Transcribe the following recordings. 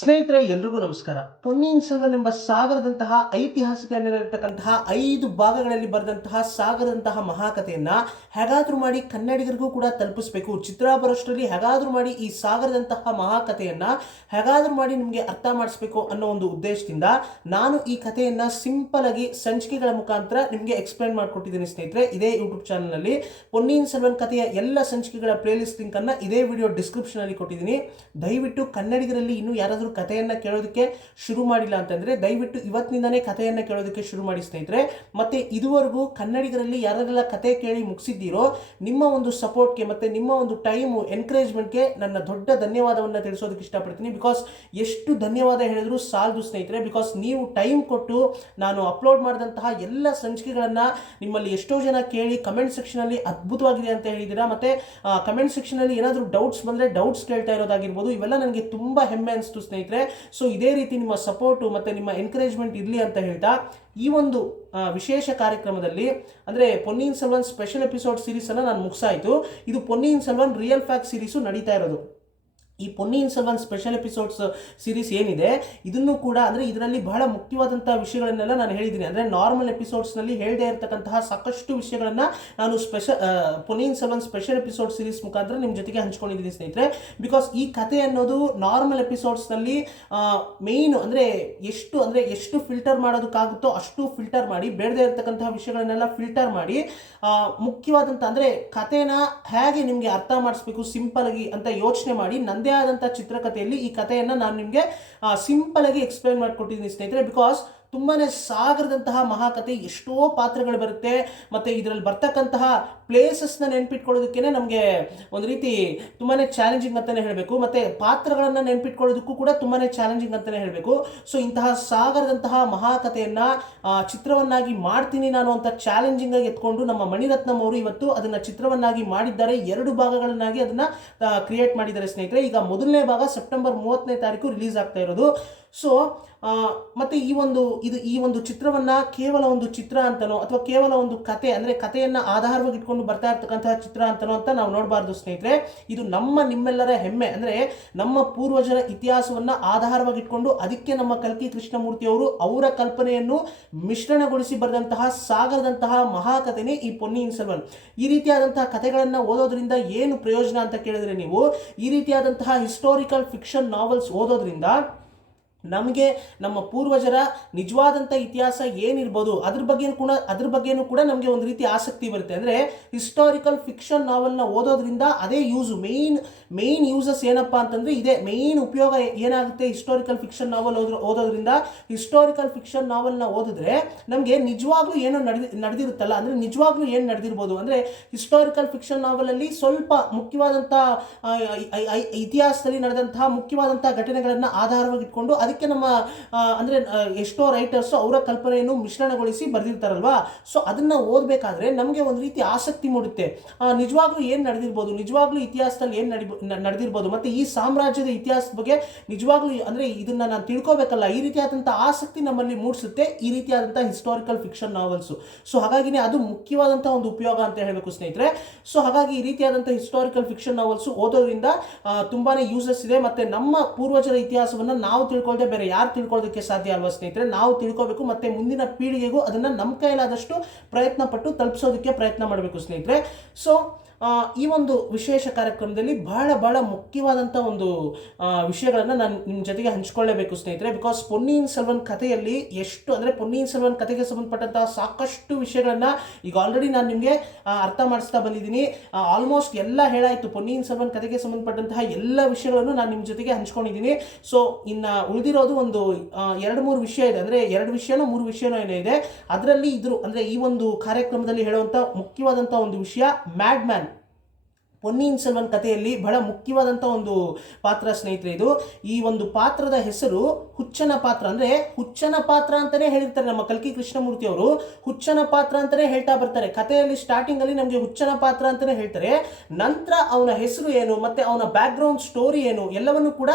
ಸ್ನೇಹಿತರೆ ಎಲ್ರಿಗೂ ನಮಸ್ಕಾರ. ಪೊನ್ನಿಯಿನ್ ಸೆಲ್ವನ್ ಎಂಬ ಸಾಗರದಂತಹ ಐತಿಹಾಸಿಕ ನೆಲೆಯಿರತಕ್ಕಂತಹ 5 ಭಾಗಗಳಲ್ಲಿ ಬರೆದಂತಹ ಸಾಗರದಂತಹ ಮಹಾಕಥೆಯನ್ನ ಹೇಗಾದ್ರೂ ಮಾಡಿ ಕನ್ನಡಿಗರಿಗೂ ಕೂಡ ತಲುಪಿಸಬೇಕು. ಚಿತ್ರ ಬರೋಷ್ಟರಲ್ಲಿ ಹೇಗಾದ್ರೂ ಮಾಡಿ ಈ ಸಾಗರದಂತಹ ಮಹಾಕಥೆಯನ್ನ ಹೇಗಾದ್ರೂ ಮಾಡಿ ನಿಮಗೆ ಅರ್ಥ ಮಾಡಿಸ್ಬೇಕು ಅನ್ನೋ ಒಂದು ಉದ್ದೇಶದಿಂದ ನಾನು ಈ ಕಥೆಯನ್ನ ಸಿಂಪಲ್ ಆಗಿ ಸಂಚಿಕೆಗಳ ಮುಖಾಂತರ ನಿಮಗೆ ಎಕ್ಸ್ಪ್ಲೈನ್ ಮಾಡಿಕೊಟ್ಟಿದ್ದೀನಿ ಸ್ನೇಹಿತರೆ. ಇದೇ ಯೂಟ್ಯೂಬ್ ಚಾನಲ್ ನಲ್ಲಿ ಪೊನ್ನಿಯಿನ್ ಸೆಲ್ವನ್ ಕಥೆಯ ಎಲ್ಲ ಸಂಚಿಕೆಗಳ ಪ್ಲೇಲಿಸ್ಟ್ ಲಿಂಕ್ ಅನ್ನ ಇದೇ ವಿಡಿಯೋ ಡಿಸ್ಕ್ರಿಪ್ಷನ್ ಅಲ್ಲಿ ಕೊಟ್ಟಿದ್ದೀನಿ. ದಯವಿಟ್ಟು ಕನ್ನಡಿಗರಲ್ಲಿ ಇನ್ನೂ ಯಾರಾದರೂ ಕಥೆಯನ್ನ ಕೇಳೋದಕ್ಕೆ ಶುರು ಮಾಡಿಲ್ಲ ಅಂತಂದ್ರೆ ದಯವಿಟ್ಟು ಇವತ್ತಿನಿಂದನೇ ಕಥೆಯನ್ನ ಕೇಳೋದಕ್ಕೆ ಶುರು ಮಾಡಿ ಸ್ನೇಹಿತರೆ. ಮತ್ತೆ ಇದುವರೆಗೂ ಕನ್ನಡಿಗರಲ್ಲಿ ಯಾರೆಲ್ಲ ಕಥೆ ಕೇಳಿ ಮುಗಿಸಿದ್ದೀರೋ ನಿಮ್ಮ ಒಂದು ಸಪೋರ್ಟ್ಗೆ ಮತ್ತೆ ನಿಮ್ಮ ಒಂದು ಟೈಮು ಎನ್ಕರೇಜ್ಮೆಂಟ್ಗೆ ನನ್ನ ದೊಡ್ಡ ಧನ್ಯವಾದವನ್ನು ತಿಳಿಸೋದಕ್ಕೆ ಇಷ್ಟಪಡ್ತೀನಿ. ಬಿಕಾಸ್ ಎಷ್ಟು ಧನ್ಯವಾದ ಹೇಳಿದ್ರು ಸಾಲದು ಸ್ನೇಹಿತರೆ. ಬಿಕಾಸ್ ನೀವು ಟೈಮ್ ಕೊಟ್ಟು ನಾನು ಅಪ್ಲೋಡ್ ಮಾಡಿದಂತಹ ಎಲ್ಲ ಸಂಚಿಕೆಗಳನ್ನ ನಿಮ್ಮಲ್ಲಿ ಎಷ್ಟೋ ಜನ ಕೇಳಿ ಕಮೆಂಟ್ ಸೆಕ್ಷನ್ ಅಲ್ಲಿ ಅದ್ಭುತವಾಗಿದೆ ಅಂತ ಹೇಳಿದ್ದೀರಾ. ಮತ್ತೆ ಕಮೆಂಟ್ ಸೆಕ್ಷನ್ ಅಲ್ಲಿ ಏನಾದರೂ ಡೌಟ್ಸ್ ಬಂದ್ರೆ ಡೌಟ್ಸ್ ಕೇಳ್ತಾ ಇರೋದಾಗಿರ್ಬೋದು, ಇವೆಲ್ಲ ನನಗೆ ತುಂಬಾ ಹೆಮ್ಮೆ ಅನಿಸ್ತು ಸ್ನೇಹಿತರೆ. ಸೊ ಇದೇ ರೀತಿ ನಿಮ್ಮ ಸಪೋರ್ಟು ಮತ್ತೆ ನಿಮ್ಮ ಎನ್ಕರೇಜ್ಮೆಂಟ್ ಇರಲಿ ಅಂತ ಹೇಳ್ತಾ ಈ ಒಂದು ವಿಶೇಷ ಕಾರ್ಯಕ್ರಮದಲ್ಲಿ ಅಂದರೆ Ponniyin Selvan special episode series ಅನ್ನು ನಾನು ಮುಗಿಸಾಯಿತು. ಇದು Ponniyin Selvan real fact series ನಡೀತಾ ಇರೋದು. ಈ Ponniyin Selvan special episodes series ಏನಿದೆ ಇದನ್ನು ಕೂಡ ಅಂದರೆ ಇದರಲ್ಲಿ ಬಹಳ ಮುಖ್ಯವಾದಂತಹ ವಿಷಯಗಳನ್ನೆಲ್ಲ ನಾನು ಹೇಳಿದ್ದೀನಿ. ಅಂದರೆ ನಾರ್ಮಲ್ ಎಪಿಸೋಡ್ಸ್ನಲ್ಲಿ ಹೇಳದೇ ಇರತಕ್ಕಂತಹ ಸಾಕಷ್ಟು ವಿಷಯಗಳನ್ನು ನಾನು Ponniyin Selvan special episode series ಮುಖಾಂತರ ನಿಮ್ಮ ಜೊತೆಗೆ ಹಂಚ್ಕೊಂಡಿದ್ದೀನಿ ಸ್ನೇಹಿತರೆ. ಬಿಕಾಸ್ ಈ ಕಥೆ ಅನ್ನೋದು ನಾರ್ಮಲ್ ಎಪಿಸೋಡ್ಸ್ನಲ್ಲಿ ಮೇಯ್ನು ಅಂದರೆ ಎಷ್ಟು ಫಿಲ್ಟರ್ ಮಾಡೋದಕ್ಕಾಗುತ್ತೋ ಅಷ್ಟು ಫಿಲ್ಟರ್ ಮಾಡಿ ಬೇಡದೇ ಇರತಕ್ಕಂತಹ ವಿಷಯಗಳನ್ನೆಲ್ಲ ಫಿಲ್ಟರ್ ಮಾಡಿ ಮುಖ್ಯವಾದಂಥ ಅಂದರೆ ಕಥೆನ ಹೇಗೆ ನಿಮಗೆ ಅರ್ಥ ಮಾಡಿಸ್ಬೇಕು ಸಿಂಪಲ್ ಆಗಿ ಅಂತ ಯೋಚನೆ ಮಾಡಿ ನಂದೇ ಆದಂತಹ ಚಿತ್ರಕಥೆಯಲ್ಲಿ ಈ ಕಥೆಯನ್ನ ನಾನು ನಿಮಗೆ ಸಿಂಪಲ್ ಆಗಿ ಎಕ್ಸ್ಪ್ಲೈನ್ ಮಾಡಿಕೊಟ್ಟಿದ್ದೀನಿ ಸ್ನೇಹಿತರೆ. ಬಿಕಾಸ್ ತುಂಬಾನೇ ಸಾಗರದಂತಹ ಮಹಾಕಥೆ, ಎಷ್ಟೋ ಪಾತ್ರಗಳು ಬರುತ್ತೆ ಮತ್ತೆ ಇದರಲ್ಲಿ ಬರ್ತಕ್ಕಂತಹ ಪ್ಲೇಸಸ್ನ ನೆನ್ಪಿಟ್ಕೊಳ್ಳೋದಕ್ಕೇನೆ ನಮಗೆ ಒಂದು ರೀತಿ ತುಂಬಾನೇ ಚಾಲೆಂಜಿಂಗ್ ಅಂತಾನೆ ಹೇಳಬೇಕು. ಮತ್ತೆ ಪಾತ್ರಗಳನ್ನ ನೆನ್ಪಿಟ್ಕೊಳ್ಳೋದಕ್ಕೂ ಕೂಡ ತುಂಬಾನೇ ಚಾಲೆಂಜಿಂಗ್ ಅಂತಾನೆ ಹೇಳಬೇಕು. ಸೊ ಇಂತಹ ಸಾಗರದಂತಹ ಮಹಾಕಥೆಯನ್ನ ಚಿತ್ರವನ್ನಾಗಿ ಮಾಡ್ತೀನಿ ನಾನು ಅಂತ ಚಾಲೆಂಜಿಂಗ್ ಆಗಿ ಎತ್ಕೊಂಡು ನಮ್ಮ ಮಣಿರತ್ನಂ ಅವರು ಇವತ್ತು ಅದನ್ನ ಚಿತ್ರವನ್ನಾಗಿ ಮಾಡಿದ್ದಾರೆ. 2 ಭಾಗಗಳನ್ನಾಗಿ ಅದನ್ನ ಕ್ರಿಯೇಟ್ ಮಾಡಿದ್ದಾರೆ ಸ್ನೇಹಿತರೆ. ಈಗ ಮೊದಲನೇ ಭಾಗ ಸೆಪ್ಟೆಂಬರ್ 30ನೇ ತಾರೀಕು ರಿಲೀಸ್ ಆಗ್ತಾ ಇರೋದು. ಸೊ ಮತ್ತೆ ಈ ಒಂದು ಚಿತ್ರವನ್ನ ಕೇವಲ ಒಂದು ಚಿತ್ರ ಅಂತನೋ ಅಥವಾ ಕೇವಲ ಒಂದು ಕತೆ ಅಂದ್ರೆ ಕಥೆಯನ್ನ ಆಧಾರವಾಗಿ ಇಟ್ಕೊಂಡು ಬರ್ತಾ ಇರ್ತಕ್ಕಂತಹ ಚಿತ್ರ ಅಂತನೋ ಅಂತ ನಾವು ನೋಡಬಾರ್ದು ಸ್ನೇಹಿತರೆ. ಇದು ನಿಮ್ಮೆಲ್ಲರ ಹೆಮ್ಮೆ. ಅಂದ್ರೆ ನಮ್ಮ ಪೂರ್ವಜರ ಇತಿಹಾಸವನ್ನ ಆಧಾರವಾಗಿ ಇಟ್ಕೊಂಡು ಅದಕ್ಕೆ ನಮ್ಮ ಕಲ್ಕಿ ಕೃಷ್ಣಮೂರ್ತಿ ಅವರು ಅವರ ಕಲ್ಪನೆಯನ್ನು ಮಿಶ್ರಣಗೊಳಿಸಿ ಬರೆದಂತಹ ಸಾಗರದಂತಹ ಮಹಾಕಥೆನೇ ಈ ಪೊನ್ನಿಯಿನ್ ಸೆಲ್ವನ್. ಈ ರೀತಿಯಾದಂತಹ ಕಥೆಗಳನ್ನ ಓದೋದ್ರಿಂದ ಏನು ಪ್ರಯೋಜನ ಅಂತ ಕೇಳಿದ್ರೆ, ನೀವು ಈ ರೀತಿಯಾದಂತಹ ಹಿಸ್ಟಾರಿಕಲ್ ಫಿಕ್ಷನ್ ನಾವೆಲ್ಸ್ ಓದೋದ್ರಿಂದ ನಮಗೆ ನಮ್ಮ ಪೂರ್ವಜರ ನಿಜವಾದಂಥ ಇತಿಹಾಸ ಏನಿರ್ಬೋದು ಅದ್ರ ಬಗ್ಗೆನೂ ಕೂಡ ನಮಗೆ ಒಂದು ರೀತಿ ಆಸಕ್ತಿ ಬರುತ್ತೆ. ಅಂದರೆ ಹಿಸ್ಟಾರಿಕಲ್ ಫಿಕ್ಷನ್ ನಾವೆಲ್ನ ಓದೋದ್ರಿಂದ ಅದೇ ಯೂಸು, ಮೇನ್ ಯೂಸಸ್ ಏನಪ್ಪ ಅಂತಂದರೆ ಇದೇ ಮೇನ್ ಉಪಯೋಗ ಏನಾಗುತ್ತೆ. ಹಿಸ್ಟಾರಿಕಲ್ ಫಿಕ್ಷನ್ ನಾವೆಲ್ ಓದೋದ್ರಿಂದ ಹಿಸ್ಟಾರಿಕಲ್ ಫಿಕ್ಷನ್ ನಾವೆಲ್ನ ಓದಿದ್ರೆ ನಮಗೆ ನಿಜವಾಗ್ಲೂ ಏನೋ ನಡೆದಿರುತ್ತಲ್ಲ, ಅಂದರೆ ನಿಜವಾಗ್ಲೂ ಏನು ನಡೆದಿರ್ಬೋದು ಅಂದರೆ ಹಿಸ್ಟಾರಿಕಲ್ ಫಿಕ್ಷನ್ ನಾವೆಲಲ್ಲಿ ಸ್ವಲ್ಪ ಮುಖ್ಯವಾದಂಥ ಇತಿಹಾಸದಲ್ಲಿ ನಡೆದಂತಹ ಮುಖ್ಯವಾದಂಥ ಘಟನೆಗಳನ್ನು ಆಧಾರವಾಗಿ ಇಟ್ಕೊಂಡು ಅದಕ್ಕೆ ನಮ್ಮ ಅಂದರೆ ಎಷ್ಟೋ ರೈಟರ್ಸ್ ಅವರ ಕಲ್ಪನೆಯನ್ನು ಮಿಶ್ರಣಗೊಳಿಸಿ ಬರೆದಿರ್ತಾರಲ್ವಾ. ಸೊ ಅದನ್ನ ಓದಬೇಕಾದ್ರೆ ನಮಗೆ ಒಂದು ರೀತಿ ಆಸಕ್ತಿ ಮೂಡುತ್ತೆ. ನಿಜವಾಗ್ಲೂ ಏನು ನಡೆದಿರ್ಬೋದು, ನಿಜವಾಗ್ಲೂ ಇತಿಹಾಸದಲ್ಲಿ ಏನು ನಡೆದಿರ್ಬೋದು, ಮತ್ತೆ ಈ ಸಾಮ್ರಾಜ್ಯದ ಇತಿಹಾಸದ ಬಗ್ಗೆ ನಿಜವಾಗ್ಲೂ ಅಂದರೆ ಇದನ್ನ ನಾನು ತಿಳ್ಕೋಬೇಕಲ್ಲ, ಈ ರೀತಿಯಾದಂಥ ಆಸಕ್ತಿ ನಮ್ಮಲ್ಲಿ ಮೂಡಿಸುತ್ತೆ ಈ ರೀತಿಯಾದಂಥ ಹಿಸ್ಟಾರಿಕಲ್ ಫಿಕ್ಷನ್ ನಾವೆಲ್ಸು. ಸೊ ಹಾಗಾಗಿನೇ ಅದು ಮುಖ್ಯವಾದಂಥ ಒಂದು ಉಪಯೋಗ ಅಂತ ಹೇಳಬೇಕು ಸ್ನೇಹಿತರೆ. ಸೊ ಹಾಗಾಗಿ ಈ ರೀತಿಯಾದಂಥ ಹಿಸ್ಟಾರಿಕಲ್ ಫಿಕ್ಷನ್ ನಾವೆಲ್ಸು ಓದೋದ್ರಿಂದ ತುಂಬಾನೇ ಯೂಸಸ್ ಇದೆ. ಮತ್ತೆ ನಮ್ಮ ಪೂರ್ವಜರ ಇತಿಹಾಸವನ್ನು ನಾವು ತಿಳ್ಕೊಳ್ಳೋದೇ ಬೇರೆ ಯಾರು ತಿಳ್ಕೊಳ್ಳೋದಕ್ಕೆ ಸಾಧ್ಯ ಅಲ್ವಾ ಸ್ನೇಹಿತರೆ. ನಾವು ತಿಳ್ಕೋಬೇಕು ಮತ್ತೆ ಮುಂದಿನ ಪೀಳಿಗೆಗೂ ಅದನ್ನ ನಮ್ಮ ಕೈಲಾದಷ್ಟು ಪ್ರಯತ್ನ ಪಟ್ಟು ತಲುಪಿಸೋದಕ್ಕೆ ಪ್ರಯತ್ನ ಮಾಡಬೇಕು ಸ್ನೇಹಿತರೆ. ಸೊ ಈ ಒಂದು ವಿಶೇಷ ಕಾರ್ಯಕ್ರಮದಲ್ಲಿ ಬಹಳ ಮುಖ್ಯವಾದಂಥ ಒಂದು ವಿಷಯಗಳನ್ನು ನಾನು ನಿಮ್ಮ ಜೊತೆಗೆ ಹಂಚಿಕೊಳ್ಳೇಬೇಕು ಸ್ನೇಹಿತರೆ. ಬಿಕಾಸ್ ಪೊನ್ನಿಯಿನ್ ಸೆಲ್ವನ್ ಕಥೆಯಲ್ಲಿ ಎಷ್ಟು ಅಂದರೆ ಪೊನ್ನಿಯಿನ್ ಸೆಲ್ವನ್ ಕಥೆಗೆ ಸಂಬಂಧಪಟ್ಟಂತಹ ಸಾಕಷ್ಟು ವಿಷಯಗಳನ್ನ ಈಗ ಆಲ್ರೆಡಿ ನಾನು ನಿಮಗೆ ಅರ್ಥ ಮಾಡಿಸ್ತಾ ಬಂದಿದ್ದೀನಿ. ಆಲ್ಮೋಸ್ಟ್ ಎಲ್ಲ ಹೇಳಾಯಿತು. ಪೊನ್ನಿಯಿನ್ ಸೆಲ್ವನ್ ಕಥೆಗೆ ಸಂಬಂಧಪಟ್ಟಂತಹ ಎಲ್ಲ ವಿಷಯಗಳನ್ನು ನಾನು ನಿಮ್ಮ ಜೊತೆಗೆ ಹಂಚ್ಕೊಂಡಿದ್ದೀನಿ. ಸೊ ಇನ್ನು ಉಳಿದಿರೋದು ಒಂದು 2-3 ವಿಷಯ ಇದೆ. ಅಂದರೆ 2 ವಿಷಯನೋ 3 ವಿಷಯನೋ ಏನೋ ಇದೆ. ಅದರಲ್ಲಿ ಅಂದರೆ ಈ ಒಂದು ಕಾರ್ಯಕ್ರಮದಲ್ಲಿ ಹೇಳುವಂಥ ಮುಖ್ಯವಾದಂಥ ಒಂದು ವಿಷಯ ಮ್ಯಾಡ್ ಮ್ಯಾನ್. ಪೊನ್ನಿಯಿನ್ ಸೆಲ್ವನ್ ಕಥೆಯಲ್ಲಿ ಬಹಳ ಮುಖ್ಯವಾದಂಥ ಒಂದು ಪಾತ್ರ ಸ್ನೇಹಿತರೆ. ಇದು ಈ ಒಂದು ಪಾತ್ರದ ಹೆಸರು ಹುಚ್ಚನ ಪಾತ್ರ. ಅಂದರೆ ಹುಚ್ಚನ ಪಾತ್ರ ಅಂತಾನೆ ಹೇಳಿರ್ತಾರೆ ನಮ್ಮ ಕಲ್ಕಿ ಕೃಷ್ಣಮೂರ್ತಿ ಅವರು. ಹುಚ್ಚನ ಪಾತ್ರ ಅಂತಾನೆ ಹೇಳ್ತಾ ಬರ್ತಾರೆ ಕಥೆಯಲ್ಲಿ. ಸ್ಟಾರ್ಟಿಂಗ್ ಅಲ್ಲಿ ನಮಗೆ ಹುಚ್ಚನ ಪಾತ್ರ ಅಂತಾನೆ ಹೇಳ್ತಾರೆ. ನಂತರ ಅವನ ಹೆಸರು ಏನು ಮತ್ತೆ ಅವನ ಬ್ಯಾಕ್ ಗ್ರೌಂಡ್ ಸ್ಟೋರಿ ಏನು ಎಲ್ಲವನ್ನು ಕೂಡ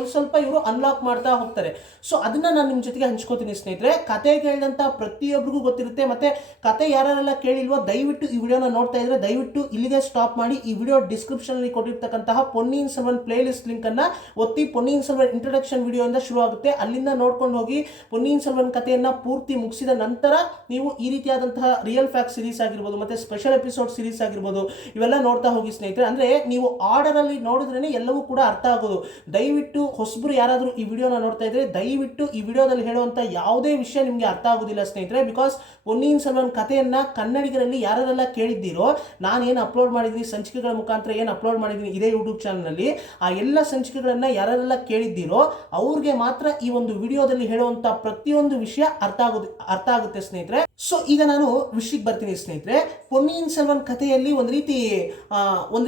ಸ್ವಲ್ಪ ಇವರು ಅನ್ಲಾಕ್ ಮಾಡ್ತಾ ಹೋಗ್ತಾರೆ. ಸೊ ಅದನ್ನ ನಾನು ನಿಮ್ಮ ಜೊತೆಗೆ ಹಂಚ್ಕೋತೀನಿ ಸ್ನೇಹಿತರೆ. ಕತೆ ಕೇಳಿದಂಥ ಪ್ರತಿಯೊಬ್ಬರಿಗೂ ಗೊತ್ತಿರುತ್ತೆ. ಮತ್ತೆ ಕತೆ ಯಾರೆಲ್ಲ ಕೇಳಿಲ್ವೋ ದಯವಿಟ್ಟು ಈ ವಿಡಿಯೋನ ನೋಡ್ತಾ ಇದ್ರೆ ದಯವಿಟ್ಟು ಇಲ್ಲಿಗೆ ಸ್ಟಾಪ್ ಮಾಡಿ ಈ ವಿಡಿಯೋ ಡಿಸ್ಕ್ರಿಪ್ಷನ್ ಅಲ್ಲಿ ಕೊಟ್ಟಿರ್ತಕ್ಕಂತಹ Ponniyin Selvan playlist link ಅನ್ನ ಒತ್ತಿ. ಪೊನ್ನಿಯಿನ್ ಸೆಲ್ವನ್ ಇಂಟ್ರೊಡಕ್ಷನ್ ವಿಡಿಯೋ ಇಂದ ಶುರು ಆಗುತ್ತೆ, ಅಲ್ಲಿಂದ ನೋಡ್ಕೊಂಡು ಹೋಗಿ ಪೊನ್ನಿಯಿನ್ ಸೆಲ್ವನ್ ಕಥೆಯನ್ನ ಪೂರ್ತಿ ಮುಗಿಸಿದ ನಂತರ ನೀವು ಈ ರೀತಿಯಾದಂತಹ ರಿಯಲ್ ಫ್ಯಾಕ್ಟ್ ಸೀರೀಸ್ ಆಗಿರ್ಬೋದು ಮತ್ತೆ ಸ್ಪೆಷಲ್ ಎಪಿಸೋಡ್ ಸೀರೀಸ್ ಆಗಿರ್ಬೋದು ಇವೆಲ್ಲ ನೋಡ್ತಾ ಹೋಗಿ ಸ್ನೇಹಿತರೆ. ಅಂದ್ರೆ ನೀವು ಆರ್ಡರ್ ಅಲ್ಲಿ ನೋಡಿದ್ರೇನೆ ಎಲ್ಲವೂ ಕೂಡ ಅರ್ಥ ಆಗೋದು. ದಯವಿಟ್ಟು ಹೊಸಬರು ಯಾರಾದರೂ ಈ ವಿಡಿಯೋನ ನೋಡ್ತಾ ಇದ್ರೆ ದಯವಿಟ್ಟು ಈ ವಿಡಿಯೋದಲ್ಲಿ ಹೇಳುವಂತ ಯಾವುದೇ ವಿಷಯ ನಿಮಗೆ ಅರ್ಥ ಆಗೋದಿಲ್ಲ ಸ್ನೇಹಿತರೆ. ಬಿಕಾಸ್ ಪೊನ್ನಿಯಿನ್ ಸೆಲ್ವನ್ ಕಥೆಯನ್ನ ಕನ್ನಡಿಗರಲ್ಲಿ ಯಾರೆಲ್ಲ ಕೇಳಿದ್ದೀರೋ, ನಾನು ಏನು ಅಪ್ಲೋಡ್ ಮಾಡಿದ್ದೀನಿ ಸಂಚಿಕೆಗಳ ಮುಖಾಂತರ ಏನು ಅಪ್ಲೋಡ್ ಮಾಡಿದ್ದೀನಿ ಇದೇ ಯೂಟ್ಯೂಬ್ ಚಾನಲ್ನಲ್ಲಿ, ಆ ಎಲ್ಲ ಸಂಚಿಕೆಗಳನ್ನ ಯಾರೆಲ್ಲ ಕೇಳಿದ್ದೀರೋ ಅವ್ರಿಗೆ ಮಾತ್ರ ಈ ಒಂದು ವಿಡಿಯೋದಲ್ಲಿ ಹೇಳುವಂತ ಪ್ರತಿಯೊಂದು ವಿಷಯ ಅರ್ಥ ಆಗುತ್ತೆ ಸ್ನೇಹಿತರೆ. ಸೊ ಈಗ ನಾನು ವಿಷಯಕ್ಕೆ ಬರ್ತೀನಿ ಸ್ನೇಹಿತರೆ. ಪೊನ್ನಿಯಿನ್ ಸೆಲ್ವನ್ ಕಥೆಯಲ್ಲಿ ಒಂದು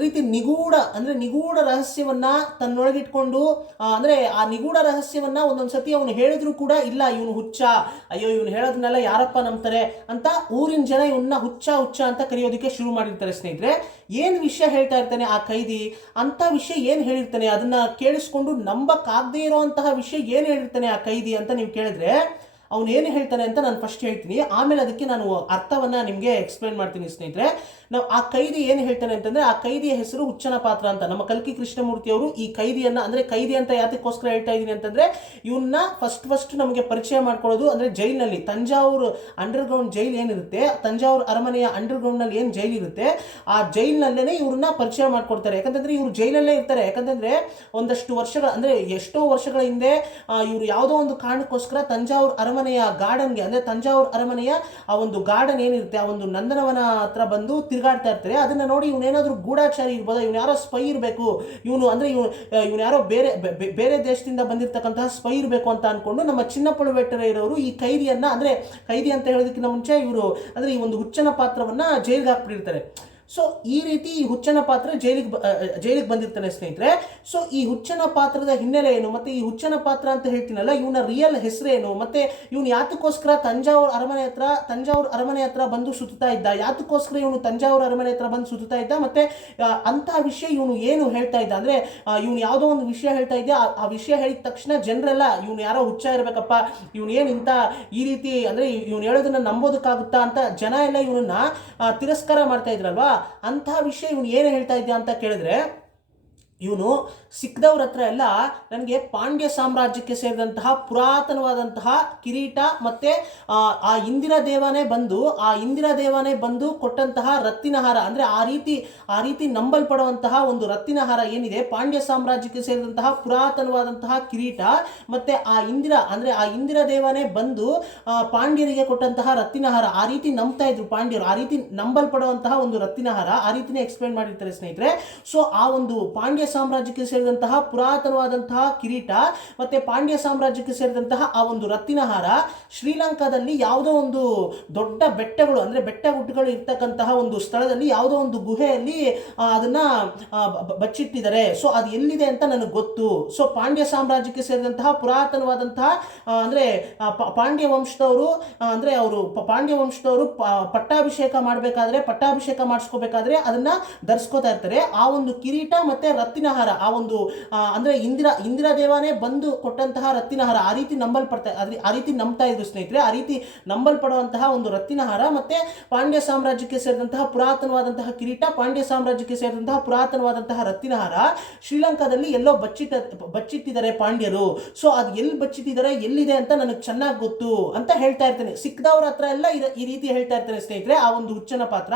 ರೀತಿ ನಿಗೂಢ ರಹಸ್ಯವನ್ನ ತನ್ನೊಳಗಿಟ್ಕೊಂಡು ಅಂದ್ರೆ ಆ ನಿಗೂಢ ರಹಸ್ಯವನ್ನ ಒಂದೊಂದ್ಸತಿ ಅವನು ಹೇಳಿದ್ರು ಕೂಡ ಇಲ್ಲ ಇವನು ಹುಚ್ಚ, ಅಯ್ಯೋ ಇವನು ಹೇಳೋದನ್ನೆಲ್ಲ ಯಾರಪ್ಪ ನಂಬ್ತಾರೆ ಅಂತ ಊರಿನ ಜನ ಇವನ್ನ ಹುಚ್ಚ ಅಂತ ಕರೆಯೋದಕ್ಕೆ ಶುರು ಮಾಡಿರ್ತಾರೆ ಸ್ನೇಹಿತರೆ. ಏನ್ ವಿಷಯ ಹೇಳ್ತಾ ಇರ್ತಾನೆ ಆ ಕೈದಿ, ಅಂತ ವಿಷಯ ಏನ್ ಹೇಳಿರ್ತಾನೆ ಅದನ್ನ ಕೇಳಿಸ್ಕೊಂಡು ನಂಬಕ್ಕಾಗದೇ ಇರೋಂತಹ ವಿಷಯ ಏನ್ ಹೇಳಿರ್ತಾನೆ ಆ ಕೈದಿ ಅಂತ ನೀವು ಕೇಳಿದ್ರೆ ಅವನು ಏನು ಹೇಳ್ತಾನೆ ಅಂತ ನಾನು ಫಸ್ಟ್ ಹೇಳ್ತೀನಿ, ಆಮೇಲೆ ಅದಕ್ಕೆ ನಾನು ಅರ್ಥವನ್ನ ನಿಮಗೆ ಎಕ್ಸ್ಪ್ಲೈನ್ ಮಾಡ್ತೀನಿ ಸ್ನೇಹಿತರೆ. ನಾವು ಆ ಕೈದಿ ಏನು ಹೇಳ್ತಾನೆ ಅಂತಂದ್ರೆ, ಆ ಕೈದಿಯ ಹೆಸರು ಹುಚ್ಚನ ಪಾತ್ರ ಅಂತ. ನಮ್ಮ ಕಲ್ಕಿ ಕೃಷ್ಣಮೂರ್ತಿ ಅವರು ಈ ಕೈದಿಯನ್ನ, ಅಂದ್ರೆ ಕೈದಿ ಅಂತ ಯಾತಕ್ಕೋಸ್ಕರ ಹೇಳ್ತಾ ಇದ್ದೀನಿ ಅಂತಂದ್ರೆ, ಇವನ್ನ ಫಸ್ಟ್ ನಮಗೆ ಪರಿಚಯ ಮಾಡ್ಕೊಳ್ಳೋದು ಅಂದ್ರೆ ಜೈಲಿನಲ್ಲಿ, ತಂಜಾವೂರು ಅಂಡರ್ಗ್ರೌಂಡ್ ಜೈಲ್ ಏನಿರುತ್ತೆ, ತಂಜಾವೂರು ಅರಮನೆಯ ಅಂಡರ್ಗ್ರೌಂಡ್ ನಲ್ಲಿ ಏನು ಜೈಲ್ ಇರುತ್ತೆ ಆ ಜೈಲಿನಲ್ಲೇನೆ ಇವ್ರನ್ನ ಪರಿಚಯ ಮಾಡ್ಕೊಡ್ತಾರೆ. ಯಾಕಂತಂದ್ರೆ ಇವ್ರು ಜೈಲಲ್ಲೇ ಇರ್ತಾರೆ. ಯಾಕಂತಂದ್ರೆ ಒಂದಷ್ಟು ವರ್ಷಗಳ ಅಂದ್ರೆ ಎಷ್ಟೋ ವರ್ಷಗಳ ಹಿಂದೆ ಇವರು ಯಾವುದೋ ಒಂದು ಕಾರಣಕ್ಕೋಸ್ಕರ ತಂಜಾವೂರು ಅರಮನೆಯ ಗಾರ್ಡನ್ಗೆ, ಅಂದ್ರೆ ತಂಜಾವೂರು ಅರಮನೆಯ ಆ ಒಂದು ಗಾರ್ಡನ್ ಏನಿರುತ್ತೆ ಆ ಒಂದು ನಂದನವನ ಹತ್ರ ಬಂದು ತಿರುಗಾಡ್ತಾ ಇರ್ತಾರೆ. ಅದನ್ನ ನೋಡಿ ಇವನೇನಾದ್ರೂ ಗೂಢಾಚಾರಿ ಇರ್ಬೋದು, ಇವನು ಯಾರೋ ಸ್ಪೈ ಇರಬೇಕು, ಇವನು ಯಾರೋ ಬೇರೆ ದೇಶದಿಂದ ಬಂದಿರತಕ್ಕಂತಹ ಸ್ಪೈ ಇರಬೇಕು ಅಂತ ಅನ್ಕೊಂಡು ನಮ್ಮ ಚಿನ್ನಪ್ಪಳು ವೆಟ್ಟರೆಯರವರು ಈ ಕೈದಿಯನ್ನ, ಅಂದ್ರೆ ಕೈದಿ ಅಂತ ಹೇಳೋದಕ್ಕಿಂತ ಮುಂಚೆ ಇವರು ಅಂದ್ರೆ ಈ ಒಂದು ಹುಚ್ಚನ ಪಾತ್ರವನ್ನ ಜೈಲಿಗೆ ಹಾಕ್ಬಿಟ್ಟಿರ್ತಾರೆ. ಸೊ ಈ ರೀತಿ ಈ ಹುಚ್ಚನ ಪಾತ್ರ ಜೈಲಿಗೆ ಬಂದಿರ್ತಾನೆ ಸ್ನೇಹಿತರೆ. ಸೊ ಈ ಹುಚ್ಚನ ಪಾತ್ರದ ಹಿನ್ನೆಲೆ ಏನು, ಮತ್ತೆ ಈ ಹುಚ್ಚನ ಪಾತ್ರ ಅಂತ ಹೇಳ್ತೀನಲ್ಲ ಇವನ ರಿಯಲ್ ಹೆಸರೇನು, ಮತ್ತೆ ಇವನು ಯಾತಕ್ಕೋಸ್ಕರ ತಂಜಾವೂರು ಅರಮನೆ ಹತ್ರ ಬಂದು ಸುತ್ತಾ ಇದ್ದ, ಯಾತಕ್ಕೋಸ್ಕರ ಇವನು ತಂಜಾವೂರು ಅರಮನೆ ಹತ್ರ ಬಂದು ಸುತ್ತಾ ಇದ್ದ, ಮತ್ತೆ ಅಂತ ವಿಷಯ ಇವನು ಏನು ಹೇಳ್ತಾ ಇದ್ದ, ಅಂದ್ರೆ ಇವನು ಯಾವುದೋ ಒಂದು ವಿಷಯ ಹೇಳ್ತಾ ಇದ್ದ, ಆ ವಿಷಯ ಹೇಳಿದ ತಕ್ಷಣ ಜನರೆಲ್ಲ ಇವನು ಯಾರೋ ಹುಚ್ಚ ಇರಬೇಕಪ್ಪ, ಇವನು ಏನು ಇಂಥ ಈ ರೀತಿ ಅಂದ್ರೆ ಇವನು ಹೇಳೋದನ್ನ ನಂಬೋದಕ್ಕಾಗುತ್ತಾ ಅಂತ ಜನ ಎಲ್ಲ ಇವನನ್ನ ತಿರಸ್ಕಾರ ಮಾಡ್ತಾ ಇದ್ರಲ್ವಾ. ಅಂತಹ ವಿಷಯ ಇವನು ಏನು ಹೇಳ್ತಾ ಇದ್ದ ಅಂತ ಕೇಳಿದ್ರೆ, ಇವನು ಸಿಕ್ದವ್ರ ಹತ್ರ ಎಲ್ಲ ನನಗೆ ಪಾಂಡ್ಯ ಸಾಮ್ರಾಜ್ಯಕ್ಕೆ ಸೇರಿದಂತಹ ಪುರಾತನವಾದಂತಹ ಕಿರೀಟ ಮತ್ತೆ ಆ ಇಂದಿರಾ ದೇವಾನೇ ಬಂದು ಕೊಟ್ಟಂತಹ ರತ್ತಿನಹಾರ, ಅಂದ್ರೆ ಆ ರೀತಿ ನಂಬಲ್ಪಡುವಂತಹ ಒಂದು ರತ್ತಿನಹಾರ ಏನಿದೆ, ಪಾಂಡ್ಯ ಸಾಮ್ರಾಜ್ಯಕ್ಕೆ ಸೇರಿದಂತಹ ಪುರಾತನವಾದಂತಹ ಕಿರೀಟ ಮತ್ತೆ ಆ ಇಂದಿರಾ ದೇವಾನೇ ಬಂದು ಪಾಂಡ್ಯರಿಗೆ ಕೊಟ್ಟಂತಹ ರತ್ತಿನಹಾರ, ಆ ರೀತಿ ನಂಬ್ತಾ ಇದ್ರು ಪಾಂಡ್ಯರು, ಆ ರೀತಿ ನಂಬಲ್ಪಡುವಂತಹ ಒಂದು ರತ್ತಿನಹಾರ, ಆ ರೀತಿನೇ ಎಕ್ಸ್ಪ್ಲೇನ್ ಮಾಡಿರ್ತಾರೆ ಸ್ನೇಹಿತರೆ. ಸೊ ಆ ಒಂದು ಪಾಂಡ್ಯ ಸಾಮ್ರಾಜ್ಯಕ್ಕೆ ಸೇರಿದಂತಹ ಪುರಾತನವಾದಂತಹ ಕಿರೀಟ ಮತ್ತೆ ಪಾಂಡ್ಯ ಸಾಮ್ರಾಜ್ಯಕ್ಕೆ ಸೇರಿದಂತಹ ಆ ಒಂದು ರತ್ತಿನಹಾರ ಶ್ರೀಲಂಕಾದಲ್ಲಿ ಯಾವುದೋ ಒಂದು ದೊಡ್ಡ ಬೆಟ್ಟಗಳು, ಅಂದ್ರೆ ಬೆಟ್ಟ ಗುಡ್ಡಗಳು ಇರ್ತಕ್ಕಂತಹ ಒಂದು ಸ್ಥಳದಲ್ಲಿ ಯಾವುದೋ ಒಂದು ಗುಹೆಯಲ್ಲಿ ಅದನ್ನ ಬಚ್ಚಿಟ್ಟಿದ್ದಾರೆ. ಸೊ ಅದು ಎಲ್ಲಿದೆ ಅಂತ ನನಗೆ ಗೊತ್ತು. ಸೊ ಪಾಂಡ್ಯ ಸಾಮ್ರಾಜ್ಯಕ್ಕೆ ಸೇರಿದಂತಹ ಪುರಾತನವಾದಂತಹ ಅಂದ್ರೆ ಪಾಂಡ್ಯ ವಂಶದವರು, ಅಂದ್ರೆ ಅವರು ಪಾಂಡ್ಯ ವಂಶದವರು ಪಟ್ಟಾಭಿಷೇಕ ಮಾಡಿಸ್ಕೋಬೇಕಾದ್ರೆ ಅದನ್ನ ಧರಿಸ್ಕೋತಾ ಇರ್ತಾರೆ. ಆ ಒಂದು ಕಿರೀಟ ಮತ್ತೆ ರತ್ತಿನಹಾರ, ಆ ಒಂದು ಅಂದ್ರೆ ಇಂದಿರಾ ದೇವಾನೇ ಬಂದು ಕೊಟ್ಟಂತಹ ರತ್ತಿನಹಾರ, ಆ ರೀತಿ ನಂಬ್ತಾ ಇದ್ರು ಸ್ನೇಹಿತರೆ. ಆ ರೀತಿ ನಂಬಲ್ಪಡುವಂತಹ ಒಂದು ರತ್ತಿನಹಾರ ಮತ್ತೆ ಪಾಂಡ್ಯ ಸಾಮ್ರಾಜ್ಯಕ್ಕೆ ಸೇರಿದಂತಹ ಪುರಾತನವಾದಂತಹ ಕಿರೀಟ, ಪಾಂಡ್ಯ ಸಾಮ್ರಾಜ್ಯಕ್ಕೆ ಸೇರಿದಂತಹ ಪುರಾತನವಾದಂತಹ ರತ್ತಿನಹಾರ ಶ್ರೀಲಂಕಾದಲ್ಲಿ ಎಲ್ಲೋ ಬಚ್ಚಿಟ್ಟಿದ್ದಾರೆ ಪಾಂಡ್ಯರು. ಸೊ ಅದು ಎಲ್ಲಿ ಬಚ್ಚಿಟ್ಟಿದ್ದಾರೆ, ಎಲ್ಲಿದೆ ಅಂತ ನನಗೆ ಚೆನ್ನಾಗಿ ಗೊತ್ತು ಅಂತ ಹೇಳ್ತಾ ಇರ್ತಾನೆ. ಸಿಕ್ದವ್ರ ಹತ್ರ ಎಲ್ಲ ಈ ರೀತಿ ಹೇಳ್ತಾ ಇರ್ತಾನೆ ಸ್ನೇಹಿತರೆ ಆ ಒಂದು ಹುಚ್ಚನ ಪಾತ್ರ.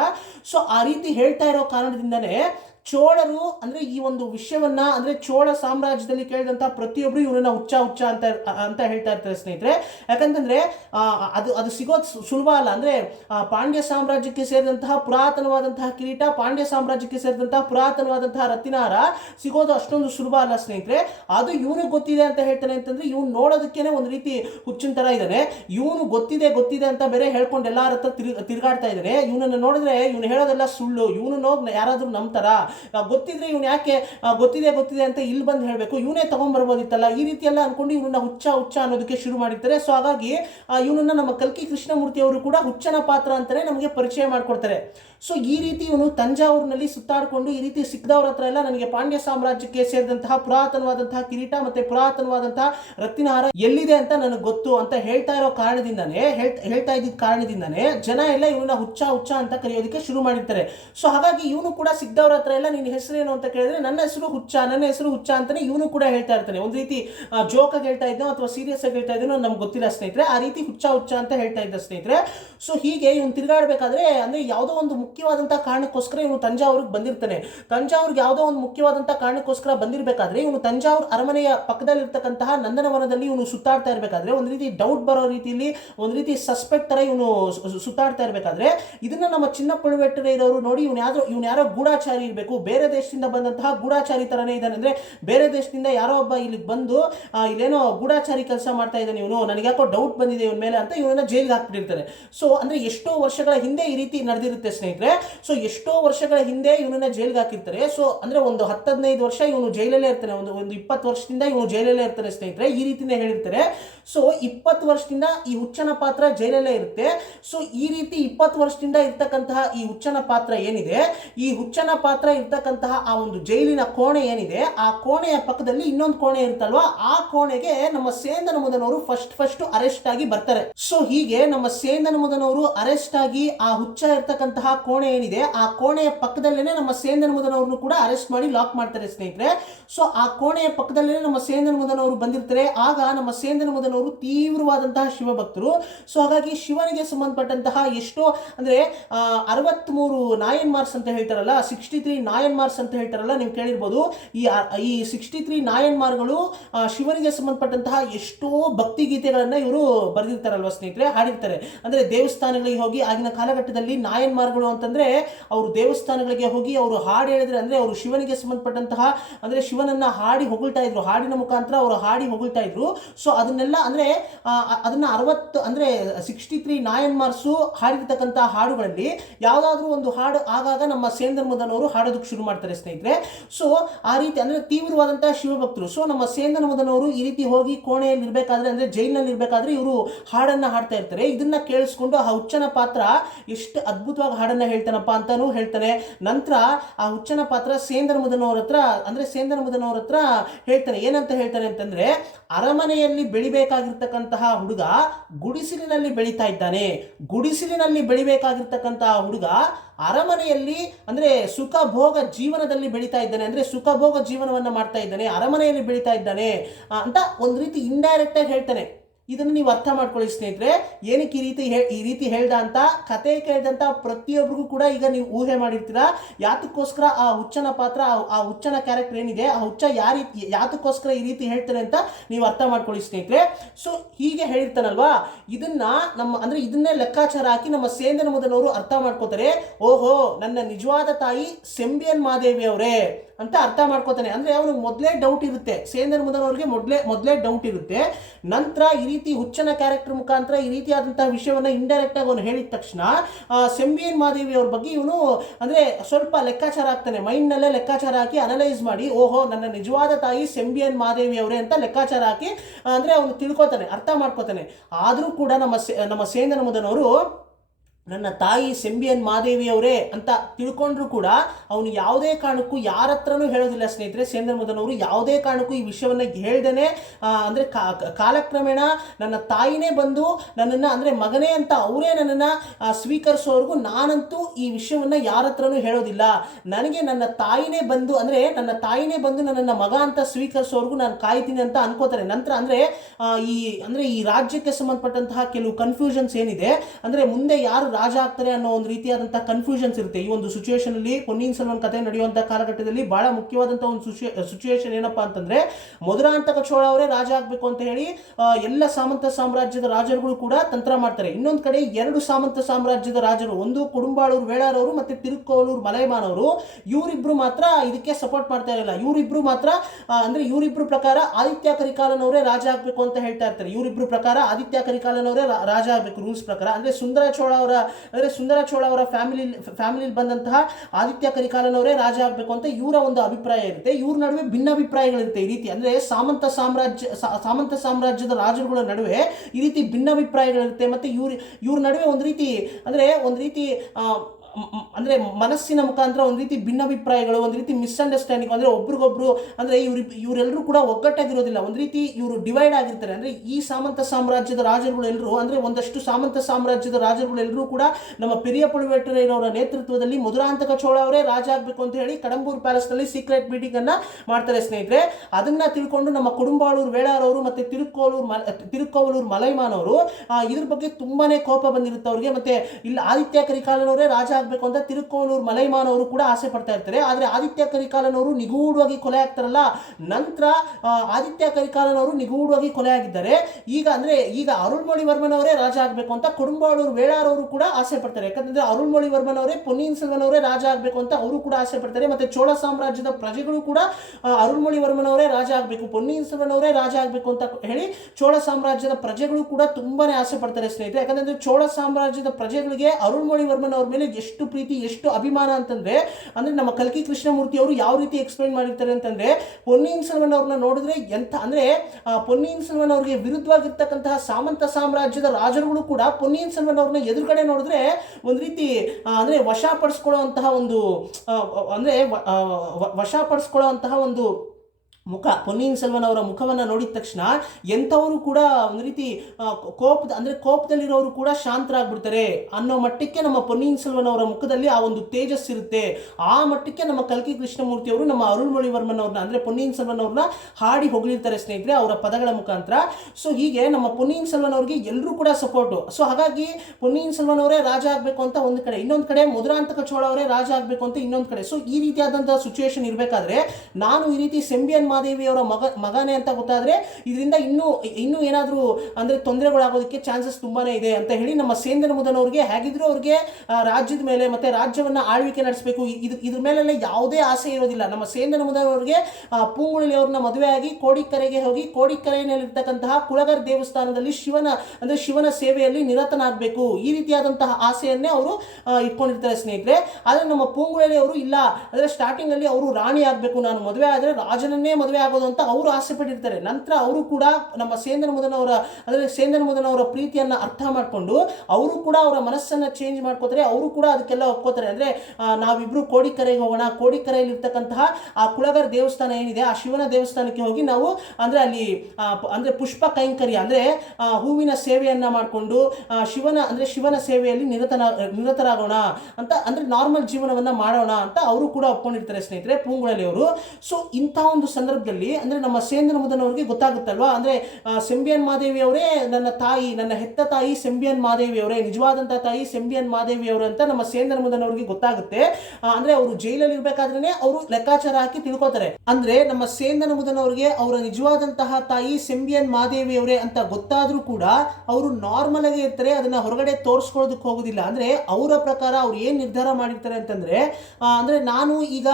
ಸೊ ಆ ರೀತಿ ಹೇಳ್ತಾ ಇರೋ ಕಾರಣದಿಂದನೇ ಚೋಳರು ಅಂದ್ರೆ ಈ ಒಂದು ವಿಷಯವನ್ನ ಅಂದ್ರೆ ಚೋಳ ಸಾಮ್ರಾಜ್ಯದಲ್ಲಿ ಕೇಳಿದಂತಹ ಪ್ರತಿಯೊಬ್ರು ಇವರನ್ನ ಹುಚ್ಚ ಅಂತ ಹೇಳ್ತಾ ಇರ್ತಾರೆ ಸ್ನೇಹಿತರೆ. ಯಾಕಂತಂದ್ರೆ ಅದು ಸಿಗೋದು ಸುಲಭ ಅಲ್ಲ. ಅಂದ್ರೆ ಪಾಂಡ್ಯ ಸಾಮ್ರಾಜ್ಯಕ್ಕೆ ಸೇರಿದಂತಹ ಪುರಾತನವಾದಂತಹ ಕಿರೀಟ, ಪಾಂಡ್ಯ ಸಾಮ್ರಾಜ್ಯಕ್ಕೆ ಸೇರಿದಂತಹ ಪುರಾತನವಾದಂತಹ ರತ್ತಿನಹಾರ ಸಿಗೋದು ಅಷ್ಟೊಂದು ಸುಲಭ ಅಲ್ಲ ಸ್ನೇಹಿತರೆ. ಅದು ಇವನು ಗೊತ್ತಿದೆ ಅಂತ ಹೇಳ್ತಾನೆ ಅಂತಂದ್ರೆ ಇವನು ನೋಡೋದಕ್ಕೇನೆ ಒಂದು ರೀತಿ ಹುಚ್ಚಿನ ತರ ಇದ್ದಾನೆ. ಇವನು ಗೊತ್ತಿದೆ ಅಂತ ಬೇರೆ ಹೇಳ್ಕೊಂಡು ಎಲ್ಲಾರ ಹತ್ರ ತಿರುಗಾಡ್ತಾ ಇದ್ದಾನೆ. ಇವನನ್ನು ನೋಡಿದ್ರೆ ಇವನು ಹೇಳೋದೆಲ್ಲ ಸುಳ್ಳು, ಇವನು ಯಾರಾದ್ರೂ ನಂಬ್ತಾರ, ಗೊತ್ತಿದ್ರೆ ಇವ್ನು ಯಾಕೆ ಗೊತ್ತಿದೆ ಅಂತ ಇಲ್ಲಿ ಬಂದು ಹೇಳಬೇಕು, ಇವನೇ ತಗೊಂಡ್ಬರ್ಬೋದಿತ್ತಲ್ಲ, ಈ ರೀತಿ ಎಲ್ಲ ಅನ್ಕೊಂಡು ಇವನನ್ನ ಹುಚ್ಚ ಅನ್ನೋದಕ್ಕೆ ಶುರು ಮಾಡಿರ್ತಾರೆ. ಸೊ ಹಾಗಾಗಿ ಇವನನ್ನ ನಮ್ಮ ಕಲ್ಕಿ ಕೃಷ್ಣಮೂರ್ತಿ ಅವರು ಕೂಡ ಹುಚ್ಚನ ಪಾತ್ರ ಅಂತಾನೆ ನಮಗೆ ಪರಿಚಯ ಮಾಡ್ಕೊಡ್ತಾರೆ. ಸೊ ಈ ರೀತಿ ಇವನು ತಂಜಾವೂರಿನಲ್ಲಿ ಸುತ್ತಾಡಿಕೊಂಡು ಈ ರೀತಿ ಸಿಕ್ಕದವ್ರ ಹತ್ರ ಎಲ್ಲ ನನಗೆ ಪಾಂಡ್ಯ ಸಾಮ್ರಾಜ್ಯಕ್ಕೆ ಸೇರಿದಂತಹ ಪುರಾತನವಾದಂತಹ ಕಿರೀಟ ಮತ್ತೆ ಪುರಾತನವಾದಂತಹ ರತ್ನಹಾರ ಎಲ್ಲಿದೆ ಅಂತ ನನಗೆ ಗೊತ್ತು ಅಂತ ಹೇಳ್ತಾ ಇದ್ದ ಕಾರಣದಿಂದಾನೆ ಜನ ಎಲ್ಲ ಇವನ ಹುಚ್ಚ ಅಂತ ಕರೆಯೋದಕ್ಕೆ ಶುರು ಮಾಡಿರ್ತಾರೆ. ಸೊ ಹಾಗಾಗಿ ಇವನು ಕೂಡ ಸಿಕ್ಕದವ್ರ ಹತ್ರ ಎಲ್ಲ ನಿನ್ನ ಹೆಸರೇನು ಅಂತ ಕೇಳಿದ್ರೆ ನನ್ನ ಹೆಸರು ಹುಚ್ಚ ಅಂತಾನೆ ಇವನು ಕೂಡ ಹೇಳ್ತಾ ಇರ್ತಾನೆ. ಒಂದು ರೀತಿ ಜೋಕ್ ಆಗಿ ಹೇಳ್ತಾ ಇದ್ದೋ ಅಥವಾ ಸೀರಿಯಸ್ ಆಗಿ ಹೇಳ್ತಾ ಇದ್ದೋ ನಮ್ಗೆ ಗೊತ್ತಿಲ್ಲ ಸ್ನೇಹಿತರೆ, ಆ ರೀತಿ ಹುಚ್ಚ ಅಂತ ಹೇಳ್ತಾ ಇದ್ದ ಸ್ನೇಹಿತರೆ. ಸೊ ಹೀಗೆ ಇವನು ತಿರುಗಾಡಬೇಕಾದ್ರೆ ಅಂದ್ರೆ ಯಾವುದೋ ಒಂದು ಮುಖ್ಯವಾದಂತಹ ಕಾರಣಕ್ಕೋಸ್ಕರ ಇವನು ತಂಜಾವೂರಿಗೆ ಬಂದಿರ್ತಾನೆ. ತಂಜಾವೂರಿಗೆ ಯಾವುದೋ ಒಂದು ಮುಖ್ಯವಾದಂತಹ ಕಾರಣಕ್ಕೋಸ್ಕರ ಬಂದಿರಬೇಕಾದ್ರೆ ಇವನು ತಂಜಾವೂರು ಅರಮನೆಯ ಪಕ್ಕದಲ್ಲಿರ್ತಕ್ಕಂತಹ ನಂದನವನದಲ್ಲಿ ಇವನು ಸುತ್ತಾಡ್ತಾ ಇರಬೇಕಾದ್ರೆ ಒಂದು ರೀತಿ ಡೌಟ್ ಬರೋ ರೀತಿಯಲ್ಲಿ ಒಂದು ರೀತಿ ಸಸ್ಪೆಕ್ಟ್ ತರ ಇವನು ಸುತ್ತಾಡ್ತಾ ಇರಬೇಕಾದ್ರೆ ಇದನ್ನ ನಮ್ಮ ಚಿನ್ನ ಪಳುವೆಟ್ಟರೆ ಇರೋರು ನೋಡಿ ಇವನು ಯಾರೋ ಗೂಢಾಚಾರಿ ಇರಬೇಕು, ಬೇರೆ ದೇಶದಿಂದ ಬಂದಂತಹ ಗೂಢಾಚಾರಿ ತರನೇ ಇದ್ದಾನೆ, ಅಂದ್ರೆ ಬೇರೆ ದೇಶದಿಂದ ಯಾರೋ ಒಬ್ಬ ಇಲ್ಲಿಗೆ ಬಂದು ಇಲ್ಲೇನೋ ಗೂಢಾಚಾರಿ ಕೆಲಸ ಮಾಡ್ತಾ ಇದ್ದಾನೆ ಇವನು, ನನಗೆ ಯಾಕೋ ಡೌಟ್ ಬಂದಿದೆ ಇವನ ಮೇಲೆ ಅಂತ ಇವನನ್ನ ಜೈಲಿಗೆ ಹಾಕ್ಬಿಟ್ಟಿರ್ತಾರೆ. ಸೊ ಅಂದ್ರೆ ಎಷ್ಟೋ ವರ್ಷಗಳ ಹಿಂದೆ ಈ ರೀತಿ ನಡೆದಿರುತ್ತೆ ಸ್ನೇಹಿತರೆ. ಸೊ ಎಷ್ಟೋ ವರ್ಷಗಳ ಹಿಂದೆ ಇವನನ್ನ ಜೈಲಿಗೆ ಹಾಕಿರ್ತಾರೆ. ಸೊ ಅಂದ್ರೆ ಒಂದು 10-15 ವರ್ಷ ಇವನು ಜೈಲಲ್ಲೇ ಇರ್ತಾನೆ, ಒಂದು 20 ವರ್ಷದಿಂದ ಇವನು ಜೈಲಲ್ಲೇ ಇರ್ತಾನೆ ಸ್ನೇಹಿತರೆ, ಈ ರೀತಿನೇ ಹೇಳಿರ್ತಾರೆ. ಸೊ 20 ವರ್ಷದಿಂದ ಈ ಹುಚ್ಚನ ಪಾತ್ರ ಜೈಲಲ್ಲೇ ಇರುತ್ತೆ. ಸೊ ಈ ರೀತಿ 20 ವರ್ಷದಿಂದ ಇರ್ತಕ್ಕಂತಹ ಈ ಹುಚ್ಚನ ಪಾತ್ರ ಏನಿದೆ, ಈ ಹುಚ್ಚನ ಪಾತ್ರ ಇರ್ತಕ್ಕಂತಹ ಆ ಒಂದು ಜೈಲಿನ ಕೋಣೆ ಏನಿದೆ, ಆ ಕೋಣೆಯ ಪಕ್ಕದಲ್ಲಿ ಇನ್ನೊಂದು ಕೋಣೆ ಇರುತ್ತಲ್ವಾ, ಆ ಕೋಣೆಗೆ ನಮ್ಮ ಸೇಂದನ ಮುದನವರು ಫಸ್ಟ್ ಅರೆಸ್ಟ್ ಆಗಿ ಬರ್ತಾರೆ. ಸೊ ಹೀಗೆ ನಮ್ಮ ಸೇಂದನ ಮುದನವರು ಅರೆಸ್ಟ್ ಆಗಿ ಆ ಹುಚ್ಚ ಇರ್ತಕ್ಕಂತಹ ಕೋಣೆ ಏನಿದೆ ಆ ಕೋಣೆಯ ಪಕ್ಕದಲ್ಲೇನೆ ನಮ್ಮ ಸೇಂದನ ಮುದನವ್ರನ್ನು ಕೂಡ ಅರೆಸ್ಟ್ ಮಾಡಿ ಲಾಕ್ ಮಾಡ್ತಾರೆ ಸ್ನೇಹಿತರೆ. ಸೊ ಆ ಕೋಣೆಯ ಪಕ್ಕದಲ್ಲೇನೆ ನಮ್ಮ ಸೇಂದನ ಮುದನವರು ಬಂದಿರ್ತಾರೆ. ಆಗ ನಮ್ಮ ಸೇಂದನ ಮುದನವರು ತೀವ್ರವಾದಂತಹ ಶಿವಭಕ್ತರು. ಸೊ ಹಾಗಾಗಿ ಶಿವನಿಗೆ ಸಂಬಂಧಪಟ್ಟಂತಹ ಎಷ್ಟೋ ಅಂದ್ರೆ 63 ನಾಯನ್ಮಾರ್ಸ್ ಅಂತ ಹೇಳ್ತಾರಲ್ಲ, 63 ನಾಯನ್ಮಾರ್ಸ್ ಅಂತ ಹೇಳ್ತಾರಲ್ಲ, ನೀವು ಕೇಳಿರ್ಬೋದು. ಈ 63 ನಾಯನ್ಮಾರ್ಗಳು ಶಿವನಿಗೆ ಸಂಬಂಧಪಟ್ಟಂತಹ ಎಷ್ಟೋ ಭಕ್ತಿ ಗೀತೆಗಳನ್ನ ಇವರು ಬರೆದಿರ್ತಾರಲ್ವಾ ಸ್ನೇಹಿತರೆ, ಹಾಡಿರ್ತಾರೆ. ಅಂದ್ರೆ ದೇವಸ್ಥಾನಗಳಿಗೆ ಹೋಗಿ ಆಗಿನ ಕಾಲಘಟ್ಟದಲ್ಲಿ ನಾಯನ್ಮಾರ್ಗಳು ಅಂತಂದ್ರೆ ಅವರು ದೇವಸ್ಥಾನಗಳಿಗೆ ಹೋಗಿ ಅವರು ಹಾಡು ಹೇಳಿದ್ರೆ ಅಂದ್ರೆ ಅವರು ಶಿವನಿಗೆ ಸಂಬಂಧಪಟ್ಟಂತಹ ಅಂದ್ರೆ ಶಿವನನ್ನ ಹಾಡಿ ಹೊಗಳ್ತಾ ಇದ್ರು, ಹಾಡಿನ ಮುಖಾಂತರ ಅವರು ಹಾಡಿ ಹೊಗಳ್ತಾ ಇದ್ರು. ಸೊ ಅದನ್ನೆಲ್ಲ ಅಂದ್ರೆ ಅದನ್ನ 63 ನಾಯನ್ಮಾರ್ಸು ಹಾಡಿರ್ತಕ್ಕಂತಹ ಹಾಡುಗಳಲ್ಲಿ ಯಾವ್ದಾದ್ರು ಒಂದು ಹಾಡು ಆಗಾಗ ನಮ್ಮ ಸೇಂದನ ಮುದನವರು ಹಾಡೋದಕ್ಕೆ ಶುರು ಮಾಡ್ತಾರೆ ಸ್ನೇಹಿತರೆ. ಸೊ ಆ ರೀತಿ ಅಂದ್ರೆ ತೀವ್ರವಾದಂತಹ ಶಿವಭಕ್ತರು. ಸೊ ನಮ್ಮ ಸೇಂದನ ಮುದನವರು ಈ ರೀತಿ ಹೋಗಿ ಕೋಣೆಯಲ್ಲಿ ಇರ್ಬೇಕಾದ್ರೆ ಅಂದ್ರೆ ಜೈಲಿನಲ್ಲಿ ಇರ್ಬೇಕಾದ್ರೆ ಇವರು ಹಾಡನ್ನ ಹಾಡ್ತಾ ಇರ್ತಾರೆ. ಇದನ್ನ ಕೇಳಿಸ್ಕೊಂಡು ಆ ಹುಚ್ಚನ ಪಾತ್ರ ಎಷ್ಟು ಅದ್ಭುತವಾಗಿ ಹಾಡನ್ನ ಹೇಳ್ತಾನಪ್ಪ ಅಂತಾನೂ ಹೇಳ್ತಾನೆ. ನಂತರ ಆ ಹುಚ್ಚನ ಪಾತ್ರ ಸೇಂದನ ಮುದನವರ ಹತ್ರ ಹೇಳ್ತಾನೆ. ಏನಂತ ಹೇಳ್ತಾನೆ ಅಂತಂದ್ರೆ, ಅರಮನೆಯಲ್ಲಿ ಬೆಳಿಬೇಕಾಗಿರ್ತಕ್ಕಂತಹ ಹುಡುಗ ಗುಡಿಸಿಲಿನಲ್ಲಿ ಬೆಳೀತಾ ಇದ್ದಾನೆ, ಗುಡಿಸಿಲಿನಲ್ಲಿ ಬೆಳಿಬೇಕಾಗಿರ್ತಕ್ಕಂತಹ ಹುಡುಗ ಅರಮನೆಯಲ್ಲಿ ಅಂದ್ರೆ ಸುಖ ಭೋಗ ಜೀವನದಲ್ಲಿ ಬೆಳೀತಾ ಇದ್ದಾನೆ, ಅಂದ್ರೆ ಸುಖ ಭೋಗ ಜೀವನವನ್ನ ಮಾಡ್ತಾ ಇದ್ದಾನೆ, ಅರಮನೆಯಲ್ಲಿ ಬೆಳೀತಾ ಇದ್ದಾನೆ ಅಂತ ಒಂದು ರೀತಿ ಇಂಡೈರೆಕ್ಟ್ ಆಗಿ ಹೇಳ್ತಾನೆ. ಇದನ್ನು ನೀವು ಅರ್ಥ ಮಾಡ್ಕೊಳ್ಳಿ ಸ್ನೇಹಿತರೆ, ಏನಕ್ಕೆ ಈ ರೀತಿ ಹೇಳ್ದ ಅಂತ ಕತೆ ಕೇಳಿದಂತ ಪ್ರತಿಯೊಬ್ಬರಿಗೂ ಕೂಡ ಈಗ ನೀವು ಊಹೆ ಮಾಡಿರ್ತೀರಾ ಯಾತಕ್ಕೋಸ್ಕರ ಆ ಹುಚ್ಚನ ಪಾತ್ರ, ಆ ಹುಚ್ಚನ ಕ್ಯಾರೆಕ್ಟರ್ ಏನಿದೆ, ಆ ಹುಚ್ಚ ಯಾತಕ್ಕೋಸ್ಕರ ಈ ರೀತಿ ಹೇಳ್ತಾರೆ ಅಂತ ನೀವು ಅರ್ಥ ಮಾಡ್ಕೊಳ್ಳಿ ಸ್ನೇಹಿತರೆ. ಸೊ ಹೀಗೆ ಹೇಳಿರ್ತಾನಲ್ವಾ, ಇದನ್ನೇ ಲೆಕ್ಕಾಚಾರ ಹಾಕಿ ನಮ್ಮ ಸೇಂದನ ಮುದನವರು ಅರ್ಥ ಮಾಡ್ಕೋತಾರೆ. ಓಹೋ, ನನ್ನ ನಿಜವಾದ ತಾಯಿ ಸೆಂಬಿಯನ್ ಮಾದೇವಿ ಅವರೇ ಅಂತ ಅರ್ಥ ಮಾಡ್ಕೋತಾನೆ. ಅಂದ್ರೆ ಅವನಿಗೆ ಮೊದಲೇ ಡೌಟ್ ಇರುತ್ತೆ, ಸೇಂದನ ಮುದನವ್ರಿಗೆ ಮೊದಲೇ ಡೌಟ್ ಇರುತ್ತೆ. ನಂತರ ಈ ರೀತಿ ಹುಚ್ಚನ ಕ್ಯಾರೆಕ್ಟರ್ ಮುಖಾಂತರ ಈ ರೀತಿಯಾದಂತಹ ವಿಷಯವನ್ನ ಇಂಡೈರೆಕ್ಟ್ ಆಗಿ ಅವನು ಹೇಳಿದ ತಕ್ಷಣ ಸೆಂಬಿಯನ್ ಮಾದೇವಿ ಅವ್ರ ಬಗ್ಗೆ ಇವನು ಅಂದ್ರೆ ಸ್ವಲ್ಪ ಲೆಕ್ಕಾಚಾರ ಹಾಕ್ತಾನೆ, ಮೈಂಡ್ ನಲ್ಲೇ ಲೆಕ್ಕಾಚಾರ ಹಾಕಿ ಅನಲೈಸ್ ಮಾಡಿ, ಓಹೋ ನನ್ನ ನಿಜವಾದ ತಾಯಿ ಸೆಂಬಿಯನ್ ಮಾದೇವಿ ಅವರೇ ಅಂತ ಲೆಕ್ಕಾಚಾರ ಹಾಕಿ ಅಂದ್ರೆ ಅವನು ತಿಳ್ಕೊತಾನೆ, ಅರ್ಥ ಮಾಡ್ಕೋತಾನೆ. ಆದ್ರೂ ಕೂಡ ನಮ್ಮ ಸೇಂದನ ಮುದನವರು ನನ್ನ ತಾಯಿ ಸೆಂಬಿಯನ್ ಮಾದೇವಿ ಅವರೇ ಅಂತ ತಿಳ್ಕೊಂಡ್ರು ಕೂಡ ಅವನು ಯಾವುದೇ ಕಾರಣಕ್ಕೂ ಯಾರ ಹತ್ರನೂ ಹೇಳೋದಿಲ್ಲ ಸ್ನೇಹಿತರೆ. ಸೇಂದನ ಮುದನವರು ಯಾವುದೇ ಕಾರಣಕ್ಕೂ ಈ ವಿಷಯವನ್ನ ಹೇಳ್ದೇನೆ ಅಂದ್ರೆ ಕಾಲಕ್ರಮೇಣ ನನ್ನ ತಾಯಿನೇ ಬಂದು ನನ್ನನ್ನು ಅಂದ್ರೆ ಮಗನೇ ಅಂತ ಅವರೇ ನನ್ನನ್ನು ಸ್ವೀಕರಿಸೋವರೆಗೂ ನಾನಂತೂ ಈ ವಿಷಯವನ್ನ ಯಾರ ಹತ್ರನೂ ಹೇಳೋದಿಲ್ಲ, ನನಗೆ ನನ್ನ ತಾಯಿನೇ ಬಂದು ನನ್ನನ್ನು ಮಗ ಅಂತ ಸ್ವೀಕರಿಸೋವರೆಗೂ ನಾನು ಕಾಯ್ತೀನಿ ಅಂತ ಅನ್ಕೋತಾರೆ. ನಂತರ ಈ ರಾಜ್ಯಕ್ಕೆ ಸಂಬಂಧಪಟ್ಟಂತಹ ಕೆಲವು ಕನ್ಫ್ಯೂಷನ್ಸ್ ಏನಿದೆ ಅಂದ್ರೆ ಮುಂದೆ ಯಾರು ರಾಜ ಆಗ್ತಾರೆ ಅನ್ನೋ ಒಂದು ರೀತಿಯಾದಂತಹ ಕನ್ಫ್ಯೂಷನ್ಸ್ ಇರುತ್ತೆ. ಈ ಒಂದು ಸಿಚುವೇಶನ್ ಅಲ್ಲಿ ಪೊನ್ನಿಯಿನ್ ಸೆಲ್ವನ್ ಕಥೆ ನಡೆಯುವಂತಹ ಕಾಲಘಟ್ಟದಲ್ಲಿ ಬಹಳ ಮುಖ್ಯವಾದಂತಹ ಒಂದು ಸಿಚುವೇಶನ್ ಏನಪ್ಪಾ ಅಂತಂದ್ರೆ, ಮಧುರಾಂತಕ ಚೋಳ ಅವರೇ ರಾಜ ಆಗ್ಬೇಕು ಅಂತ ಹೇಳಿ ಎಲ್ಲ ಸಾಮಂತ ಸಾಮ್ರಾಜ್ಯದ ರಾಜರುಗಳು ಕೂಡ ತಂತ್ರ ಮಾಡ್ತಾರೆ. ಇನ್ನೊಂದು ಕಡೆ 2 ಸಾಮಂತ ಸಾಮ್ರಾಜ್ಯದ ರಾಜರು, ಒಂದು ಕುಡುಂಬಾಳೂರು ವೇಳಾರವರು ಮತ್ತೆ ತಿರುಕ್ಕೋಲೂರು ಮಲೈಮಾನವರು, ಇವರಿಬ್ರು ಮಾತ್ರ ಇದಕ್ಕೆ ಸಪೋರ್ಟ್ ಮಾಡ್ತಾ ಇರಲಿಲ್ಲ. ಇವರಿಬ್ರು ಪ್ರಕಾರ ಆದಿತ್ಯ ಕರಿಕಾಲನ್ ಅವರೇ ರಾಜ ಆಗ್ಬೇಕು ಅಂತ ಹೇಳ್ತಾ ಇರ್ತಾರೆ. ಇವರಿಬ್ರು ಪ್ರಕಾರ ಆದಿತ್ಯ ಕರಿಕಾಲನ್ ಅವರೇ ರಾಜ ಆಗ್ಬೇಕು ರೂಲ್ಸ್ ಪ್ರಕಾರ. ಅಂದ್ರೆ ಸುಂದರ ಚೋಳ ಅವರ ಅಂದರೆ ಸುಂದರ ಚೋಳ ಅವರ ಫ್ಯಾಮಿಲಿ ಬಂದಂತಹ ಆದಿತ್ಯ ಕರಿಕಾಲನವರೇ ರಾಜ ಆಗಬೇಕು ಅಂತ ಇವರ ಒಂದು ಅಭಿಪ್ರಾಯ ಇರುತ್ತೆ. ಇವ್ರ ನಡುವೆ ಭಿನ್ನಾಭಿಪ್ರಾಯಗಳಿರುತ್ತೆ. ಈ ರೀತಿ ಅಂದರೆ ಸಾಮಂತ ಸಾಮ್ರಾಜ್ಯದ ರಾಜರುಗಳ ನಡುವೆ ಈ ರೀತಿ ಭಿನ್ನಾಭಿಪ್ರಾಯಗಳಿರುತ್ತೆ. ಮತ್ತು ಇವ್ರ ನಡುವೆ ಒಂದು ರೀತಿ ಅಂದರೆ ಮನಸ್ಸಿನ ಮುಖಾಂತರ ಒಂದು ರೀತಿ ಭಿನ್ನಾಭಿಪ್ರಾಯಗಳು, ಒಂದು ರೀತಿ ಮಿಸ್ಅಂಡರ್ಸ್ಟ್ಯಾಂಡಿಂಗ್, ಅಂದರೆ ಒಬ್ರಿಗೊಬ್ರು ಅಂದರೆ ಇವರೆಲ್ಲರೂ ಕೂಡ ಒಗ್ಗಟ್ಟಾಗಿರೋದಿಲ್ಲ. ಒಂದು ರೀತಿ ಇವರು ಡಿವೈಡ್ ಆಗಿರ್ತಾರೆ. ಅಂದರೆ ಈ ಸಾಮಂತ ಸಾಮ್ರಾಜ್ಯದ ರಾಜರುಗಳೆಲ್ಲರೂ ಅಂದರೆ ಒಂದಷ್ಟು ಸಾಮಂತ ಸಾಮ್ರಾಜ್ಯದ ರಾಜರುಗಳೆಲ್ಲರೂ ಕೂಡ ನಮ್ಮ ಪೆರಿಯ ಪಳುವೇಟರಯ್ಯನವರ ನೇತೃತ್ವದಲ್ಲಿ ಮಧುರಾಂತಕ ಚೋಳ ಅವರೇ ರಾಜ ಆಗಬೇಕು ಅಂತ ಹೇಳಿ ಕಡಂಬೂರು ಪ್ಯಾಲೇಸ್ನಲ್ಲಿ ಸೀಕ್ರೆಟ್ ಮೀಟಿಂಗ್ ಅನ್ನ ಮಾಡ್ತಾರೆ ಸ್ನೇಹಿತರೆ. ಅದನ್ನ ತಿಳ್ಕೊಂಡು ನಮ್ಮ ಕುಡುಂಬಾಳೂರು ವೇಳಾರವರು ಮತ್ತೆ ತಿರುಕ್ಕೋವಲೂರು ಮಲೈಮಾನವರು ಇದ್ರ ಬಗ್ಗೆ ತುಂಬಾನೇ ಕೋಪ ಬಂದಿರುತ್ತೆ ಅವ್ರಿಗೆ. ಮತ್ತೆ ಇಲ್ಲಿ ಆದಿತ್ಯ ಕರಿಕಾಲನವರೇ ರಾಜ ಆಗಬೇಕು ಅಂತ ತಿರುಕ್ಕೋವಲೂರು ಮಲೈಮಾನವರು ಕೂಡ ಆಸೆ ಪಡ್ತಾ ಇರ್ತಾರೆ. ಆದ್ರೆ ಆದಿತ್ಯ ಕರಿಕಾಲನವರು ನಿಗೂಢವಾಗಿ ಕೊಲೆ ಆಗ್ತಾರಲ್ಲ, ನಂತರ ಆದಿತ್ಯ ಕರಿಕಾಲನವರು ನಿಗೂಢವಾಗಿ ಕೊಲೆ ಆಗಿದ್ದಾರೆ. ಈಗ ಅರುಳ್ಮೊಳಿವರ್ಮನವರೇ ರಾಜ ಆಗಬೇಕು ಅಂತ ಕುಡುಂಬಾಳೂರು ವೇಳಾರವರು ಕೂಡ ಆಸೆ ಪಡ್ತಾರೆ. ಯಾಕಂದ್ರೆ ಅರುಳ್ಮೊಳಿವರ್ಮನವರೇ ಪೊನ್ನಿಯಿನ್ ಸೆಲ್ವನವರೇ ರಾಜ ಆಗಬೇಕು ಅಂತ ಅವರು ಕೂಡ ಆಸೆ ಪಡ್ತಾರೆ. ಮತ್ತೆ ಚೋಳ ಸಾಮ್ರಾಜ್ಯದ ಪ್ರಜೆಗಳು ಕೂಡ ಅರುಳ್ಮೊಳಿವರ್ಮನವರೇ ರಾಜ ಆಗಬೇಕು, ಪೊನ್ನಿಯಿನ್ ಸೆಲ್ವನವರೇ ರಾಜ ಆಗಬೇಕು ಅಂತ ಹೇಳಿ ಚೋಳ ಸಾಮ್ರಾಜ್ಯದ ಪ್ರಜೆಗಳು ಕೂಡ ತುಂಬಾನೇ ಆಸೆ ಪಡ್ತಾರೆ ಸ್ನೇಹಿತರೆ. ಯಾಕಂದ್ರೆ ಚೋಳ ಸಾಮ್ರಾಜ್ಯದ ಪ್ರಜೆಗಳಿಗೆ ಅರುಳ್ಮೊಳಿವರ್ಮನವರ ಮೇಲೆ ಎಷ್ಟು ಪ್ರೀತಿ, ಎಷ್ಟು ಅಭಿಮಾನ ಅಂತಂದ್ರೆ ಅಂದ್ರೆ ನಮ್ಮ ಕಲ್ಕಿ ಕೃಷ್ಣಮೂರ್ತಿ ಅವರು ಯಾವ ರೀತಿ ಎಕ್ಸ್ಪ್ಲೈನ್ ಮಾಡಿರ್ತಾರೆ ಅಂತಂದ್ರೆ, ಪೊನ್ನಿಯಿನ್ ಸೆಲ್ವನ್ ಅವ್ರನ್ನ ನೋಡಿದ್ರೆ ಪೊನ್ನಿಯಿನ್ ಸೆಲ್ವನ್ ಅವ್ರಿಗೆ ವಿರುದ್ಧವಾಗಿರ್ತಕ್ಕಂತಹ ಸಾಮಂತ ಸಾಮ್ರಾಜ್ಯದ ರಾಜರುಗಳು ಕೂಡ ಪೊನ್ನಿಯಿನ್ ಸೆಲ್ವನ್ ಅವ್ರನ್ನ ಎದುರುಗಡೆ ನೋಡಿದ್ರೆ ಒಂದು ರೀತಿ ಅಂದ್ರೆ ವಶಪಡಿಸ್ಕೊಳ್ಳುವಂತಹ ಒಂದು ಮುಖ, ಪೊನ್ನಿಯಿನ್ ಸೆಲ್ವನ್ ಅವರ ಮುಖವನ್ನು ನೋಡಿದ ತಕ್ಷಣ ಎಂಥವರು ಕೂಡ ಒಂದು ರೀತಿ ಕೋಪದಲ್ಲಿರೋರು ಕೂಡ ಶಾಂತರಾಗ್ಬಿಡ್ತಾರೆ ಅನ್ನೋ ಮಟ್ಟಕ್ಕೆ ನಮ್ಮ ಪೊನ್ನಿಯಿನ್ ಸೆಲ್ವನ್ ಅವರ ಮುಖದಲ್ಲಿ ಆ ಒಂದು ತೇಜಸ್ ಇರುತ್ತೆ. ಆ ಮಟ್ಟಕ್ಕೆ ನಮ್ಮ ಕಲ್ಕಿ ಕೃಷ್ಣಮೂರ್ತಿ ಅವರು ನಮ್ಮ ಅರುಳ್ಮೊಳಿವರ್ಮನ್ ಅವ್ರನ್ನ ಅಂದ್ರೆ ಪೊನ್ನಿಯಿನ್ ಸೆಲ್ವನ್ ಅವ್ರನ್ನ ಹಾಡಿ ಹೊಗಳಿರ್ತಾರೆ ಸ್ನೇಹಿತರೆ ಅವರ ಪದಗಳ ಮುಖಾಂತರ. ಸೊ ಹೀಗೆ ನಮ್ಮ ಪೊನ್ನಿಯಿನ್ ಸೆಲ್ವನ್ ಅವರಿಗೆ ಎಲ್ಲರೂ ಕೂಡ ಸಪೋರ್ಟು. ಸೊ ಹಾಗಾಗಿ ಪೊನ್ನಿಯಿನ್ ಸೆಲ್ವನ್ ಅವರೇ ರಾಜ ಆಗಬೇಕು ಅಂತ ಒಂದು ಕಡೆ, ಇನ್ನೊಂದು ಕಡೆ ಮಧುರಾಂತಕ ಚೋಳ ಅವರೇ ರಾಜ ಆಗಬೇಕು ಅಂತ ಇನ್ನೊಂದು ಕಡೆ. ಸೊ ಈ ರೀತಿಯಾದಂತಹ ಸಿಚುವೇಶನ್ ಇರಬೇಕಾದ್ರೆ ನಾನು ಈ ರೀತಿ ಸೆಂಬಿಯನ್ ಮಾದೇವಿಯವರ ಮಗನೇ ಅಂತ ಗೊತ್ತಾದ್ರೆ ಇದರಿಂದ ಇನ್ನೂ ಏನಾದರೂ ಅಂದ್ರೆ ತೊಂದರೆಗಳಾಗೋದಕ್ಕೆ ಚಾನ್ಸಸ್ ತುಂಬಾನೇ ಇದೆ ಅಂತ ಹೇಳಿ ನಮ್ಮ ಸೇಂದ್ರ ಮುದನವರಿಗೆ ಹೇಗಿದ್ರು ಅವ್ರಿಗೆ ರಾಜ್ಯದ ಮೇಲೆ ಮತ್ತೆ ರಾಜ್ಯವನ್ನ ಆಳ್ವಿಕೆ ನಡೆಸಬೇಕು ಇದ್ರ ಮೇಲೆಲ್ಲ ಯಾವುದೇ ಆಸೆ ಇರೋದಿಲ್ಲ. ನಮ್ಮ ಸೇಂದ್ರ ಮುದನವರಿಗೆ ಪೂಂಗುಳಿ ಅವ್ರನ್ನ ಮದುವೆ ಆಗಿ ಕೋಡಿಕೆರೆಗೆ ಹೋಗಿ ಕೋಡಿಕೆರೆಯಲ್ಲಿರ್ತಕ್ಕಂತಹ ಕುಳಗರ್ ದೇವಸ್ಥಾನದಲ್ಲಿ ಶಿವನ ಸೇವೆಯಲ್ಲಿ ನಿರತನಾಗಬೇಕು, ಈ ರೀತಿಯಾದಂತಹ ಆಸೆಯನ್ನೇ ಅವರು ಇಟ್ಕೊಂಡಿರ್ತಾರೆ ಸ್ನೇಹಿತರೆ. ಆದ್ರೆ ನಮ್ಮ ಪೂಂಗುಳಿ ಅವರು ಇಲ್ಲ, ಅಂದ್ರೆ ಸ್ಟಾರ್ಟಿಂಗ್ ಅಲ್ಲಿ ಅವರು ರಾಣಿ ಆಗ್ಬೇಕು, ನಾನು ಮದುವೆ ಆದ್ರೆ ರಾಜನನ್ನೇ ಮದುವೆ ಆಗೋದು ಅಂತ ಅವರು ಆಸೆ ಪಟ್ಟಿರ್ತಾರೆ. ನಂತರ ಅವರು ಕೂಡ ನಮ್ಮ ಸೇಂದ್ರ ಮುದನವರ ಪ್ರೀತಿಯನ್ನ ಅರ್ಥ ಮಾಡಿಕೊಂಡು ಅವರು ಕೂಡ ಅವರ ಮನಸ್ಸನ್ನ ಚೇಂಜ್ ಮಾಡ್ಕೋತಾರೆ. ಅವರು ಕೂಡ ಅದಕ್ಕೆಲ್ಲ ಒಪ್ಕೋತಾರೆ. ಅಂದ್ರೆ ನಾವಿಬ್ರು ಕೋಡಿಕೆರೆಗೆ ಹೋಗೋಣ, ಕೋಡಿಕೆರೆಯಲ್ಲಿ ಇರ್ತಕ್ಕಂತಹ ಆ ಕುಳಗರ್ ದೇವಸ್ಥಾನ ಏನಿದೆ ಆ ಶಿವನ ದೇವಸ್ಥಾನಕ್ಕೆ ಹೋಗಿ ನಾವು ಅಂದ್ರೆ ಅಲ್ಲಿ ಅಂದ್ರೆ ಪುಷ್ಪ ಕೈಂಕರ್ಯ ಅಂದ್ರೆ ಹೂವಿನ ಸೇವೆಯನ್ನ ಮಾಡಿಕೊಂಡು ಶಿವನ ಸೇವೆಯಲ್ಲಿ ನಿರತರಾಗೋಣ ಅಂತ, ಅಂದ್ರೆ ನಾರ್ಮಲ್ ಜೀವನವನ್ನ ಮಾಡೋಣ ಅಂತ ಅವರು ಕೂಡ ಒಪ್ಕೊಂಡಿರ್ತಾರೆ ಸ್ನೇಹಿತರೆ ಪೂಂಗುಳಲಿ ಅವರು. ಸೊ ಇಂಥ ಒಂದು ಸಂದರ್ಭದಲ್ಲಿ ಅಂದ್ರೆ ನಮ್ಮ ಸೇಂದ್ರ ಮುದನವರಿಗೆ ಗೊತ್ತಾಗುತ್ತಲ್ವಾ, ಅಂದ್ರೆ ಸೆಂಬಿಯನ್ ಮಾದೇವಿ ಅವರೇ ನನ್ನ ಹೆತ್ತ ತಾಯಿ ಸೆಂಬಿಯನ್ ಮಾದೇವಿ ಅವರೇ, ನಿಜವಾದಂತಹ ತಾಯಿ ಸೆಂಬಿಯನ್ ಮಾದೇವಿ ಅವರು ಅಂತ ನಮ್ಮ ಸೇಂದ್ರ ಮುದನವರಿಗೆ ಗೊತ್ತಾಗುತ್ತೆ. ಅಂದ್ರೆ ಅವರು ಜೈಲಲ್ಲಿ ಇರ್ಬೇಕಾದ್ರೆ ಅವರು ಲೆಕ್ಕಾಚಾರ ಹಾಕಿ ತಿಳ್ಕೊತಾರೆ. ಅಂದ್ರೆ ನಮ್ಮ ಸೇಂದ್ರ ಮುದನವರಿಗೆ ಅವರ ನಿಜವಾದಂತಹ ತಾಯಿ ಸೆಂಬಿಯನ್ ಮಾದೇವಿ ಅವರೇ ಅಂತ ಗೊತ್ತಾದ್ರೂ ಕೂಡ ಅವರು ನಾರ್ಮಲ್ ಆಗಿ ಇರ್ತಾರೆ, ಅದನ್ನ ಹೊರಗಡೆ ತೋರಿಸ್ಕೊಳ್ಳೋದಕ್ಕೆ ಹೋಗೋದಿಲ್ಲ. ಅಂದ್ರೆ ಅವರ ಪ್ರಕಾರ ಅವ್ರು ಏನ್ ನಿರ್ಧಾರ ಮಾಡಿರ್ತಾರೆ ಅಂತಂದ್ರೆ ಅಂದ್ರೆ ನಾನು ಈಗ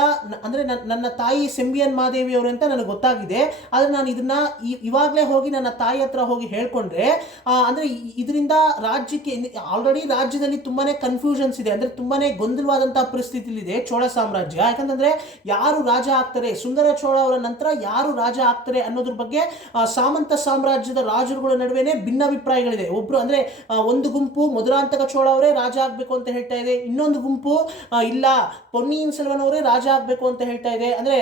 ಅಂದ್ರೆ ನನ್ನ ತಾಯಿ ಸೆಂಬಿಯನ್ ಮಾದೇವಿ ಅವರು ಅಂತ ನನಗೆ ಗೊತ್ತಾಗಿದೆ, ಆದ್ರೆ ನಾನು ಇದನ್ನ ಇವಾಗಲೇ ಹೋಗಿ ನನ್ನ ತಾಯಿ ಹತ್ರ ಹೋಗಿ ಹೇಳ್ಕೊಂಡ್ರೆ ಅಂದ್ರೆ ಇದರಿಂದ ರಾಜ್ಯಕ್ಕೆ ಆಲ್ರೆಡಿ ರಾಜ್ಯದಲ್ಲಿ ತುಂಬಾನೇ ಕನ್ಫ್ಯೂಷನ್ಸ್ ಇದೆ, ಅಂದ್ರೆ ತುಂಬಾನೇ ಗೊಂದಲವಾದಂತಹ ಪರಿಸ್ಥಿತಿ ಇದೆ ಚೋಳ ಸಾಮ್ರಾಜ್ಯ. ಯಾಕಂತಂದ್ರೆ ಯಾರು ರಾಜ ಆಗ್ತಾರೆ, ಸುಂದರ ಚೋಳ ಅವರ ನಂತರ ಯಾರು ರಾಜ ಆಗ್ತಾರೆ ಅನ್ನೋದ್ರ ಬಗ್ಗೆ ಸಾಮಂತ ಸಾಮ್ರಾಜ್ಯದ ರಾಜರುಗಳ ನಡುವೆನೆ ಭಿನ್ನಾಭಿಪ್ರಾಯಗಳಿದೆ. ಒಬ್ರು ಅಂದ್ರೆ ಒಂದು ಗುಂಪು ಮಧುರಾಂತಕ ಚೋಳ ಅವರೇ ರಾಜ ಆಗ್ಬೇಕು ಅಂತ ಹೇಳ್ತಾ ಇದೆ, ಇನ್ನೊಂದು ಗುಂಪು ಇಲ್ಲ ಪೊನ್ನಿಯಿನ್ ಸೆಲ್ವನ್ ಅವರೇ ರಾಜ ಆಗ್ಬೇಕು ಅಂತ ಹೇಳ್ತಾ ಇದೆ. ಅಂದ್ರೆ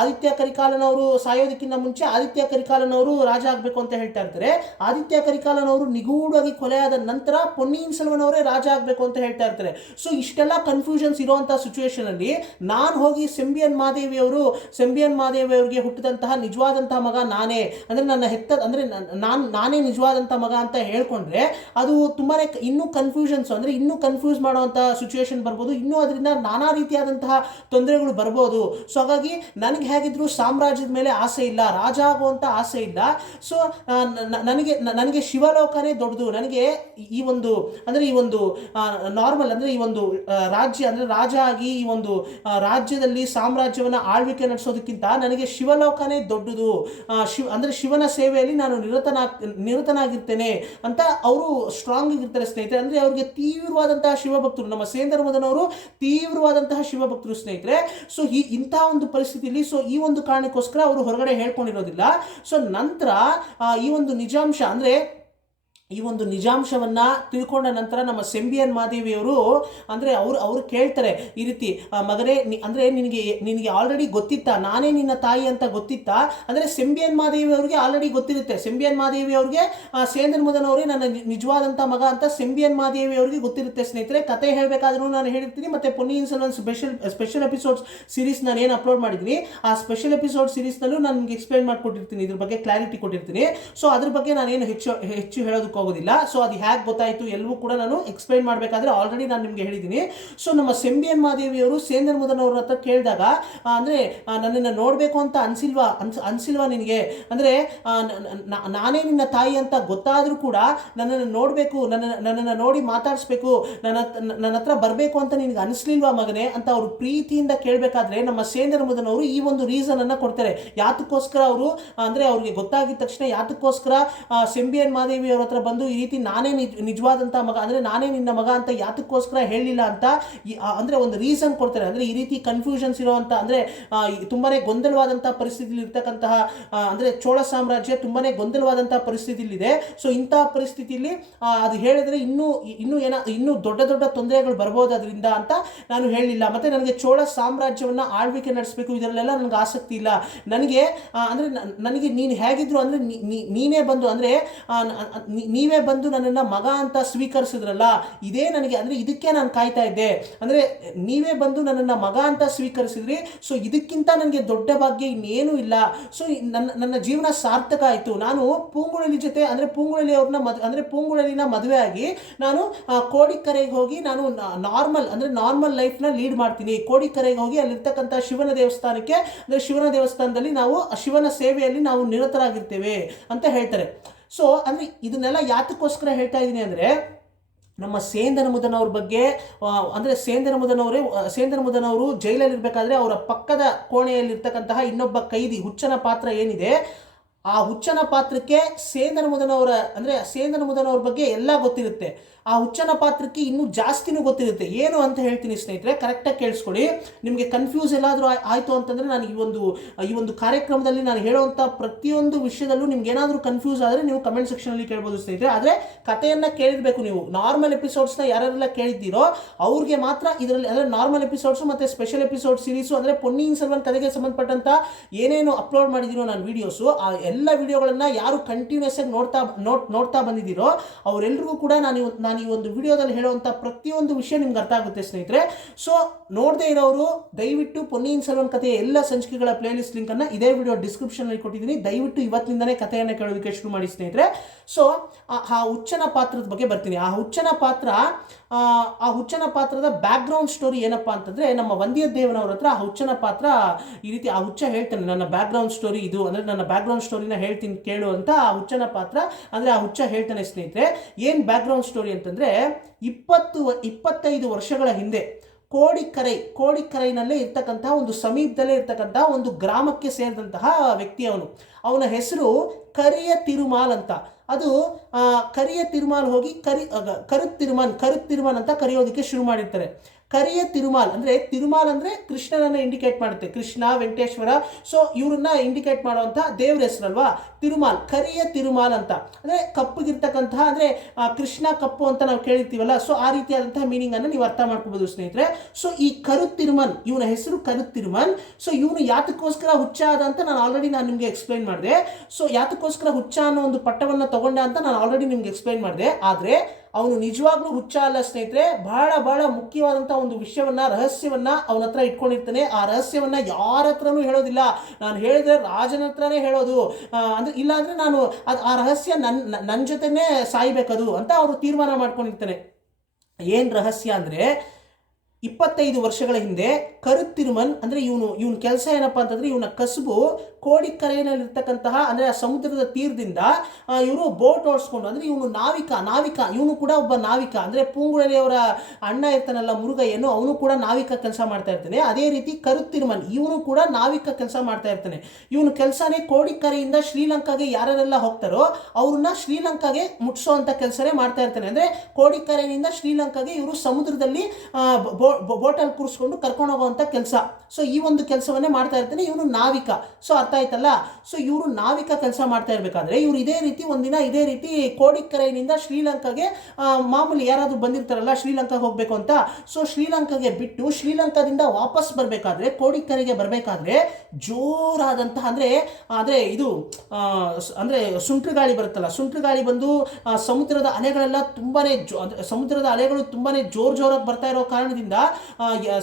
ಆದಿತ್ಯ ಕರಿಕಾಲನ್ ಅವರು ಸಾಯೋದಕ್ಕಿಂತ ಮುಂಚೆ ಆದಿತ್ಯ ಕರಿಕಾಲನ್ ಅವರು ರಾಜ ಆಗ್ಬೇಕು ಅಂತ ಹೇಳ್ತಾ ಇರ್ತಾರೆ. ಆದಿತ್ಯ ಕರಿಕಾಲನ್ ಅವರು ನಿಗೂಢವಾಗಿ ಕೊಲೆಯಾದ ನಂತರ ಪೊನ್ನಿಯಿನ್ ಸೆಲ್ವನ್ ಅವರೇ ರಾಜ ಆಗ್ಬೇಕು ಅಂತ ಹೇಳ್ತಾ ಇರ್ತಾರೆ. ಸೊ ಇಷ್ಟೆಲ್ಲ ಕನ್ಫ್ಯೂಷನ್ಸ್ ಇರುವಂತಹ ಸಿಚುವೇಶನ್ ಅಲ್ಲಿ ನಾನು ಹೋಗಿ ಸೆಂಬಿಯನ್ ಮಾದೇವಿ ಅವರಿಗೆ ಹುಟ್ಟಿದಂತಹ ನಿಜವಾದಂತಹ ಮಗ ನಾನೇ, ಅಂದ್ರೆ ನನ್ನ ಹೆತ್ತ ಅಂದ್ರೆ ನಾನೇ ನಿಜವಾದಂತಹ ಮಗ ಅಂತ ಹೇಳ್ಕೊಂಡ್ರೆ ಅದು ತುಂಬಾನೇ ಇನ್ನೂ ಕನ್ಫ್ಯೂಷನ್ಸ್, ಅಂದ್ರೆ ಇನ್ನೂ ಕನ್ಫ್ಯೂಸ್ ಮಾಡುವಂತಹ ಸಿಚುವೇಶನ್ ಬರ್ಬೋದು, ಇನ್ನೂ ಅದರಿಂದ ನಾನಾ ರೀತಿಯಾದಂತಹ ತೊಂದರೆಗಳು ಬರ್ಬೋದು. ಸೊ ಹಾಗಾಗಿ ನನಗೆ ಹೇಗಿದ್ರು ಸಾಮ್ರಾಜ್ಯ ಸಾಮ್ರಾಜ್ಯದ ಮೇಲೆ ಆಸೆ ಇಲ್ಲ, ರಾಜ ಆಗುವಂಥ ಆಸೆ ಇಲ್ಲ. ಸೊ ನನಗೆ ಶಿವಲೋಕನೇ ದೊಡ್ಡದು. ನನಗೆ ಈ ಒಂದು ಅಂದರೆ ಈ ಒಂದು ನಾರ್ಮಲ್ ಅಂದರೆ ಈ ಒಂದು ರಾಜ್ಯ ಅಂದರೆ ರಾಜ ಆಗಿ ಈ ಒಂದು ರಾಜ್ಯದಲ್ಲಿ ಸಾಮ್ರಾಜ್ಯವನ್ನು ಆಳ್ವಿಕೆ ನಡೆಸೋದಕ್ಕಿಂತ ನನಗೆ ಶಿವಲೋಕನೇ ದೊಡ್ಡದು, ಅಂದರೆ ಶಿವನ ಸೇವೆಯಲ್ಲಿ ನಾನು ನಿರತನಾಗಿರ್ತೇನೆ ಅಂತ ಅವರು ಸ್ಟ್ರಾಂಗ್ ಆಗಿರ್ತಾರೆ ಸ್ನೇಹಿತರೆ. ಅಂದರೆ ಅವ್ರಿಗೆ ತೀವ್ರವಾದಂತಹ ಶಿವಭಕ್ತರು, ನಮ್ಮ ಸೇಂದ್ರ ಮದನವರು ತೀವ್ರವಾದಂತಹ ಶಿವಭಕ್ತರು ಸ್ನೇಹಿತರೆ. ಸೊ ಇಂತಹ ಒಂದು ಪರಿಸ್ಥಿತಿಯಲ್ಲಿ ಸೊ ಈ ಒಂದು ಕಾರಣಕ್ಕೋಸ್ಕರ ಅವರು ಹೊರಗಡೆ ಹೇಳ್ಕೊಂಡಿರೋದಿಲ್ಲ. ಸೊ ನಂತರ ಈ ಒಂದು ನಿಜಾಂಶ ಅಂದರೆ ಈ ಒಂದು ನಿಜಾಂಶವನ್ನು ತಿಳ್ಕೊಂಡ ನಂತರ ನಮ್ಮ ಸೆಂಬಿಯನ್ ಮಾದೇವಿಯವರು ಅಂದರೆ ಅವರು ಕೇಳ್ತಾರೆ ಈ ರೀತಿ, ಮಗನೇ ಅಂದರೆ ನಿನಗೆ ಆಲ್ರೆಡಿ ಗೊತ್ತಿತ್ತಾ ನಾನೇ ನಿನ್ನ ತಾಯಿ ಅಂತ ಗೊತ್ತಿತ್ತಾ? ಅಂದರೆ ಸೆಂಬಿಯನ್ ಮಾದೇವಿ ಅವರಿಗೆ ಆಲ್ರೆಡಿ ಗೊತ್ತಿರುತ್ತೆ. ಸೆಂಬಿಯನ್ ಮಾದೇವಿ ಅವ್ರಿಗೆ ಸೇಂದ್ರ ಮದನ್ ಅವರೇ ನನ್ನ ನಿಜವಾದಂಥ ಮಗ ಅಂತ ಸೆಂಬಿಯನ್ ಮಾದೇವಿ ಅವರಿಗೆ ಗೊತ್ತಿರುತ್ತೆ ಸ್ನೇಹಿತರೆ. ಕತೆ ಹೇಳಬೇಕಾದ್ರೂ ನಾನು ಹೇಳಿರ್ತೀನಿ, ಮತ್ತು Ponniyin Selvan special episodes series ನಾನು ಏನು ಅಪ್ಲೋಡ್ ಮಾಡಿದ್ದೀನಿ ಆ ಸ್ಪೆಷಲ್ ಎಪಿಸೋಡ್ ಸೀರೀಸ್ನಲ್ಲೂ ನಾನು ನಿಮಗೆ ಎಕ್ಸ್ಪ್ಲೈನ್ ಮಾಡಿಕೊಟ್ಟಿರ್ತೀನಿ, ಇದ್ರ ಬಗ್ಗೆ ಕ್ಲಾರಿಟಿ ಕೊಟ್ಟಿರ್ತೀನಿ. ಸೊ ಅದ್ರ ಬಗ್ಗೆ ನಾನೇನು ಹೆಚ್ಚು ಹೇಳೋದಕ್ಕೆ ಹೋಗೋದಿಲ್ಲ. ಸೊ ಅದು ಹೇಗೆ ಗೊತ್ತಾಯಿತು ಎಲ್ಲವೂ ಕೂಡ ನಾನು ಎಕ್ಸ್ಪ್ಲೈನ್ ಮಾಡಬೇಕಾದ್ರೆ ಆಲ್ರೆಡಿ ನಾನು ನಿಮಗೆ ಹೇಳಿದ್ದೀನಿ. ಸೊ ನಮ್ಮ ಸೆಂಬಿಯನ್ ಮಾದೇವಿಯವರು ಸೇಂದ್ರ ಮದನ್ ಅವ್ರ ಹತ್ರ ಕೇಳಿದಾಗ ಅಂದರೆ ನನ್ನನ್ನು ನೋಡಬೇಕು ಅಂತ ಅನ್ಸಿಲ್ವಾ ನಿನಗೆ, ಅಂದರೆ ನಾನೇ ನಿನ್ನ ತಾಯಿ ಅಂತ ಗೊತ್ತಾದರೂ ಕೂಡ ನನ್ನನ್ನು ನೋಡಬೇಕು, ನನ್ನನ್ನು ನೋಡಿ ಮಾತಾಡಿಸ್ಬೇಕು, ನನ್ನ ಹತ್ರ ಬರಬೇಕು ಅಂತ ನಿನಗೆ ಅನಿಸ್ಲಿಲ್ವಾ ಮಗನೇ ಅಂತ ಅವರು ಪ್ರೀತಿಯಿಂದ ಕೇಳಬೇಕಾದ್ರೆ ನಮ್ಮ ಸೇಂದ್ರ ಮದನ್ ಅವರು ಈ ಒಂದು ರೀಸನ್ ಅನ್ನು ಕೊಡ್ತಾರೆ. ಯಾತಕ್ಕೋಸ್ಕರ ಅವರು ಅಂದರೆ ಅವ್ರಿಗೆ ಗೊತ್ತಾಗಿದ ತಕ್ಷಣ ಯಾತಕ್ಕೋಸ್ಕರ ಸೆಂಬಿಯನ್ ಮಾದೇವಿ ಅವ್ರ ಹತ್ರ ಬಂದು ಈ ರೀತಿ ನಾನೇ ನಿಜವಾದಂಥ ಮಗ ಅಂದರೆ ನಾನೇ ನಿನ್ನ ಮಗ ಅಂತ ಯಾತಕ್ಕೋಸ್ಕರ ಹೇಳಲಿಲ್ಲ ಅಂತ ಅಂದರೆ ಒಂದು ರೀಸನ್ ಕೊಡ್ತಾರೆ. ಅಂದರೆ ಈ ರೀತಿ ಕನ್ಫ್ಯೂಷನ್ಸ್ ಇರುವಂಥ ಅಂದರೆ ತುಂಬಾ ಗೊಂದಲವಾದಂಥ ಪರಿಸ್ಥಿತಿಯಲ್ಲಿ ಇರ್ತಕ್ಕಂತಹ ಅಂದರೆ ಚೋಳ ಸಾಮ್ರಾಜ್ಯ ತುಂಬಾ ಗೊಂದಲವಾದಂಥ ಪರಿಸ್ಥಿತಿಯಲ್ಲಿದೆ. ಸೊ ಇಂತಹ ಪರಿಸ್ಥಿತಿಯಲ್ಲಿ ಅದು ಹೇಳಿದರೆ ಇನ್ನೂ ದೊಡ್ಡ ತೊಂದರೆಗಳು ಬರ್ಬೋದು ಅದರಿಂದ ಅಂತ ನಾನು ಹೇಳಲಿಲ್ಲ. ಮತ್ತು ನನಗೆ ಚೋಳ ಸಾಮ್ರಾಜ್ಯವನ್ನು ಆಳ್ವಿಕೆ ನಡೆಸಬೇಕು ಇದರಲ್ಲೆಲ್ಲ ನನಗೆ ಆಸಕ್ತಿ ಇಲ್ಲ. ನನಗೆ ನೀನು ಹೇಗಿದ್ರು ಅಂದರೆ ನೀನೇ ಬಂದು ಅಂದರೆ ನೀವೇ ಬಂದು ನನ್ನನ್ನು ಮಗ ಅಂತ ಸ್ವೀಕರಿಸಿದ್ರಲ್ಲ, ಇದೇ ನನಗೆ ಅಂದರೆ ಇದಕ್ಕೆ ನಾನು ಕಾಯ್ತಾ ಇದ್ದೆ. ಅಂದರೆ ನೀವೇ ಬಂದು ನನ್ನನ್ನು ಮಗ ಅಂತ ಸ್ವೀಕರಿಸಿದ್ರಿ, ಸೊ ಇದಕ್ಕಿಂತ ನನಗೆ ದೊಡ್ಡ ಭಾಗ್ಯ ಇನ್ನೇನೂ ಇಲ್ಲ. ಸೊ ನನ್ನ ಜೀವನ ಸಾರ್ಥಕ ಆಯಿತು. ನಾನು ಪೂಂಗುಳಲಿ ಜೊತೆ ಅಂದರೆ ಪೂಂಗುಳಲಿ ಅವ್ರನ್ನ ಪೂಂಗುಳಲಿನ ಮದುವೆ ಆಗಿ ನಾನು ಕೋಡಿಕರೆಗೆ ಹೋಗಿ ನಾನು ನಾರ್ಮಲ್ ಲೈಫ್ನ ಲೀಡ್ ಮಾಡ್ತೀನಿ. ಕೋಡಿಕರೆಗೆ ಹೋಗಿ ಅಲ್ಲಿರ್ತಕ್ಕಂಥ ಶಿವನ ದೇವಸ್ಥಾನಕ್ಕೆ ಅಂದರೆ ಶಿವನ ದೇವಸ್ಥಾನದಲ್ಲಿ ನಾವು ಶಿವನ ಸೇವೆಯಲ್ಲಿ ನಾವು ನಿರತರಾಗಿರ್ತೇವೆ ಅಂತ ಹೇಳ್ತಾರೆ. ಸೊ ಅಂದರೆ ಇದನ್ನೆಲ್ಲ ಯಾತಕ್ಕೋಸ್ಕರ ಹೇಳ್ತಾ ಇದ್ದೀನಿ ಅಂದರೆ ನಮ್ಮ ಸೇಂದ್ರ ಮದನ್ ಅವ್ರ ಬಗ್ಗೆ ಅಂದರೆ ಸೇಂದ್ರ ಮದನ್ ಅವರು ಜೈಲಲ್ಲಿರಬೇಕಾದ್ರೆ ಅವರ ಪಕ್ಕದ ಕೋಣೆಯಲ್ಲಿರ್ತಕ್ಕಂತಹ ಇನ್ನೊಬ್ಬ ಕೈದಿ ಹುಚ್ಚನ ಪಾತ್ರ ಏನಿದೆ, ಆ ಹುಚ್ಚನ ಪಾತ್ರಕ್ಕೆ ಸೇಂದ್ರ ಮದನ್ ಅವ್ರ ಬಗ್ಗೆ ಎಲ್ಲ ಗೊತ್ತಿರುತ್ತೆ. ಆ ಹುಚ್ಚನ ಪಾತ್ರಕ್ಕೆ ಇನ್ನೂ ಜಾಸ್ತಿನೂ ಗೊತ್ತಿರುತ್ತೆ. ಏನು ಅಂತ ಹೇಳ್ತೀನಿ ಸ್ನೇಹಿತರೆ, ಕರೆಕ್ಟಾಗಿ ಕೇಳಿಸ್ಕೊಳ್ಳಿ. ನಿಮಗೆ ಕನ್ಫ್ಯೂಸ್ ಎಲ್ಲಾದರೂ ಆಯಿತು ಅಂತಂದರೆ ನಾನು ಈ ಒಂದು ಕಾರ್ಯಕ್ರಮದಲ್ಲಿ ನಾನು ಹೇಳುವಂಥ ಪ್ರತಿಯೊಂದು ವಿಷಯದಲ್ಲೂ ನಿಮ್ಗೆ ಏನಾದರೂ ಕನ್ಫ್ಯೂಸ್ ಆದರೆ ನೀವು ಕಮೆಂಟ್ ಸೆಕ್ಷನಲ್ಲಿ ಕೇಳ್ಬೋದು ಸ್ನೇಹಿತರೆ. ಆದರೆ ಕಥೆಯನ್ನು ಕೇಳಿರಬೇಕು ನೀವು. ನಾರ್ಮಲ್ ಎಪಿಸೋಡ್ಸ್ನ ಯಾರೆಲ್ಲ ಕೇಳಿದ್ದೀರೋ ಅವ್ರಿಗೆ ಮಾತ್ರ ಇದರಲ್ಲಿ ಅಂದರೆ ನಾರ್ಮಲ್ ಎಪಿಸೋಡ್ಸು ಮತ್ತು ಸ್ಪೆಷಲ್ ಎಪಿಸೋಡ್ ಸೀರೀಸು ಅಂದರೆ ಪೊನ್ನಿಯಿನ್ ಸೆಲ್ವನ್ ಕಥೆಗೆ ಸಂಬಂಧಪಟ್ಟಂಥ ಏನೇನು ಅಪ್ಲೋಡ್ ಮಾಡಿದ್ದೀರೋ ನಾನು ವೀಡಿಯೋಸು, ಆ ಎಲ್ಲ ವಿಡಿಯೋಗಳನ್ನು ಯಾರು ಕಂಟಿನ್ಯೂಸ್ ಆಗಿ ನೋಡ್ತಾ ಬಂದಿದ್ದೀರೋ ಅವರೆಲ್ಲರಿಗೂ ಕೂಡ ನಾನು ಈ ಒಂದು ವಿಡಿಯೋದಲ್ಲಿ ಹೇಳುವಂಥ ಪ್ರತಿಯೊಂದು ವಿಷಯ ನಿಮ್ಗೆ ಅರ್ಥ ಆಗುತ್ತೆ ಸ್ನೇಹಿತರೆ. ಸೊ ನೋಡದೇ ಇರೋರು ದಯವಿಟ್ಟು ಪೊನ್ನಿಯಿನ್ ಸೆಲ್ವನ್ ಕಥೆಯ ಎಲ್ಲ ಸಂಚಿಕೆಗಳ ಪ್ಲೇಲಿಸ್ಟ್ ಲಿಂಕನ್ನು ಇದೇ ವಿಡಿಯೋ ಡಿಸ್ಕ್ರಿಪ್ಷನಲ್ಲಿ ಕೊಟ್ಟಿದ್ದೀನಿ. ದಯವಿಟ್ಟು ಇವತ್ತಿನಿಂದಲೇ ಕಥೆಯನ್ನು ಕೇಳೋದಕ್ಕೆ ಶುರು ಮಾಡಿ ಸ್ನೇಹಿತರೆ. ಸೊ ಆ ಹುಚ್ಚನ ಪಾತ್ರದ ಬಗ್ಗೆ ಬರ್ತೀನಿ. ಆ ಹುಚ್ಚನ ಪಾತ್ರದ ಬ್ಯಾಕ್ಗ್ರೌಂಡ್ ಸ್ಟೋರಿ ಏನಪ್ಪಾ ಅಂತಂದರೆ, ನಮ್ಮ ವಂದ್ಯದೇವನವ್ರ ಹತ್ರ ಆ ಹುಚ್ಚನ ಪಾತ್ರ ಈ ರೀತಿ ಆ ಹುಚ್ಚ ಹೇಳ್ತಾನೆ, ನನ್ನ ಬ್ಯಾಕ್ಗ್ರೌಂಡ್ ಸ್ಟೋರಿ ಇದು ಅಂದರೆ ನನ್ನ ಬ್ಯಾಕ್ಗ್ರೌಂಡ್ ಸ್ಟೋರಿನ ಹೇಳ್ತೀನಿ ಕೇಳು ಅಂತ ಆ ಹುಚ್ಚನ ಪಾತ್ರ ಅಂದರೆ ಆ ಹುಚ್ಚ ಹೇಳ್ತಾನೆ ಸ್ನೇಹಿತರೆ. ಏನು ಬ್ಯಾಕ್ಗ್ರೌಂಡ್ ಸ್ಟೋರಿ ಅಂತಂದರೆ 25 ವರ್ಷಗಳ ಹಿಂದೆ ಕೋಡಿಕರೈನಲ್ಲೇ ಇರ್ತಕ್ಕಂತಹ ಒಂದು ಸಮೀಪದಲ್ಲೇ ಇರ್ತಕ್ಕಂತಹ ಒಂದು ಗ್ರಾಮಕ್ಕೆ ಸೇರಿದಂತಹ ವ್ಯಕ್ತಿ ಅವನ ಹೆಸರು ಕರಿಯ ತಿರುಮಾಲ್ ಅಂತ. ಅದು ಕರಿಯ ತಿರುಮಾಲ್ ಹೋಗಿ ಕರುತ್ತಿರುಮನ್ ಅಂತ ಕರೆಯೋದಕ್ಕೆ ಶುರು ಮಾಡಿರ್ತಾರೆ. ಕರಿಯ ತಿರುಮಾಲ್ ಅಂದರೆ ಕೃಷ್ಣನನ್ನು ಇಂಡಿಕೇಟ್ ಮಾಡುತ್ತೆ, ಕೃಷ್ಣ ವೆಂಕಟೇಶ್ವರ. ಸೊ ಇವ್ರನ್ನ ಇಂಡಿಕೇಟ್ ಮಾಡುವಂಥ ದೇವ್ರ ಹೆಸರಲ್ವಾ ತಿರುಮಾಲ್, ಕರಿಯ ತಿರುಮಾಲ್ ಅಂತ. ಅಂದರೆ ಕಪ್ಪಗಿರ್ತಕ್ಕಂತಹ ಅಂದರೆ ಕೃಷ್ಣ ಕಪ್ಪು ಅಂತ ನಾವು ಕೇಳಿರ್ತೀವಲ್ಲ, ಸೊ ಆ ರೀತಿಯಾದಂತಹ ಮೀನಿಂಗನ್ನು ನೀವು ಅರ್ಥ ಮಾಡ್ಕೋಬೋದು ಸ್ನೇಹಿತರೆ. ಸೊ ಈ ಕರುತ್ತಿರುಮನ್, ಇವನ ಹೆಸರು ಕರುತ್ತಿರುಮನ್. ಸೊ ಇವನು ಯಾತಕ್ಕೋಸ್ಕರ ಹುಚ್ಚ ಆದ ಅಂತ ನಾನು ನಿಮಗೆ ಎಕ್ಸ್ಪ್ಲೈನ್ ಮಾಡಿದೆ. ಸೊ ಯಾತಕ್ಕೋಸ್ಕರ ಹುಚ್ಚ ಅನ್ನೋ ಒಂದು ಪಟ್ಟವನ್ನು ತಗೊಂಡ ಅಂತ ನಾನು ಆಲ್ರೆಡಿ ನಿಮ್ಗೆ ಎಕ್ಸ್ಪ್ಲೈನ್ ಮಾಡಿದೆ. ಆದರೆ ಅವನು ನಿಜವಾಗ್ಲೂ ಹುಚ್ಚ ಅಲ್ಲ ಸ್ನೇಹಿತರೆ. ಬಹಳ ಮುಖ್ಯವಾದಂಥ ಒಂದು ರಹಸ್ಯವನ್ನ ಅವನ ಹತ್ರ ಇಟ್ಕೊಂಡಿರ್ತಾನೆ. ಆ ರಹಸ್ಯವನ್ನ ಯಾರ ಹತ್ರನೂ ಹೇಳೋದಿಲ್ಲ. ನಾನು ಹೇಳಿದ್ರೆ ರಾಜನ ಹತ್ರನೇ ಹೇಳೋದು, ಇಲ್ಲಾಂದ್ರೆ ನಾನು ಆ ರಹಸ್ಯ ನನ್ನ ಜೊತೆನೇ ಸಾಯ್ಬೇಕದು ಅಂತ ಅವರು ತೀರ್ಮಾನ ಮಾಡ್ಕೊಂಡಿರ್ತಾನೆ. ಏನು ರಹಸ್ಯ ಅಂದರೆ 25 ವರ್ಷಗಳ ಹಿಂದೆ ಕರುತ್ತಿರುಮನ್ ಅಂದರೆ ಇವನ ಕೆಲಸ ಏನಪ್ಪಾ ಅಂತಂದ್ರೆ ಇವನ ಕಸುಬು ಕೋಡಿಕರೆಯಲ್ಲಿರ್ತಕ್ಕಂತಹ ಅಂದರೆ ಆ ಸಮುದ್ರದ ತೀರದಿಂದ ಇವರು ಬೋಟ್ ಓಡಿಸ್ಕೊಂಡು, ಅಂದರೆ ಇವನು ನಾವಿಕ ಇವನು ಕೂಡ ಒಬ್ಬ ನಾವಿಕ, ಅಂದರೆ ಪೂಂಗುಳಲಿ ಅವರ ಅಣ್ಣ ಇರ್ತಾನಲ್ಲ ಮುರುಗಯ್ಯನು, ಅವನು ಕೂಡ ನಾವಿಕ ಕೆಲಸ ಮಾಡ್ತಾ ಇರ್ತಾನೆ. ಅದೇ ರೀತಿ ಕರುತ್ತಿರುಮನ್ ಇವನು ಕೂಡ ನಾವಿಕ ಕೆಲಸ ಮಾಡ್ತಾ ಇರ್ತಾನೆ. ಇವನು ಕೆಲಸನೇ ಕೋಡಿಕರೆಯಿಂದ ಶ್ರೀಲಂಕಾಗೆ ಯಾರೆಲ್ಲ ಹೋಗ್ತಾರೋ ಅವ್ರನ್ನ ಶ್ರೀಲಂಕಾಗೆ ಮುಟ್ಸೋ ಕೆಲಸನೇ ಮಾಡ್ತಾ ಇರ್ತಾನೆ. ಅಂದರೆ ಕೋಡಿಕರೆಯಿಂದ ಶ್ರೀಲಂಕಾಗೆ ಇವರು ಸಮುದ್ರದಲ್ಲಿ ಬೋಟಲ್ಲಿ ಕೂರಿಸ್ಕೊಂಡು ಕರ್ಕೊಂಡು ಹೋಗುವಂಥ ಕೆಲಸ. ಸೊ ಈ ಒಂದು ಕೆಲಸವನ್ನೇ ಮಾಡ್ತಾ ಇರ್ತಾನೆ ಇವನು ನಾವಿಕ. ಸೊ ಅರ್ಥ ಆಯ್ತಲ್ಲ. ಸೊ ಇವರು ನಾವಿಕ ಕೆಲಸ ಮಾಡ್ತಾ ಇರಬೇಕಾದ್ರೆ ಇವರು ಇದೇ ರೀತಿ ಒಂದಿನ ಇದೇ ರೀತಿ ಕೋಡಿಕರೆಯಿಂದ ಶ್ರೀಲಂಕಾಗೆ ಮಾಮೂಲಿ ಯಾರಾದರೂ ಬಂದಿರ್ತಾರಲ್ಲ ಶ್ರೀಲಂಕಾಗೆ ಹೋಗಬೇಕು ಅಂತ, ಸೊ ಶ್ರೀಲಂಕಾಗೆ ಬಿಟ್ಟು ಶ್ರೀಲಂಕಾದಿಂದ ವಾಪಸ್ ಬರಬೇಕಾದ್ರೆ ಕೋಡಿಕರೆಗೆ ಬರಬೇಕಾದ್ರೆ ಜೋರಾದಂತಹ ಅಂದರೆ ಇದು ಅಂದರೆ ಸುಂಟ್ರ ಗಾಳಿ ಬರುತ್ತಲ್ಲ, ಸುಂಟ್ರ ಗಾಳಿ ಬಂದು ಸಮುದ್ರದ ಅಲೆಗಳೆಲ್ಲ ಸಮುದ್ರದ ಅಲೆಗಳು ತುಂಬಾನೇ ಜೋರಾಗಿ ಬರ್ತಾ ಇರೋ ಕಾರಣದಿಂದ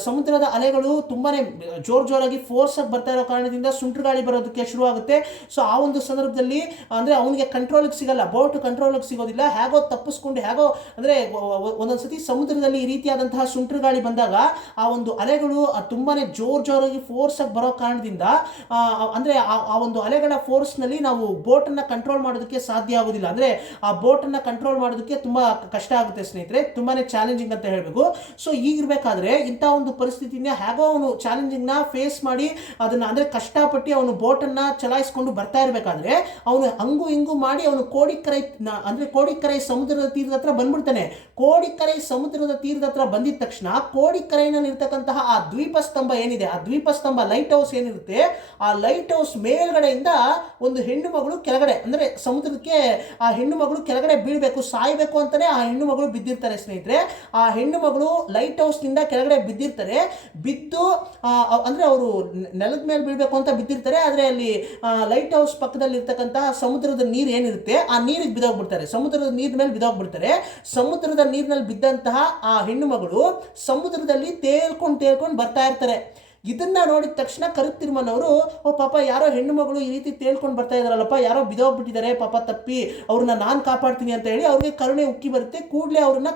ಸಮುದ್ರದ ಅಲೆಗಳು ತುಂಬಾನೇ ಜೋರಾಗಿ ಫೋರ್ಸ್ ಆಗಿ ಬರ್ತಾ ಇರೋ ಕಾರಣದಿಂದ ಸುಂಟ್ರ ಗಾಳಿ ಬರೋದಕ್ಕೆ ಶುರುವಾಗುತ್ತೆ. ಸೊ ಆ ಒಂದು ಸಂದರ್ಭದಲ್ಲಿ ಅಂದರೆ ಅವನಿಗೆ ಕಂಟ್ರೋಲಿಗೆ ಸಿಗಲ್ಲ, ಬೋಟ್ ಕಂಟ್ರೋಲಿಗೆ ಸಿಗೋದಿಲ್ಲ. ಹೇಗೋ ತಪ್ಪಿಸ್ಕೊಂಡು ಹೇಗೋ ಅಂದರೆ ಒಂದೊಂದ್ಸತಿ ಸಮುದ್ರದಲ್ಲಿ ಈ ರೀತಿಯಾದಂತಹ ಸುಂಟ್ರ ಗಾಳಿ ಬಂದಾಗ ಆ ಒಂದು ಅಲೆಗಳು ತುಂಬಾನೇ ಜೋರಾಗಿ ಫೋರ್ಸ್ ಆಗಿ ಬರೋ ಕಾರಣದಿಂದ ಅಂದರೆ ಆ ಒಂದು ಅಲೆಗಳ ಫೋರ್ಸ್ನಲ್ಲಿ ನಾವು ಬೋಟನ್ನು ಕಂಟ್ರೋಲ್ ಮಾಡೋದಕ್ಕೆ ಸಾಧ್ಯ ಆಗೋದಿಲ್ಲ. ಅಂದರೆ ಆ ಬೋಟನ್ನು ಕಂಟ್ರೋಲ್ ಮಾಡೋದಕ್ಕೆ ತುಂಬ ಕಷ್ಟ ಆಗುತ್ತೆ ಸ್ನೇಹಿತರೆ, ತುಂಬಾನೇ ಚಾಲೆಂಜಿಂಗ್ ಅಂತ ಹೇಳಬೇಕು. ಸೊ ಈಗಿರಬೇಕಾದ್ರೆ ಇಂಥ ಒಂದು ಪರಿಸ್ಥಿತಿನ ಹೇಗೋ ಅವನು ಚಾಲೆಂಜಿಂಗ್ನ ಫೇಸ್ ಮಾಡಿ ಅದನ್ನು ಅಂದರೆ ಕಷ್ಟಪಟ್ಟು ಅವನು ಬೋಟನ್ನು ಚಲಾಯಿಸ್ಕೊಂಡು ಬರ್ತಾ ಇರಬೇಕಾದ್ರೆ ಅವನು ಹಂಗು ಹಿಂಗು ಮಾಡಿ ಅವನು ಕೋಡಿಕರೈ ಸಮುದ್ರದ ತೀರದ ಹತ್ರ ಬಂದ್ಬಿಡ್ತಾನೆ. ಕೋಡಿಕರೈ ಸಮುದ್ರದ ತೀರದ ಹತ್ರ ಬಂದಿದ ತಕ್ಷಣ ಕೋಡಿಕರೈನಲ್ಲಿರ್ತಕ್ಕಂತಹ ಆ ದ್ವೀಪ ಸ್ತಂಭ ಏನಿದೆ, ಆ ದ್ವೀಪ ಸ್ತಂಭ ಲೈಟ್ ಹೌಸ್ ಏನಿರುತ್ತೆ, ಆ ಲೈಟ್ ಹೌಸ್ ಮೇಲ್ಗಡೆಯಿಂದ ಒಂದು ಹೆಣ್ಣು ಮಗಳು ಕೆಳಗಡೆ ಅಂದರೆ ಸಮುದ್ರಕ್ಕೆ ಆ ಹೆಣ್ಣು ಮಗಳು ಕೆಳಗಡೆ ಬೀಳಬೇಕು, ಸಾಯಬೇಕು ಅಂತಾನೆ ಆ ಹೆಣ್ಣು ಮಗಳು ಬಿದ್ದಿರ್ತಾರೆ ಸ್ನೇಹಿತರೆ. ಆ ಹೆಣ್ಣು ಮಗಳು ಲೈಟ್ ಹೌಸ್ನಿಂದ ಕೆಳಗಡೆ ಬಿದ್ದಿರ್ತಾರೆ. ಬಿದ್ದು ಅಂದರೆ ಅವರು ನೆಲದ ಮೇಲೆ ಬೀಳಬೇಕು ಅಂತ ಬಿದ್ದಿರ್ತಾರೆ. ಆದರೆ ಅಲ್ಲಿ ಲೈಟ್ ಹೌಸ್ ಪಕ್ಕದಲ್ಲಿ ಇರ್ತಕ್ಕಂತಹ ಸಮುದ್ರದ ನೀರು ಏನಿರುತ್ತೆ ಆ ನೀರಿಗೆ ಬಿದ್ದೋಗ್ಬಿಡ್ತಾರೆ, ಸಮುದ್ರದ ನೀರಿನ ಮೇಲೆ ಬಿದ್ದೋಗ್ಬಿಡ್ತಾರೆ. ಸಮುದ್ರದ ನೀರಿನಲ್ಲಿ ಬಿದ್ದಂತಹ ಆ ಹೆಣ್ಣು ಮಗಳು ಸಮುದ್ರದಲ್ಲಿ ತೇಲ್ಕೊಂಡು ಬರ್ತಾ ಇರ್ತಾರೆ. ಇದನ್ನ ನೋಡಿದ ತಕ್ಷಣ ಕರುತ್ತಿರುಮನ್ ಅವರು ಪಾಪ ಯಾರೋ ಹೆಣ್ಣು ಮಗಳು ಈ ರೀತಿ ತೇಳ್ಕೊಂಡು ಬರ್ತಾ ಇದಾರಲ್ಲಪ್ಪ, ಯಾರೋ ಬಿದ್ದೋಗ್ಬಿಟ್ಟಿದ್ದಾರೆ ಪಾಪ ತಪ್ಪಿ, ಅವ್ರನ್ನ ನಾನು ಕಾಪಾಡ್ತೀನಿ ಅಂತ ಹೇಳಿ ಅವ್ರಿಗೆ ಕರುಣೆ ಉಕ್ಕಿ ಬರುತ್ತೆ. ಕೂಡಲೇ ಅವ್ರನ್ನ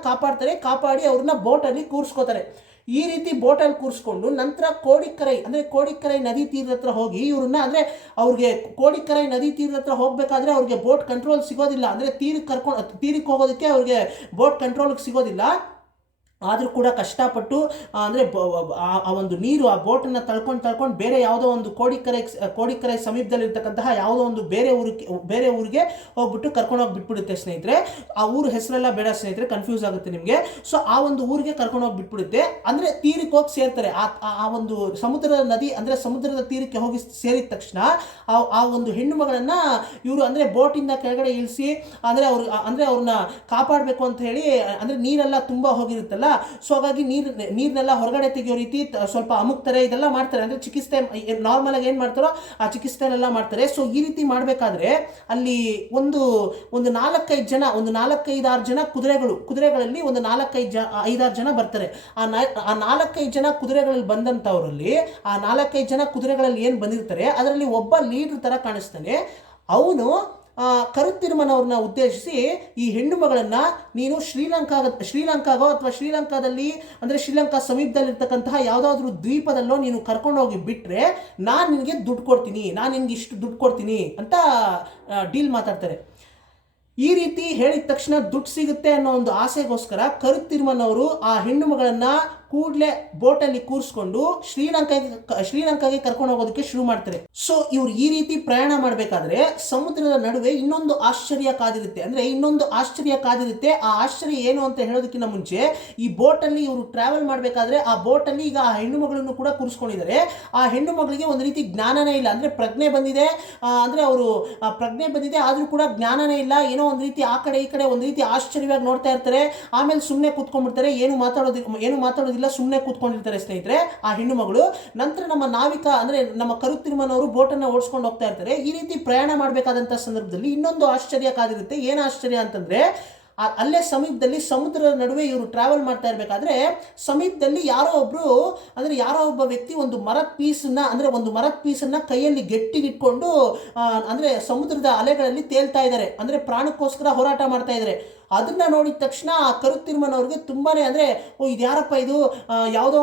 ಕಾಪಾಡಿ ಅವ್ರನ್ನ ಬೋಟಲ್ಲಿ ಕೂರಿಸ್ಕೋತಾರೆ. ಈ ರೀತಿ ಬೋಟಲ್ಲಿ ಕೂರಿಸ್ಕೊಂಡು ನಂತರ ಕೋಡಿಕರೈ ನದಿ ತೀರದ ಹತ್ರ ಹೋಗಿ ಇವ್ರನ್ನ ಅಂದರೆ ಅವ್ರಿಗೆ ಕೋಡಿಕರೈ ನದಿ ತೀರದ ಹತ್ರ ಹೋಗಬೇಕಾದ್ರೆ ಅವ್ರಿಗೆ ಬೋಟ್ ಕಂಟ್ರೋಲ್ ಸಿಗೋದಿಲ್ಲ. ಅಂದರೆ ತೀರಕ್ಕೆ ಹೋಗೋದಕ್ಕೆ ಅವ್ರಿಗೆ ಬೋಟ್ ಕಂಟ್ರೋಲ್ಗೆ ಸಿಗೋದಿಲ್ಲ. ಆದರೂ ಕೂಡ ಕಷ್ಟಪಟ್ಟು ಅಂದರೆ ಆ ಒಂದು ನೀರು ಆ ಬೋಟನ್ನು ತಳ್ಕೊಂಡು ಬೇರೆ ಯಾವುದೋ ಒಂದು ಕೋಡಿಕರೈ ಸಮೀಪದಲ್ಲಿರ್ತಕ್ಕಂತಹ ಯಾವುದೋ ಒಂದು ಬೇರೆ ಊರಿಗೆ ಹೋಗ್ಬಿಟ್ಟು ಕರ್ಕೊಂಡೋಗಿ ಬಿಟ್ಬಿಡುತ್ತೆ ಸ್ನೇಹಿತರೆ. ಆ ಊರ ಹೆಸರೆಲ್ಲ ಬೇಡ ಸ್ನೇಹಿತರೆ, ಕನ್ಫ್ಯೂಸ್ ಆಗುತ್ತೆ ನಿಮಗೆ. ಸೊ ಆ ಒಂದು ಊರಿಗೆ ಕರ್ಕೊಂಡೋಗಿ ಬಿಟ್ಬಿಡುತ್ತೆ. ಅಂದರೆ ತೀರಕ್ಕೆ ಹೋಗಿ ಸೇರ್ತಾರೆ. ಆ ಒಂದು ಸಮುದ್ರದ ನದಿ ಅಂದರೆ ಸಮುದ್ರದ ತೀರಕ್ಕೆ ಹೋಗಿ ಸೇರಿದ ತಕ್ಷಣ ಆ ಒಂದು ಹೆಣ್ಣು ಮಗಳನ್ನು ಇವರು ಅಂದರೆ ಬೋಟಿಂದ ಕೆಳಗಡೆ ಇಳಿಸಿ ಅಂದರೆ ಅವ್ರನ್ನ ಕಾಪಾಡಬೇಕು ಅಂತ ಹೇಳಿ, ಅಂದರೆ ನೀರೆಲ್ಲ ತುಂಬ ಹೋಗಿರುತ್ತಲ್ಲ, ಸೊ ಹಾಗಾಗಿ ನೀರನ್ನೆಲ್ಲ ಹೊರಗಡೆ ತೆಗೆಯೋ ರೀತಿ ಸ್ವಲ್ಪ ಅಮುಕ್ತಾರೆ, ಇದೆಲ್ಲ ಮಾಡ್ತಾರೆ. ಅಂದರೆ ಚಿಕಿತ್ಸೆ ನಾರ್ಮಲ್ ಆಗಿ ಏನು ಮಾಡ್ತಾರೋ ಆ ಚಿಕಿತ್ಸೆನೆಲ್ಲ ಮಾಡ್ತಾರೆ. ಸೊ ಈ ರೀತಿ ಮಾಡಬೇಕಾದ್ರೆ ಅಲ್ಲಿ ಒಂದು 4-5 ಜನ ಕುದುರೆಗಳಲ್ಲಿ ಒಂದು 4-5 ಜನ ಬರ್ತಾರೆ. ಆ 4-5 ಜನ ಕುದುರೆಗಳಲ್ಲಿ ಬಂದಂಥವರಲ್ಲಿ ಆ 4-5 ಜನ ಕುದುರೆಗಳಲ್ಲಿ ಏನು ಬಂದಿರ್ತಾರೆ ಅದರಲ್ಲಿ ಒಬ್ಬ ಲೀಡರ್ ಥರ ಕಾಣಿಸ್ತಾನೆ. ಅವನು ಕರುತ್ತಿರುಮನ್ ಅವ್ರನ್ನ ಉದ್ದೇಶಿಸಿ ಈ ಹೆಣ್ಣು ಮಗಳನ್ನು ನೀನು ಶ್ರೀಲಂಕಾಗೋ ಅಥವಾ ಶ್ರೀಲಂಕಾದಲ್ಲಿ ಅಂದರೆ ಶ್ರೀಲಂಕಾ ಸಮೀಪದಲ್ಲಿರ್ತಕ್ಕಂತಹ ಯಾವುದಾದ್ರೂ ದ್ವೀಪದಲ್ಲೋ ನೀನು ಕರ್ಕೊಂಡು ಹೋಗಿ ಬಿಟ್ಟರೆ ನಾನು ನಿನಗೆ ದುಡ್ಡು ಕೊಡ್ತೀನಿ, ನಾನು ನಿನಗೆ ಇಷ್ಟು ದುಡ್ಡು ಕೊಡ್ತೀನಿ ಅಂತ ಡೀಲ್ ಮಾತಾಡ್ತಾರೆ. ಈ ರೀತಿ ಹೇಳಿದ ತಕ್ಷಣ ದುಡ್ಡು ಸಿಗುತ್ತೆ ಅನ್ನೋ ಒಂದು ಆಸೆಗೋಸ್ಕರ ಕರುತ್ತಿರುಮನ್ ಅವರು ಆ ಹೆಣ್ಣು ಮಗಳನ್ನು ಕೂಡಲೇ ಬೋಟಲ್ಲಿ ಕೂರಿಸ್ಕೊಂಡು ಶ್ರೀಲಂಕಾಗೆ ಕರ್ಕೊಂಡು ಹೋಗೋದಕ್ಕೆ ಶುರು ಮಾಡ್ತಾರೆ. ಸೊ ಇವ್ರು ಈ ರೀತಿ ಪ್ರಯಾಣ ಮಾಡಬೇಕಾದ್ರೆ ಸಮುದ್ರದ ನಡುವೆ ಇನ್ನೊಂದು ಆಶ್ಚರ್ಯ ಕಾದಿರುತ್ತೆ. ಆ ಆಶ್ಚರ್ಯ ಏನು ಅಂತ ಹೇಳೋದಕ್ಕಿಂತ ಮುಂಚೆ ಈ ಬೋಟಲ್ಲಿ ಇವರು ಟ್ರಾವೆಲ್ ಮಾಡಬೇಕಾದ್ರೆ ಆ ಬೋಟಲ್ಲಿ ಈಗ ಆ ಹೆಣ್ಣು ಮಗಳನ್ನು ಕೂಡ ಕೂರಿಸ್ಕೊಂಡಿದ್ದಾರೆ. ಆ ಹೆಣ್ಣು ಮಗಳಿಗೆ ಒಂದು ರೀತಿ ಜ್ಞಾನನೇ ಇಲ್ಲ, ಅಂದರೆ ಪ್ರಜ್ಞೆ ಬಂದಿದೆ, ಅಂದರೆ ಅವರು ಪ್ರಜ್ಞೆ ಬಂದಿದೆ ಆದರೂ ಕೂಡ ಜ್ಞಾನನೇ ಇಲ್ಲ. ಏನೋ ಒಂದು ರೀತಿ ಆ ಕಡೆ ಈ ಕಡೆ ಒಂದು ರೀತಿ ಆಶ್ಚರ್ಯವಾಗಿ ನೋಡ್ತಾ ಇರ್ತಾರೆ. ಆಮೇಲೆ ಸುಮ್ಮನೆ ಕೂತ್ಕೊಂಡ್ಬಿಡ್ತಾರೆ, ಏನು ಮಾತಾಡೋದಿಲ್ಲ, ಸುಮ್ಮನೆ ಕೂತ್ಕೊಂಡಿರ್ತಾರೆ ಸ್ನೇಹಿತರೆ ಆ ಹೆಣ್ಣು ಮಗಳು. ನಂತರ ನಮ್ಮ ನಾವಿಕ ಅಂದರೆ ನಮ್ಮ ಕರುತ್ತಿರುಮನ್ ಅವರು ಬೋಟನ್ನು ಓಡಿಸ್ಕೊಂಡು ಹೋಗ್ತಾ ಇರ್ತಾರೆ. ಈ ರೀತಿ ಪ್ರಯಾಣ ಮಾಡಬೇಕಾದಂಥ ಸಂದರ್ಭದಲ್ಲಿ ಇನ್ನೊಂದು ಆಶ್ಚರ್ಯ ಕಾದಿರುತ್ತೆ. ಏನು ಆಶ್ಚರ್ಯ ಅಂತಂದರೆ ಅಲ್ಲೇ ಸಮೀಪದಲ್ಲಿ ಸಮುದ್ರದ ನಡುವೆ ಇವರು ಟ್ರಾವೆಲ್ ಮಾಡ್ತಾ ಇರಬೇಕಾದ್ರೆ ಸಮೀಪದಲ್ಲಿ ಯಾರೋ ಒಬ್ಬ ವ್ಯಕ್ತಿ ಒಂದು ಮರದ ಪೀಸನ್ನ ಕೈಯಲ್ಲಿ ಗಟ್ಟಿಗಿಟ್ಕೊಂಡು ಸಮುದ್ರದ ಅಲೆಗಳಲ್ಲಿ ತೇಲ್ತಾ ಇದ್ದಾರೆ, ಪ್ರಾಣಕ್ಕೋಸ್ಕರ ಹೋರಾಟ ಮಾಡ್ತಾ ಇದ್ದಾರೆ. ಅದನ್ನ ನೋಡಿದ ತಕ್ಷಣ ಕರುತ್ತಿಮ್ಮನವ್ರಿಗೆ ತುಂಬಾನೇ ಇದ್ಯಾರಪ್ಪ ಇದು, ಯಾವುದೋ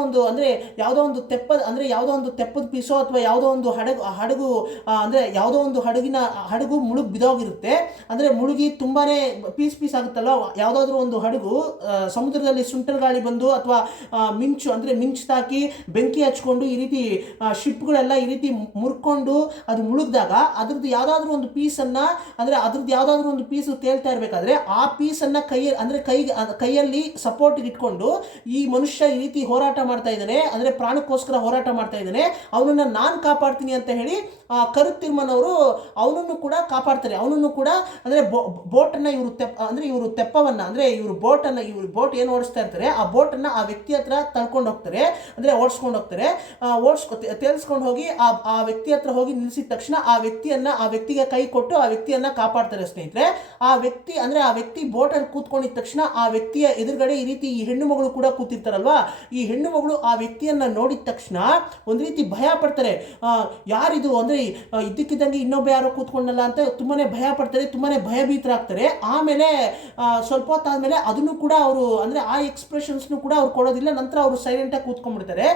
ಒಂದು ತೆಪ್ಪದ ಪೀಸೋ ಅಥವಾ ಯಾವುದೋ ಒಂದು ಹಡಗು ಯಾವುದೋ ಒಂದು ಹಡಗು ಮುಳುಗಿ ಬಿದೋಗಿರುತ್ತೆ. ಮುಳುಗಿ ತುಂಬಾನೇ ಪೀಸ್ ಆಗುತ್ತಲ್ಲ, ಯಾವುದಾದ್ರೂ ಒಂದು ಹಡಗು ಸಮುದ್ರದಲ್ಲಿ ಸುಂಟರ್ ಗಾಳಿ ಬಂದು ಅಥವಾ ಮಿಂಚು ತಾಕಿ ಬೆಂಕಿ ಹಚ್ಕೊಂಡು ಈ ರೀತಿ ಶಿಪ್ಗಳೆಲ್ಲ ಈ ರೀತಿ ಮುರ್ಕೊಂಡು ಅದು ಮುಳುಗಿದಾಗ ಅದ್ರದ್ದು ಯಾವುದಾದ್ರೂ ಒಂದು ಪೀಸು ತೇಲ್ತಾ ಇರಬೇಕಾದ್ರೆ ಆ ಪೀಸನ್ನ ಕೈಯಲ್ಲಿ ಸಪೋರ್ಟ್ ಇಟ್ಕೊಂಡು ಈ ಮನುಷ್ಯ ಈ ರೀತಿ ಹೋರಾಟ ಮಾಡ್ತಾ ಇದ್ದಾನೆ, ಪ್ರಾಣಕ್ಕೋಸ್ಕರ ಹೋರಾಟ ಮಾಡ್ತಾ ಇದ್ದಾನೆ, ಅವನನ್ನ ನಾನು ಕಾಪಾಡ್ತೀನಿ ಅಂತ ಹೇಳಿ ಕರುತ್ತಿಮ್ಮನವರು ಅವನನ್ನು ಕೂಡ ಕಾಪಾಡ್ತಾರೆ. ಅವನನ್ನು ಕೂಡ ಬೋಟನ್ನ ಇವರು ತೆಪ್ಪವನ್ನ ಇವರು ಬೋಟ್ ಏನು ಓಡಿಸ್ತಾ ಇರ್ತಾರೆ ಆ ಬೋಟನ್ನ ಆ ವ್ಯಕ್ತಿ ಹತ್ರ ತಳ್ಕೊಂಡು ಹೋಗ್ತಾರೆ, ಓಡಿಸ್ಕೊಂಡು ಹೋಗ್ತಾರೆ. ತೇಲ್ಸ್ಕೊಂಡು ಹೋಗಿ ಆ ವ್ಯಕ್ತಿ ಹತ್ರ ಹೋಗಿ ನಿಲ್ಲಿಸಿದ ತಕ್ಷಣ ಆ ವ್ಯಕ್ತಿಗೆ ಕೈ ಕೊಟ್ಟು ಆ ವ್ಯಕ್ತಿಯನ್ನ ಕಾಪಾಡ್ತಾರೆ ಸ್ನೇಹಿತರೆ. ಆ ವ್ಯಕ್ತಿ ಬೋಟಲ್ಲಿ ಕೂತ್ಕೊಂಡಿದ ತಕ್ಷಣ ಆ ವ್ಯಕ್ತಿಯ ಎದುರುಗಡೆ ಈ ರೀತಿ ಈ ಹೆಣ್ಣು ಮಗಳು ಕೂಡ ಕೂತಿರ್ತಾರಲ್ವಾ, ಈ ಹೆಣ್ಣು ಮಗಳು ಆ ವ್ಯಕ್ತಿಯನ್ನ ನೋಡಿದ ತಕ್ಷಣ ಒಂದು ರೀತಿ ಭಯ ಪಡ್ತಾರೆ. ಯಾರಿದು ಇದ್ದಕ್ಕಿದ್ದಂಗೆ ಇನ್ನೊಬ್ಬ ಯಾರೋ ಕೂತ್ಕೊಂಡಲ್ಲ ಅಂತ ತುಂಬಾನೇ ಭಯ ಪಡ್ತಾರೆ, ತುಂಬಾನೇ ಭಯಭೀತರಾಗ್ತಾರೆ. ಆಮೇಲೆ ಸ್ವಲ್ಪ ಹೊತ್ತಾದ್ಮೇಲೆ ಅದನ್ನು ಕೂಡ ಅವರು ಆ ಎಕ್ಸ್ಪ್ರೆಷನ್ಸ್ನು ಕೂಡ ಅವ್ರು ಕೊಡೋದಿಲ್ಲ. ನಂತರ ಅವರು ಸೈಲೆಂಟ್ ಆಗಿ ಕೂತ್ಕೊಂಡ್ಬಿಡ್ತಾರೆ.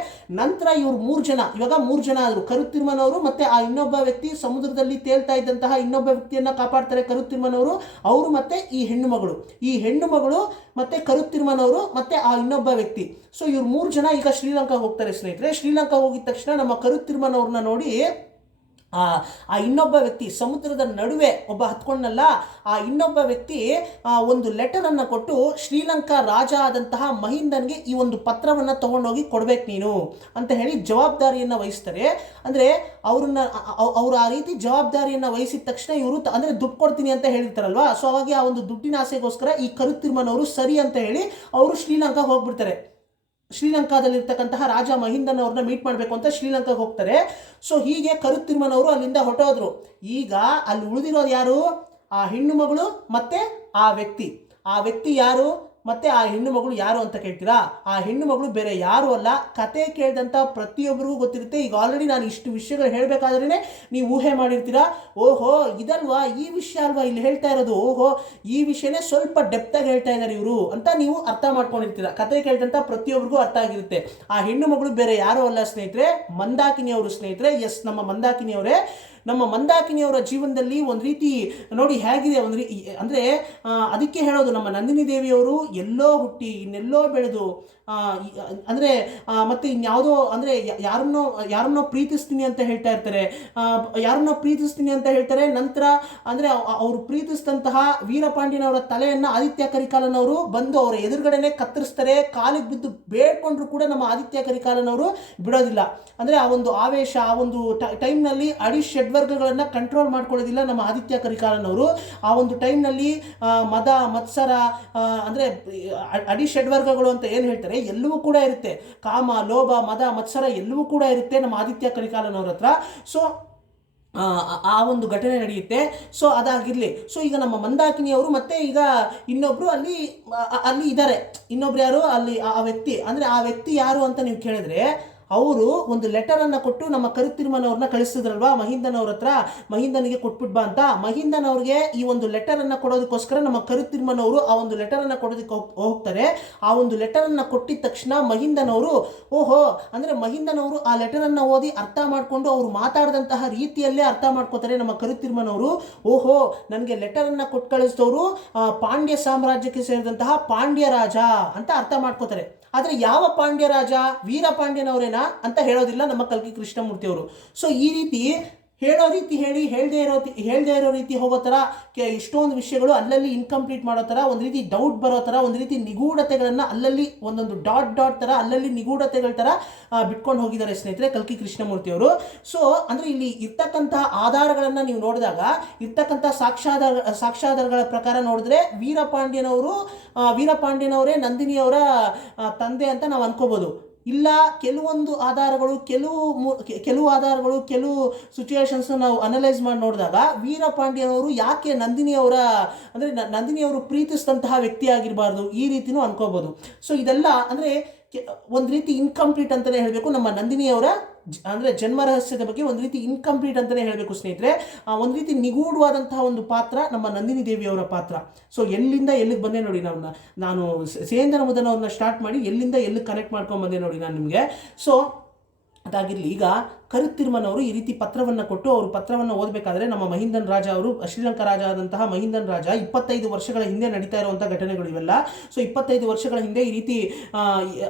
ನಂತರ ಇವ್ರು ಮೂರು ಜನ ಆದ್ರು, ಕರುತ್ತಿಮ್ಮನವರು ಮತ್ತೆ ಆ ಇನ್ನೊಬ್ಬ ವ್ಯಕ್ತಿ, ಸಮುದ್ರದಲ್ಲಿ ತೇಲ್ತಾ ಇದ್ದಂತಹ ಇನ್ನೊಬ್ಬ ವ್ಯಕ್ತಿಯನ್ನ ಕಾಪಾಡ್ತಾರೆ ಕರುತ್ತಿಮ್ಮನವರು, ಅವರು ಮತ್ತೆ ಈ ಹೆಣ್ಣು ಮಗಳು ಮತ್ತೆ ಕರುತ್ತಿಮ್ಮನವರು ಮತ್ತೆ ಆ ಇನ್ನೊಬ್ಬ ವ್ಯಕ್ತಿ. ಸೊ ಇವ್ರು 3 ಜನ ಈಗ ಶ್ರೀಲಂಕಾ ಹೋಗ್ತಾರೆ ಸ್ನೇಹಿತರೆ. ಶ್ರೀಲಂಕಾ ಹೋಗಿದ ತಕ್ಷಣ ನಮ್ಮ ಕರುತ್ತಿಮ್ಮನವ್ರನ್ನ ನೋಡಿ ಆ ಇನ್ನೊಬ್ಬ ವ್ಯಕ್ತಿ ಸಮುದ್ರದ ನಡುವೆ ಒಬ್ಬ ಹತ್ಕೊಂಡಲ್ಲ, ಆ ಇನ್ನೊಬ್ಬ ವ್ಯಕ್ತಿ ಒಂದು ಲೆಟರ್ ಅನ್ನ ಕೊಟ್ಟು ಶ್ರೀಲಂಕಾ ರಾಜ ಆದಂತಹ ಮಹಿಂದನ್ಗೆ ಈ ಒಂದು ಪತ್ರವನ್ನ ತಗೊಂಡೋಗಿ ಕೊಡ್ಬೇಕು ನೀನು ಅಂತ ಹೇಳಿ ಜವಾಬ್ದಾರಿಯನ್ನ ವಹಿಸ್ತಾರೆ. ಅವರು ಆ ರೀತಿ ಜವಾಬ್ದಾರಿಯನ್ನ ವಹಿಸಿದ ತಕ್ಷಣ ಇವರು ದುಡ್ಡು ಕೊಡ್ತೀನಿ ಅಂತ ಹೇಳಿರ್ತಾರಲ್ವಾ, ಸೊ ಹಾಗಾಗಿ ಆ ಒಂದು ದುಡ್ಡಿನ ಆಸೆಗೋಸ್ಕರ ಈ ಕರುತ್ತಿಮ್ಮನವರು ಸರಿ ಅಂತ ಹೇಳಿ ಅವರು ಶ್ರೀಲಂಕಾ ಹೋಗ್ಬಿಡ್ತಾರೆ. ಶ್ರೀಲಂಕಾದಲ್ಲಿರ್ತಕ್ಕಂತಹ ರಾಜ ಮಹಿಂದನ್ ಅವ್ರನ್ನ ಮೀಟ್ ಮಾಡಬೇಕು ಅಂತ ಶ್ರೀಲಂಕಾಗೆ ಹೋಗ್ತಾರೆ. ಸೊ ಹೀಗೆ ಕರುತ್ತಿಮ್ಮನವರು ಅಲ್ಲಿಂದ ಹೊರಟೋದ್ರು. ಈಗ ಅಲ್ಲಿ ಉಳಿದಿರೋದು ಯಾರು? ಆ ಹೆಣ್ಣು ಮಗಳು ಮತ್ತೆ ಆ ವ್ಯಕ್ತಿ ಯಾರು ಮತ್ತೆ ಆ ಹೆಣ್ಣು ಮಗಳು ಯಾರು ಅಂತ ಕೇಳ್ತೀರಾ? ಆ ಹೆಣ್ಣು ಮಗಳು ಬೇರೆ ಯಾರು ಅಲ್ಲ, ಕತೆ ಕೇಳಿದಂಥ ಪ್ರತಿಯೊಬ್ಬರಿಗೂ ಗೊತ್ತಿರುತ್ತೆ. ಈಗ ಆಲ್ರೆಡಿ ನಾನು ಇಷ್ಟು ವಿಷಯಗಳು ಹೇಳಬೇಕಾದ್ರೇ ನೀವು ಊಹೆ ಮಾಡಿರ್ತೀರಾ, ಓಹೋ ಇದಲ್ವಾ, ಈ ವಿಷಯ ಅಲ್ವಾ ಇಲ್ಲಿ ಹೇಳ್ತಾ ಇರೋದು, ಓಹೋ ಈ ವಿಷಯನೇ ಸ್ವಲ್ಪ ಡೆಪ್ತಾಗಿ ಹೇಳ್ತಾ ಇದ್ದಾರೆ ಇವರು ಅಂತ ನೀವು ಅರ್ಥ ಮಾಡ್ಕೊಂಡಿರ್ತೀರಾ. ಕತೆ ಕೇಳಿದಂಥ ಪ್ರತಿಯೊಬ್ಬರಿಗೂ ಅರ್ಥ ಆಗಿರುತ್ತೆ. ಆ ಹೆಣ್ಣು ಮಗಳು ಬೇರೆ ಯಾರು ಅಲ್ಲ ಸ್ನೇಹಿತರೆ, ಮಂದಾಕಿನಿಯವರು ಸ್ನೇಹಿತರೆ. ಎಸ್, ನಮ್ಮ ಮಂದಾಕಿನಿಯವರೇ. ನಮ್ಮ ಮಂದಾಕಿನಿಯವರ ಜೀವನದಲ್ಲಿ ಒಂದು ರೀತಿ ನೋಡಿ ಹೇಗಿದೆ, ಅದಕ್ಕೆ ಹೇಳೋದು, ನಮ್ಮ ನಂದಿನಿ ದೇವಿಯವರು ಎಲ್ಲೋ ಹುಟ್ಟಿ ಇನ್ನೆಲ್ಲೋ ಬೆಳೆದು ಮತ್ತೆ ಇನ್ಯಾವುದೋ ಯಾರನ್ನೋ ಪ್ರೀತಿಸ್ತೀನಿ ಅಂತ ಹೇಳ್ತಾರೆ. ನಂತರ ಅವರು ಪ್ರೀತಿಸಿದಂತಹ ವೀರಪಾಂಡ್ಯನವರ ತಲೆಯನ್ನ ಆದಿತ್ಯ ಕರಿಕಾಲನವರು ಬಂದು ಅವರ ಎದುರುಗಡೆನೆ ಕತ್ತರಿಸ್ತಾರೆ. ಕಾಲಿಗೆ ಬಿದ್ದು ಬೇಡ್ಕೊಂಡ್ರು ಕೂಡ ನಮ್ಮ ಆದಿತ್ಯ ಕರಿಕಾಲನವರು ಬಿಡೋದಿಲ್ಲ. ಆ ಒಂದು ಆವೇಶ, ಆ ಒಂದು ಟೈಮ್ನಲ್ಲಿ ಅಡಿ ಷಡ್ವರ್ಗಗಳನ್ನ ಕಂಟ್ರೋಲ್ ಮಾಡ್ಕೊಳ್ಳೋದಿಲ್ಲ ನಮ್ಮ ಆದಿತ್ಯ ಕರಿಕಾಲನವರು. ಆ ಒಂದು ಟೈಮ್ನಲ್ಲಿ ಮದ ಮತ್ಸರ ಅಡಿ ಷಡ್ವರ್ಗಗಳು ಅಂತ ಏನು ಹೇಳ್ತಾರೆ ಎಲ್ಲವೂ ಕೂಡ ಇರುತ್ತೆ. ಕಾಮ, ಲೋಭ, ಮದ, ಮತ್ಸರ ಎಲ್ಲವೂ ಕೂಡ ಇರುತ್ತೆ ನಮ್ಮ ಆದಿತ್ಯ ಕರಿಕಾಲನವ್ರ ಹತ್ರ. ಸೊ ಆ ಒಂದು ಘಟನೆ ನಡೆಯುತ್ತೆ. ಸೊ ಅದಾಗಿರ್ಲಿ. ಸೊ ಈಗ ನಮ್ಮ ಮಂದಾಕಿನಿಯವರು ಮತ್ತೆ ಈಗ ಇನ್ನೊಬ್ರು ಅಲ್ಲಿ ಇದ್ದಾರೆ. ಇನ್ನೊಬ್ರು ಯಾರು ಅಲ್ಲಿ ಆ ವ್ಯಕ್ತಿ ಯಾರು ಅಂತ ನೀವು ಕೇಳಿದ್ರೆ, ಅವರು ಒಂದು ಲೆಟರ್ ಅನ್ನ ಕೊಟ್ಟು ನಮ್ಮ ಕರುತ್ತಿಮ್ಮನವ್ರನ್ನ ಕಳಿಸಿದ್ರಲ್ವಾ ಮಹಿಂದನವ್ರ ಹತ್ರ, ಮಹಿಂದನಿಗೆ ಕೊಟ್ಬಿಟ್ ಬಾ ಅಂತ. ಮಹಿಂದನವ್ರಿಗೆ ಈ ಒಂದು ಲೆಟರ್ ಅನ್ನ ಕೊಡೋದಕ್ಕೋಸ್ಕರ ನಮ್ಮ ಕರುತ್ತಿಮ್ಮನವರು ಆ ಒಂದು ಲೆಟರ್ ಅನ್ನ ಕೊಡೋದಕ್ಕೆ ಹೋಗ್ತಾರೆ. ಆ ಒಂದು ಲೆಟರ್ ಅನ್ನ ಕೊಟ್ಟಿದ ತಕ್ಷಣ ಮಹಿಂದನವರು ಮಹಿಂದನವರು ಆ ಲೆಟರ್ ಅನ್ನ ಓದಿ ಅರ್ಥ ಮಾಡ್ಕೊಂಡು ಅವರು ಮಾತಾಡಿದಂತಹ ರೀತಿಯಲ್ಲೇ ಅರ್ಥ ಮಾಡ್ಕೋತಾರೆ ನಮ್ಮ ಕರುತ್ತಿಮ್ಮನವರು. ಓಹೋ, ನನಗೆ ಲೆಟರ್ ಅನ್ನ ಕೊಟ್ಟು ಕಳಿಸಿದವರು ಪಾಂಡ್ಯ ಸಾಮ್ರಾಜ್ಯಕ್ಕೆ ಸೇರಿದಂತಹ ಪಾಂಡ್ಯ ರಾಜ ಅಂತ ಅರ್ಥ ಮಾಡ್ಕೋತಾರೆ. ಆದರೆ ಯಾವ ಪಾಂಡ್ಯ ರಾಜ? ವೀರಪಾಂಡ್ಯನವರೇನಾ ಅಂತ ಹೇಳೋದಿಲ್ಲ ನಮ್ಮ ಕಲ್ಕಿ ಕೃಷ್ಣಮೂರ್ತಿಯವರು. ಸೊ ಈ ರೀತಿ ಹೇಳೋ ರೀತಿ ಹೇಳಿ ಹೇಳ್ದೇ ಇರೋ ರೀತಿ ಹೋಗೋ ಥರ ಇಷ್ಟೊಂದು ವಿಷಯಗಳು ಅಲ್ಲಲ್ಲಿ ಇನ್ಕಂಪ್ಲೀಟ್ ಮಾಡೋ ಥರ, ಒಂದು ರೀತಿ ಡೌಟ್ ಬರೋ ಥರ, ಒಂದು ರೀತಿ ನಿಗೂಢತೆಗಳನ್ನು ಅಲ್ಲಲ್ಲಿ ಒಂದೊಂದು ಡಾಟ್ ಥರ ಅಲ್ಲಲ್ಲಿ ನಿಗೂಢತೆಗಳ ಥರ ಬಿಟ್ಕೊಂಡು ಹೋಗಿದ್ದಾರೆ ಸ್ನೇಹಿತರೆ ಕಲ್ಕಿ ಕೃಷ್ಣಮೂರ್ತಿಯವರು. ಸೊ ಇಲ್ಲಿ ಇರ್ತಕ್ಕಂತಹ ಆಧಾರಗಳನ್ನು ನೀವು ನೋಡಿದಾಗ, ಇರ್ತಕ್ಕಂಥ ಸಾಕ್ಷ್ಯಾಧಾರಗಳ ಪ್ರಕಾರ ನೋಡಿದ್ರೆ ವೀರಪಾಂಡ್ಯನವರೇ ನಂದಿನಿಯವರ ತಂದೆ ಅಂತ ನಾವು ಅನ್ಕೋಬಹುದು. ಇಲ್ಲ ಕೆಲವೊಂದು ಆಧಾರಗಳು ಕೆಲವು ಆಧಾರಗಳು ಕೆಲವು ಸಿಚುವೇಶನ್ಸ್ ನಾವು ಅನಲೈಸ್ ಮಾಡಿ ನೋಡಿದಾಗ ವೀರಪಾಂಡ್ಯನವರು ಯಾಕೆ ನಂದಿನಿಯವರ ಅಂದರೆ ನಂದಿನಿಯವರು ಪ್ರೀತಿಸಿದಂತಹ ವ್ಯಕ್ತಿ ಆಗಿರಬಾರ್ದು, ಈ ರೀತಿನೂ ಅನ್ಕೋಬೋದು. ಸೊ ಇದೆಲ್ಲ ಅಂದರೆ ಒಂದು ರೀತಿ ಇನ್ಕಂಪ್ಲೀಟ್ ಅಂತಲೇ ಹೇಳಬೇಕು. ನಮ್ಮ ನಂದಿನಿಯವರ ಅಂದರೆ ಜನ್ಮ ರಹಸ್ಯದ ಬಗ್ಗೆ ಒಂದು ರೀತಿ ಇನ್ಕಂಪ್ಲೀಟ್ ಅಂತಲೇ ಹೇಳಬೇಕು ಸ್ನೇಹಿತರೆ. ಒಂದು ರೀತಿ ನಿಗೂಢವಾದಂತಹ ಒಂದು ಪಾತ್ರ ನಮ್ಮ ನಂದಿನಿ ದೇವಿಯವರ ಪಾತ್ರ. ಸೊ ಎಲ್ಲಿಂದ ಎಲ್ಲಿಗೆ ಬಂದೆ ನೋಡಿ, ನಾನು ಸೇಂದ್ರ ಮುದನವ್ರನ್ನ ಸ್ಟಾರ್ಟ್ ಮಾಡಿ ಎಲ್ಲಿಂದ ಎಲ್ಲಿಗೆ ಕನೆಕ್ಟ್ ಮಾಡ್ಕೊಂಡು ಬಂದೆ ನೋಡಿ ನಾನು ನಿಮಗೆ. ಸೊ ಅದಾಗಿರಲಿ. ಈಗ ಕರುತ್ತಿರ್ಮನವರು ಈ ರೀತಿ ಪತ್ರವನ್ನು ಕೊಟ್ಟು ಅವರು ಪತ್ರವನ್ನು ಓದಬೇಕಾದ್ರೆ ನಮ್ಮ ಮಹಿಂದನ್ ರಾಜ ಅವರು, ಶ್ರೀಲಂಕಾ ರಾಜ ಆದಂತಹ ಮಹಿಂದನ್ ರಾಜ 25 ವರ್ಷಗಳ ಹಿಂದೆ ನಡೀತಾ ಇರುವಂಥ ಘಟನೆಗಳು ಇವೆಲ್ಲ. ಸೊ 25 ವರ್ಷಗಳ ಹಿಂದೆ ಈ ರೀತಿ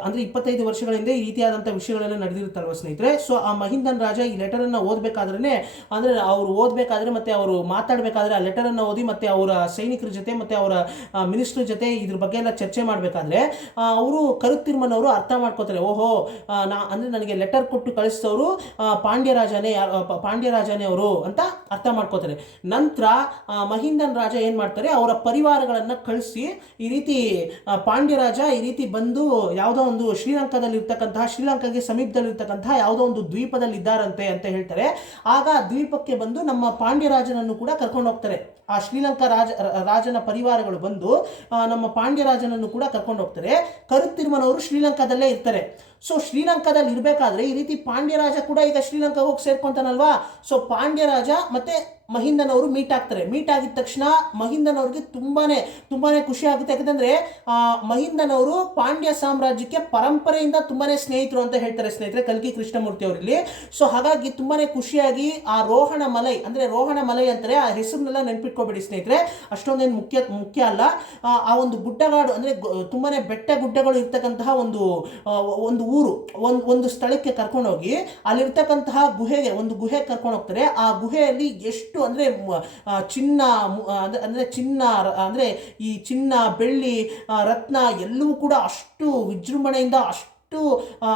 ಅಂದರೆ 25 ವರ್ಷಗಳ ಹಿಂದೆ ಈ ರೀತಿಯಾದಂಥ ವಿಷಯಗಳೆಲ್ಲ ನಡೆದಿರುತ್ತಲ್ವ ಸ್ನೇಹಿತರೆ. ಸೊ ಆ ಮಹಿಂದನ್ ರಾಜ ಈ ಲೆಟರನ್ನು ಓದಬೇಕಾದ್ರೆ ಅಂದರೆ ಅವರು ಓದಬೇಕಾದ್ರೆ ಮತ್ತು ಅವರು ಮಾತಾಡಬೇಕಾದ್ರೆ ಆ ಲೆಟರನ್ನು ಓದಿ ಮತ್ತು ಅವರ ಸೈನಿಕರ ಜೊತೆ ಮತ್ತು ಅವರ ಮಿನಿಸ್ಟ್ರ್ ಜೊತೆ ಇದ್ರ ಬಗ್ಗೆ ಎಲ್ಲ ಚರ್ಚೆ ಮಾಡಬೇಕಾದ್ರೆ ಅವರು ಕರುತ್ತಿರ್ಮನವರು ಅರ್ಥ ಮಾಡ್ಕೋತಾರೆ, ಓಹೋ ಅಂದರೆ ನನಗೆ ಲೆಟರ್ ಕೊಟ್ಟು ಕಳಿಸಿದವರು ಪಾಂಡ್ಯರಾಜನೇ ಅವರು ಅಂತ ಅರ್ಥ ಮಾಡ್ಕೋತಾರೆ. ನಂತರ ಮಹಿಂದನ್ ರಾಜ ಏನು ಮಾಡ್ತಾರೆ, ಅವರ ಪರಿವಾರಗಳನ್ನು ಕಳಿಸಿ ಈ ರೀತಿ ಪಾಂಡ್ಯರಾಜ ಈ ರೀತಿ ಬಂದು ಯಾವುದೋ ಒಂದು ಶ್ರೀಲಂಕಾಗೆ ಸಮೀಪದಲ್ಲಿರ್ತಕ್ಕಂತಹ ಯಾವುದೋ ಒಂದು ದ್ವೀಪದಲ್ಲಿ ಇದ್ದಾರಂತೆ ಅಂತ ಹೇಳ್ತಾರೆ. ಆಗ ದ್ವೀಪಕ್ಕೆ ಬಂದು ನಮ್ಮ ಪಾಂಡ್ಯರಾಜನನ್ನು ಕೂಡ ಕರ್ಕೊಂಡು ಹೋಗ್ತಾರೆ. ಆ ಶ್ರೀಲಂಕಾ ರಾಜನ ಪರಿವಾರಗಳು ಬಂದು ನಮ್ಮ ಪಾಂಡ್ಯರಾಜನನ್ನು ಕೂಡ ಕರ್ಕೊಂಡು ಹೋಗ್ತಾರೆ. ಕರುತ್ತಿರ್ಮನವರು ಶ್ರೀಲಂಕಾದಲ್ಲೇ ಇರ್ತಾರೆ. ಸೊ ಶ್ರೀಲಂಕಾದಲ್ಲಿ ಇರಬೇಕಾದ್ರೆ ಈ ರೀತಿ ಪಾಂಡ್ಯರಾಜ ಕೂಡ ಈಗ ಶ್ರೀಲಂಕಾಗೆ ಹೋಗಿ ಸೇರ್ಕೊಂತಾನಲ್ವಾ. ಸೊ ಪಾಂಡ್ಯರಾಜ ಮತ್ತೆ ಮಹಿಂದನ್ ಅವರು ಮೀಟ್ ಆಗ್ತಾರೆ. ಮೀಟ್ ಆಗಿದ ತಕ್ಷಣ ಮಹಿಂದನ್ ಅವ್ರಿಗೆ ತುಂಬಾನೇ ಖುಷಿ ಆಗುತ್ತೆ. ಯಾಕಂದ್ರೆ ಮಹಿಂದನ್ ಅವರು ಪಾಂಡ್ಯ ಸಾಮ್ರಾಜ್ಯಕ್ಕೆ ಪರಂಪರೆಯಿಂದ ತುಂಬಾನೇ ಸ್ನೇಹಿತರು ಅಂತ ಹೇಳ್ತಾರೆ ಸ್ನೇಹಿತರೆ ಕಲ್ಕಿ ಕೃಷ್ಣಮೂರ್ತಿ ಅವರಲ್ಲಿ. ಸೊ ಹಾಗಾಗಿ ತುಂಬಾನೇ ಖುಷಿಯಾಗಿ ಆ ರೋಹಣ ಮಲೈ ಅಂತಾರೆ, ಆ ಹೆಸರನ್ನೆಲ್ಲ ನೆನ್ಪಿಟ್ಕೋಬೇಡಿ ಸ್ನೇಹಿತರೆ, ಅಷ್ಟೊಂದೇನು ಮುಖ್ಯ ಅಲ್ಲ. ಆ ಒಂದು ಗುಡ್ಡಗಾಡು ಅಂದ್ರೆ ತುಂಬಾನೇ ಬೆಟ್ಟ ಗುಡ್ಡಗಳು ಇರ್ತಕ್ಕಂತಹ ಒಂದು ಊರು, ಒಂದು ಸ್ಥಳಕ್ಕೆ ಕರ್ಕೊಂಡೋಗಿ ಅಲ್ಲಿರ್ತಕ್ಕಂತಹ ಒಂದು ಗುಹೆ ಕರ್ಕೊಂಡು ಹೋಗ್ತಾರೆ. ಆ ಗುಹೆಯಲ್ಲಿ ಎಷ್ಟು ಅಂದ್ರೆ ಚಿನ್ನ ಅಂದ್ರೆ ಈ ಚಿನ್ನ, ಬೆಳ್ಳಿ, ರತ್ನ ಎಲ್ಲವೂ ಕೂಡ ಅಷ್ಟು ವಿಜೃಂಭಣೆಯಿಂದ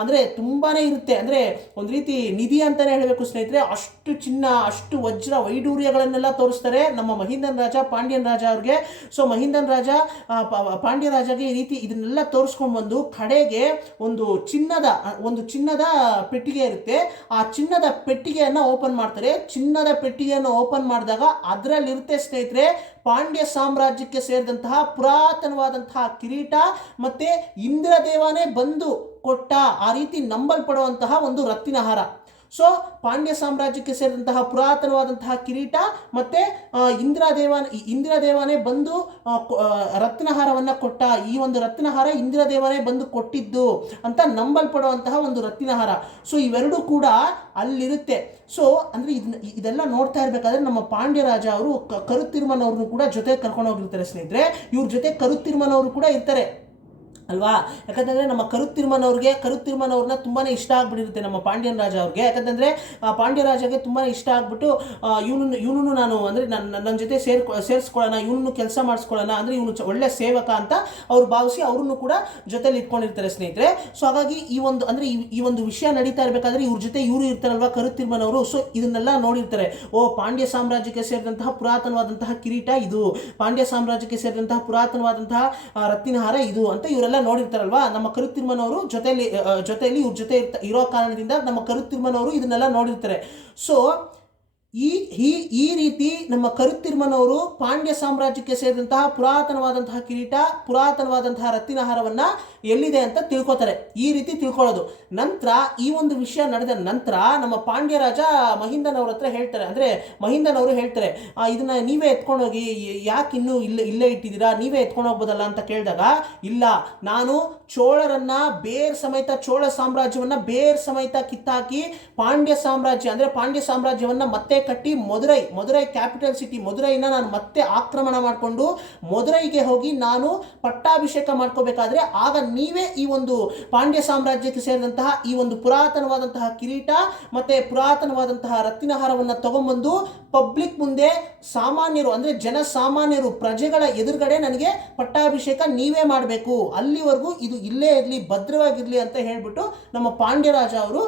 ಅಂದ್ರೆ ತುಂಬಾನೇ ಇರುತ್ತೆ. ಅಂದ್ರೆ ಒಂದು ರೀತಿ ನಿಧಿ ಅಂತಾನೆ ಹೇಳಬೇಕು ಸ್ನೇಹಿತರೆ. ಅಷ್ಟು ಚಿನ್ನ, ಅಷ್ಟು ವಜ್ರ ವೈಡೂರ್ಯಗಳನ್ನೆಲ್ಲ ತೋರಿಸ್ತಾರೆ ನಮ್ಮ ಮಹಿಂದನ್ ರಾಜ ಪಾಂಡ್ಯನ್ ರಾಜ ಅವ್ರಿಗೆ. ಸೊ ಮಹಿಂದನ್ ರಾಜ ಪಾಂಡ್ಯ ರಾಜಗೆ ಈ ರೀತಿ ಇದನ್ನೆಲ್ಲ ತೋರಿಸ್ಕೊಂಡು ಬಂದು ಕಡೆಗೆ ಒಂದು ಚಿನ್ನದ ಪೆಟ್ಟಿಗೆ ಇರುತ್ತೆ. ಆ ಚಿನ್ನದ ಪೆಟ್ಟಿಗೆಯನ್ನ ಓಪನ್ ಮಾಡ್ತಾರೆ. ಚಿನ್ನದ ಪೆಟ್ಟಿಗೆಯನ್ನು ಓಪನ್ ಮಾಡಿದಾಗ ಅದರಲ್ಲಿರುತ್ತೆ ಸ್ನೇಹಿತರೆ ಪಾಂಡ್ಯ ಸಾಮ್ರಾಜ್ಯಕ್ಕೆ ಸೇರಿದಂತಹ ಪುರಾತನವಾದಂತಹ ಕಿರೀಟ ಮತ್ತೆ ಇಂದ್ರದೇವನೇ ಬಂದು ಕೊಟ್ಟ ಆ ರೀತಿ ನಂಬಲ್ಪಡುವಂತಹ ಒಂದು ರತ್ನಹಾರ. ಸೊ ಪಾಂಡ್ಯ ಸಾಮ್ರಾಜ್ಯಕ್ಕೆ ಸೇರಿದಂತಹ ಪುರಾತನವಾದಂತಹ ಕಿರೀಟ ಮತ್ತೆ ಇಂದ್ರದೇವನೇ ಬಂದು ರತ್ನಹಾರವನ್ನ ಕೊಟ್ಟ. ಈ ಒಂದು ರತ್ನಹಾರ ಇಂದ್ರದೇವನೇ ಬಂದು ಕೊಟ್ಟಿದ್ದು ಅಂತ ನಂಬಲ್ಪಡುವಂತಹ ಒಂದು ರತ್ನಹಾರ. ಸೊ ಇವೆರಡೂ ಕೂಡ ಅಲ್ಲಿರುತ್ತೆ. ಸೊ ಅಂದ್ರೆ ಇದೆಲ್ಲ ನೋಡ್ತಾ ಇರ್ಬೇಕಾದ್ರೆ ನಮ್ಮ ಪಾಂಡ್ಯ ರಾಜ ಅವರು ಕರುತ್ತಿರ್ಮನವ್ರನ್ನು ಕೂಡ ಜೊತೆ ಕರ್ಕೊಂಡು ಹೋಗಿರ್ತಾರೆ ಸ್ನೇಹಿತರೆ. ಇವ್ರ ಜೊತೆ ಕರುತ್ತಿರ್ಮನವರು ಕೂಡ ಇರ್ತಾರೆ ಅಲ್ವಾ. ಯಾಕಂತಂದ್ರೆ ನಮ್ಮ ಕರುತ್ತಿರ್ಮನವ್ರನ್ನ ತುಂಬಾನೇ ಇಷ್ಟ ಆಗ್ಬಿಟ್ಟಿರುತ್ತೆ ನಮ್ಮ ಪಾಂಡ್ಯನ್ ರಾಜ ಅವ್ರಿಗೆ. ಯಾಕಂತಂದ್ರೆ ಪಾಂಡ್ಯ ರಾಜಗೆ ತುಂಬಾನೇ ಇಷ್ಟ ಆಗ್ಬಿಟ್ಟು ಇವನು ನಾನು ಅಂದ್ರೆ ನನ್ನ ಜೊತೆ ಸೇರಿಸ್ಕೊಳ್ಳೋಣ, ಇವನು ಕೆಲಸ ಮಾಡಿಸ್ಕೊಳ್ಳೋಣ, ಅಂದ್ರೆ ಇವನು ಒಳ್ಳೆ ಸೇವಕ ಅಂತ ಅವ್ರು ಭಾವಿಸಿ ಅವ್ರನ್ನು ಕೂಡ ಜೊತೆಲಿ ಇಟ್ಕೊಂಡಿರ್ತಾರೆ ಸ್ನೇಹಿತರೆ. ಸೊ ಹಾಗಾಗಿ ಈ ಒಂದು ವಿಷಯ ನಡೀತಾ ಇರಬೇಕಾದ್ರೆ ಇವ್ರ ಜೊತೆ ಇವರು ಇರ್ತಾರಲ್ವಾ ಕರುತ್ತಿರ್ಮನವರು. ಸೊ ಇದನ್ನೆಲ್ಲ ನೋಡಿರ್ತಾರೆ. ಪಾಂಡ್ಯ ಸಾಮ್ರಾಜ್ಯಕ್ಕೆ ಸೇರಿದಂತಹ ಪುರಾತನವಾದಂತಹ ಕಿರೀಟ ಇದು, ಪಾಂಡ್ಯ ಸಾಮ್ರಾಜ್ಯಕ್ಕೆ ಸೇರಿದಂತಹ ಪುರಾತನವಾದಂತಹ ರತ್ನಹಾರ ಇದು ಅಂತ ಇವರೆಲ್ಲ ನೋಡಿರ್ತಾರಲ್ವಾ. ನಮ್ಮ ಕರುತ್ತಿರ್ಮನವರು ಜೊತೆಯಲ್ಲಿ ಇವ್ರ ಜೊತೆ ಇರೋ ಕಾರಣದಿಂದ ನಮ್ಮ ಕರುತ್ತಿರ್ಮನವರು ಇದನ್ನೆಲ್ಲ ನೋಡಿರ್ತಾರೆ. ಸೊ ಈ ರೀತಿ ನಮ್ಮ ಕರುತ್ತಿರ್ಮನವರು ಪಾಂಡ್ಯ ಸಾಮ್ರಾಜ್ಯಕ್ಕೆ ಸೇರಿದಂತಹ ಪುರಾತನವಾದಂತಹ ಕಿರೀಟ, ಪುರಾತನವಾದಂತಹ ರತ್ನಹಾರವನ್ನ ಎಲ್ಲಿದೆ ಅಂತ ತಿಳ್ಕೊತಾರೆ. ಈ ರೀತಿ ತಿಳ್ಕೊಳ್ಳೋದು. ನಂತರ ಈ ಒಂದು ವಿಷಯ ನಡೆದ ನಂತರ ನಮ್ಮ ಪಾಂಡ್ಯ ರಾಜ ಮಹಿಂದನ್ ಅವ್ರ ಹತ್ರ ಹೇಳ್ತಾರೆ, ಅಂದ್ರೆ ಮಹಿಂದನ್ ಅವರು ಹೇಳ್ತಾರೆ, ಇದನ್ನ ನೀವೇ ಎತ್ಕೊಂಡೋಗಿ, ಯಾಕೆ ಇನ್ನೂ ಇಲ್ಲೇ ಇಟ್ಟಿದ್ದೀರಾ, ನೀವೇ ಎತ್ಕೊಂಡು ಹೋಗ್ಬೋದಲ್ಲ ಅಂತ ಕೇಳಿದಾಗ, ಇಲ್ಲ, ನಾನು ಚೋಳರನ್ನ ಚೋಳ ಸಾಮ್ರಾಜ್ಯವನ್ನ ಬೇರ್ ಸಮೇತ ಕಿತ್ತಾಕಿ ಪಾಂಡ್ಯ ಸಾಮ್ರಾಜ್ಯವನ್ನ ಮತ್ತೆ ಕಟ್ಟಿ ಮದುರೈ ಕ್ಯಾಪಿಟಲ್ ಸಿಟಿ ಮದುರೈನ ನಾನು ಮತ್ತೆ ಆಕ್ರಮಣ ಮಾಡಿಕೊಂಡು ಮದುರೈಗೆ ಹೋಗಿ ನಾನು ಪಟ್ಟಾಭಿಷೇಕ ಮಾಡ್ಕೋಬೇಕಾದ್ರೆ ಆಗ ನೀವೇ ಈ ಒಂದು ಪಾಂಡ್ಯ ಸಾಮ್ರಾಜ್ಯಕ್ಕೆ ಸೇರಿದಂತಹ ಈ ಒಂದು ಪುರಾತನವಾದಂತಹ ಕಿರೀಟ ಮತ್ತೆ ಪುರಾತನವಾದಂತಹ ರತ್ನಹಾರವನ್ನು ತಗೊಂಡ್ಬಂದು ಪಬ್ಲಿಕ್ ಮುಂದೆ ಸಾಮಾನ್ಯರು ಅಂದ್ರೆ ಜನಸಾಮಾನ್ಯರು ಪ್ರಜೆಗಳ ಎದುರುಗಡೆ ನನಗೆ ಪಟ್ಟಾಭಿಷೇಕ ನೀವೇ ಮಾಡಬೇಕು, ಅಲ್ಲಿವರೆಗೂ ಇದು ಇಲ್ಲೇ ಇರಲಿ, ಭದ್ರವಾಗಿರ್ಲಿ ಅಂತ ಹೇಳ್ಬಿಟ್ಟು ನಮ್ಮ ಪಾಂಡ್ಯರಾಜ ಅವರು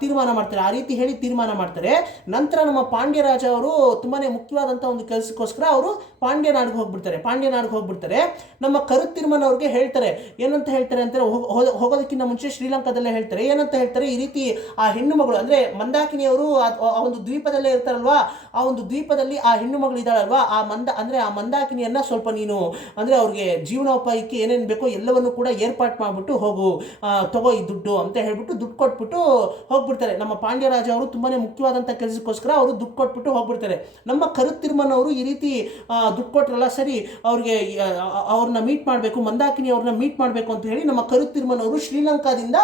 ತೀರ್ಮಾನ ಮಾಡ್ತಾರೆ. ಆ ರೀತಿ ಹೇಳಿ ತೀರ್ಮಾನ ಮಾಡ್ತಾರೆ. ನಂತರ ನಮ್ಮ ಪಾಂಡ್ಯ ರಾಜ ಅವರು ತುಂಬಾನೇ ಮುಖ್ಯವಾದಂಥ ಒಂದು ಕೆಲಸಕ್ಕೋಸ್ಕರ ಅವರು ಪಾಂಡ್ಯ ನಾಡಿಗೆ ಹೋಗ್ಬಿಡ್ತಾರೆ. ನಮ್ಮ ಕರುತ್ತಿಮ್ಮನವ್ರಿಗೆ ಹೇಳ್ತಾರೆ, ಏನಂತ ಹೇಳ್ತಾರೆ ಅಂತ ಹೋಗೋದಕ್ಕಿಂತ ಮುಂಚೆ ಶ್ರೀಲಂಕಾದಲ್ಲೇ ಹೇಳ್ತಾರೆ, ಏನಂತ ಹೇಳ್ತಾರೆ, ಈ ರೀತಿ ಆ ಹೆಣ್ಣು ಮಗಳು ಅಂದ್ರೆ ಮಂದಾಕಿನಿಯವರು ಆ ಒಂದು ದ್ವೀಪದಲ್ಲೇ ಇರ್ತಾರಲ್ವಾ, ಆ ಒಂದು ದ್ವೀಪದಲ್ಲಿ ಆ ಹೆಣ್ಣು ಮಗಳು ಇದ್ದಾಳಲ್ವಾ, ಆ ಮಂದಾಕಿನಿಯನ್ನ ಸ್ವಲ್ಪ ನೀನು ಅಂದ್ರೆ ಅವ್ರಿಗೆ ಜೀವನೋಪಾಯಕ್ಕೆ ಏನೇನು ಬೇಕೋ ಎಲ್ಲವನ್ನು ಕೂಡ ಏರ್ಪಾಟ್ ಮಾಡ್ಬಿಟ್ಟು ಹೋಗು, ತಗೋ ಈ ದುಡ್ಡು ಅಂತ ಹೇಳ್ಬಿಟ್ಟು ದುಡ್ಡು ಕೊಟ್ಬಿಟ್ಟು ಹೋಗ್ಬಿಡ್ತಾರೆ. ನಮ್ಮ ಪಾಂಡ್ಯ ರಾಜ ಅವರು ತುಂಬಾನೇ ಮುಖ್ಯವಾದಂಥ ಕೆಲಸಕ್ಕೋಸ್ಕರ ಅವರು ದುಡ್ಡು ಕೊಟ್ಬಿಟ್ಟು ಹೋಗ್ಬಿಡ್ತಾರೆ. ನಮ್ಮ ಕರುತ್ತಿಮ್ಮನವರು ಈ ರೀತಿ ದುಡ್ಡು ಕೊಟ್ರಲ್ಲ, ಸರಿ ಅವ್ರಿಗೆ ಅವ್ರನ್ನ ಮೀಟ್ ಮಾಡಬೇಕು, ಮಂದಾಕಿನಿ ಅವ್ರನ್ನ ಮೀಟ್ ಮಾಡಬೇಕು ಅಂತ ಹೇಳಿ ನಮ್ಮ ಕರುತ್ತಿಮ್ಮನವರು ಶ್ರೀಲಂಕಾದಿಂದ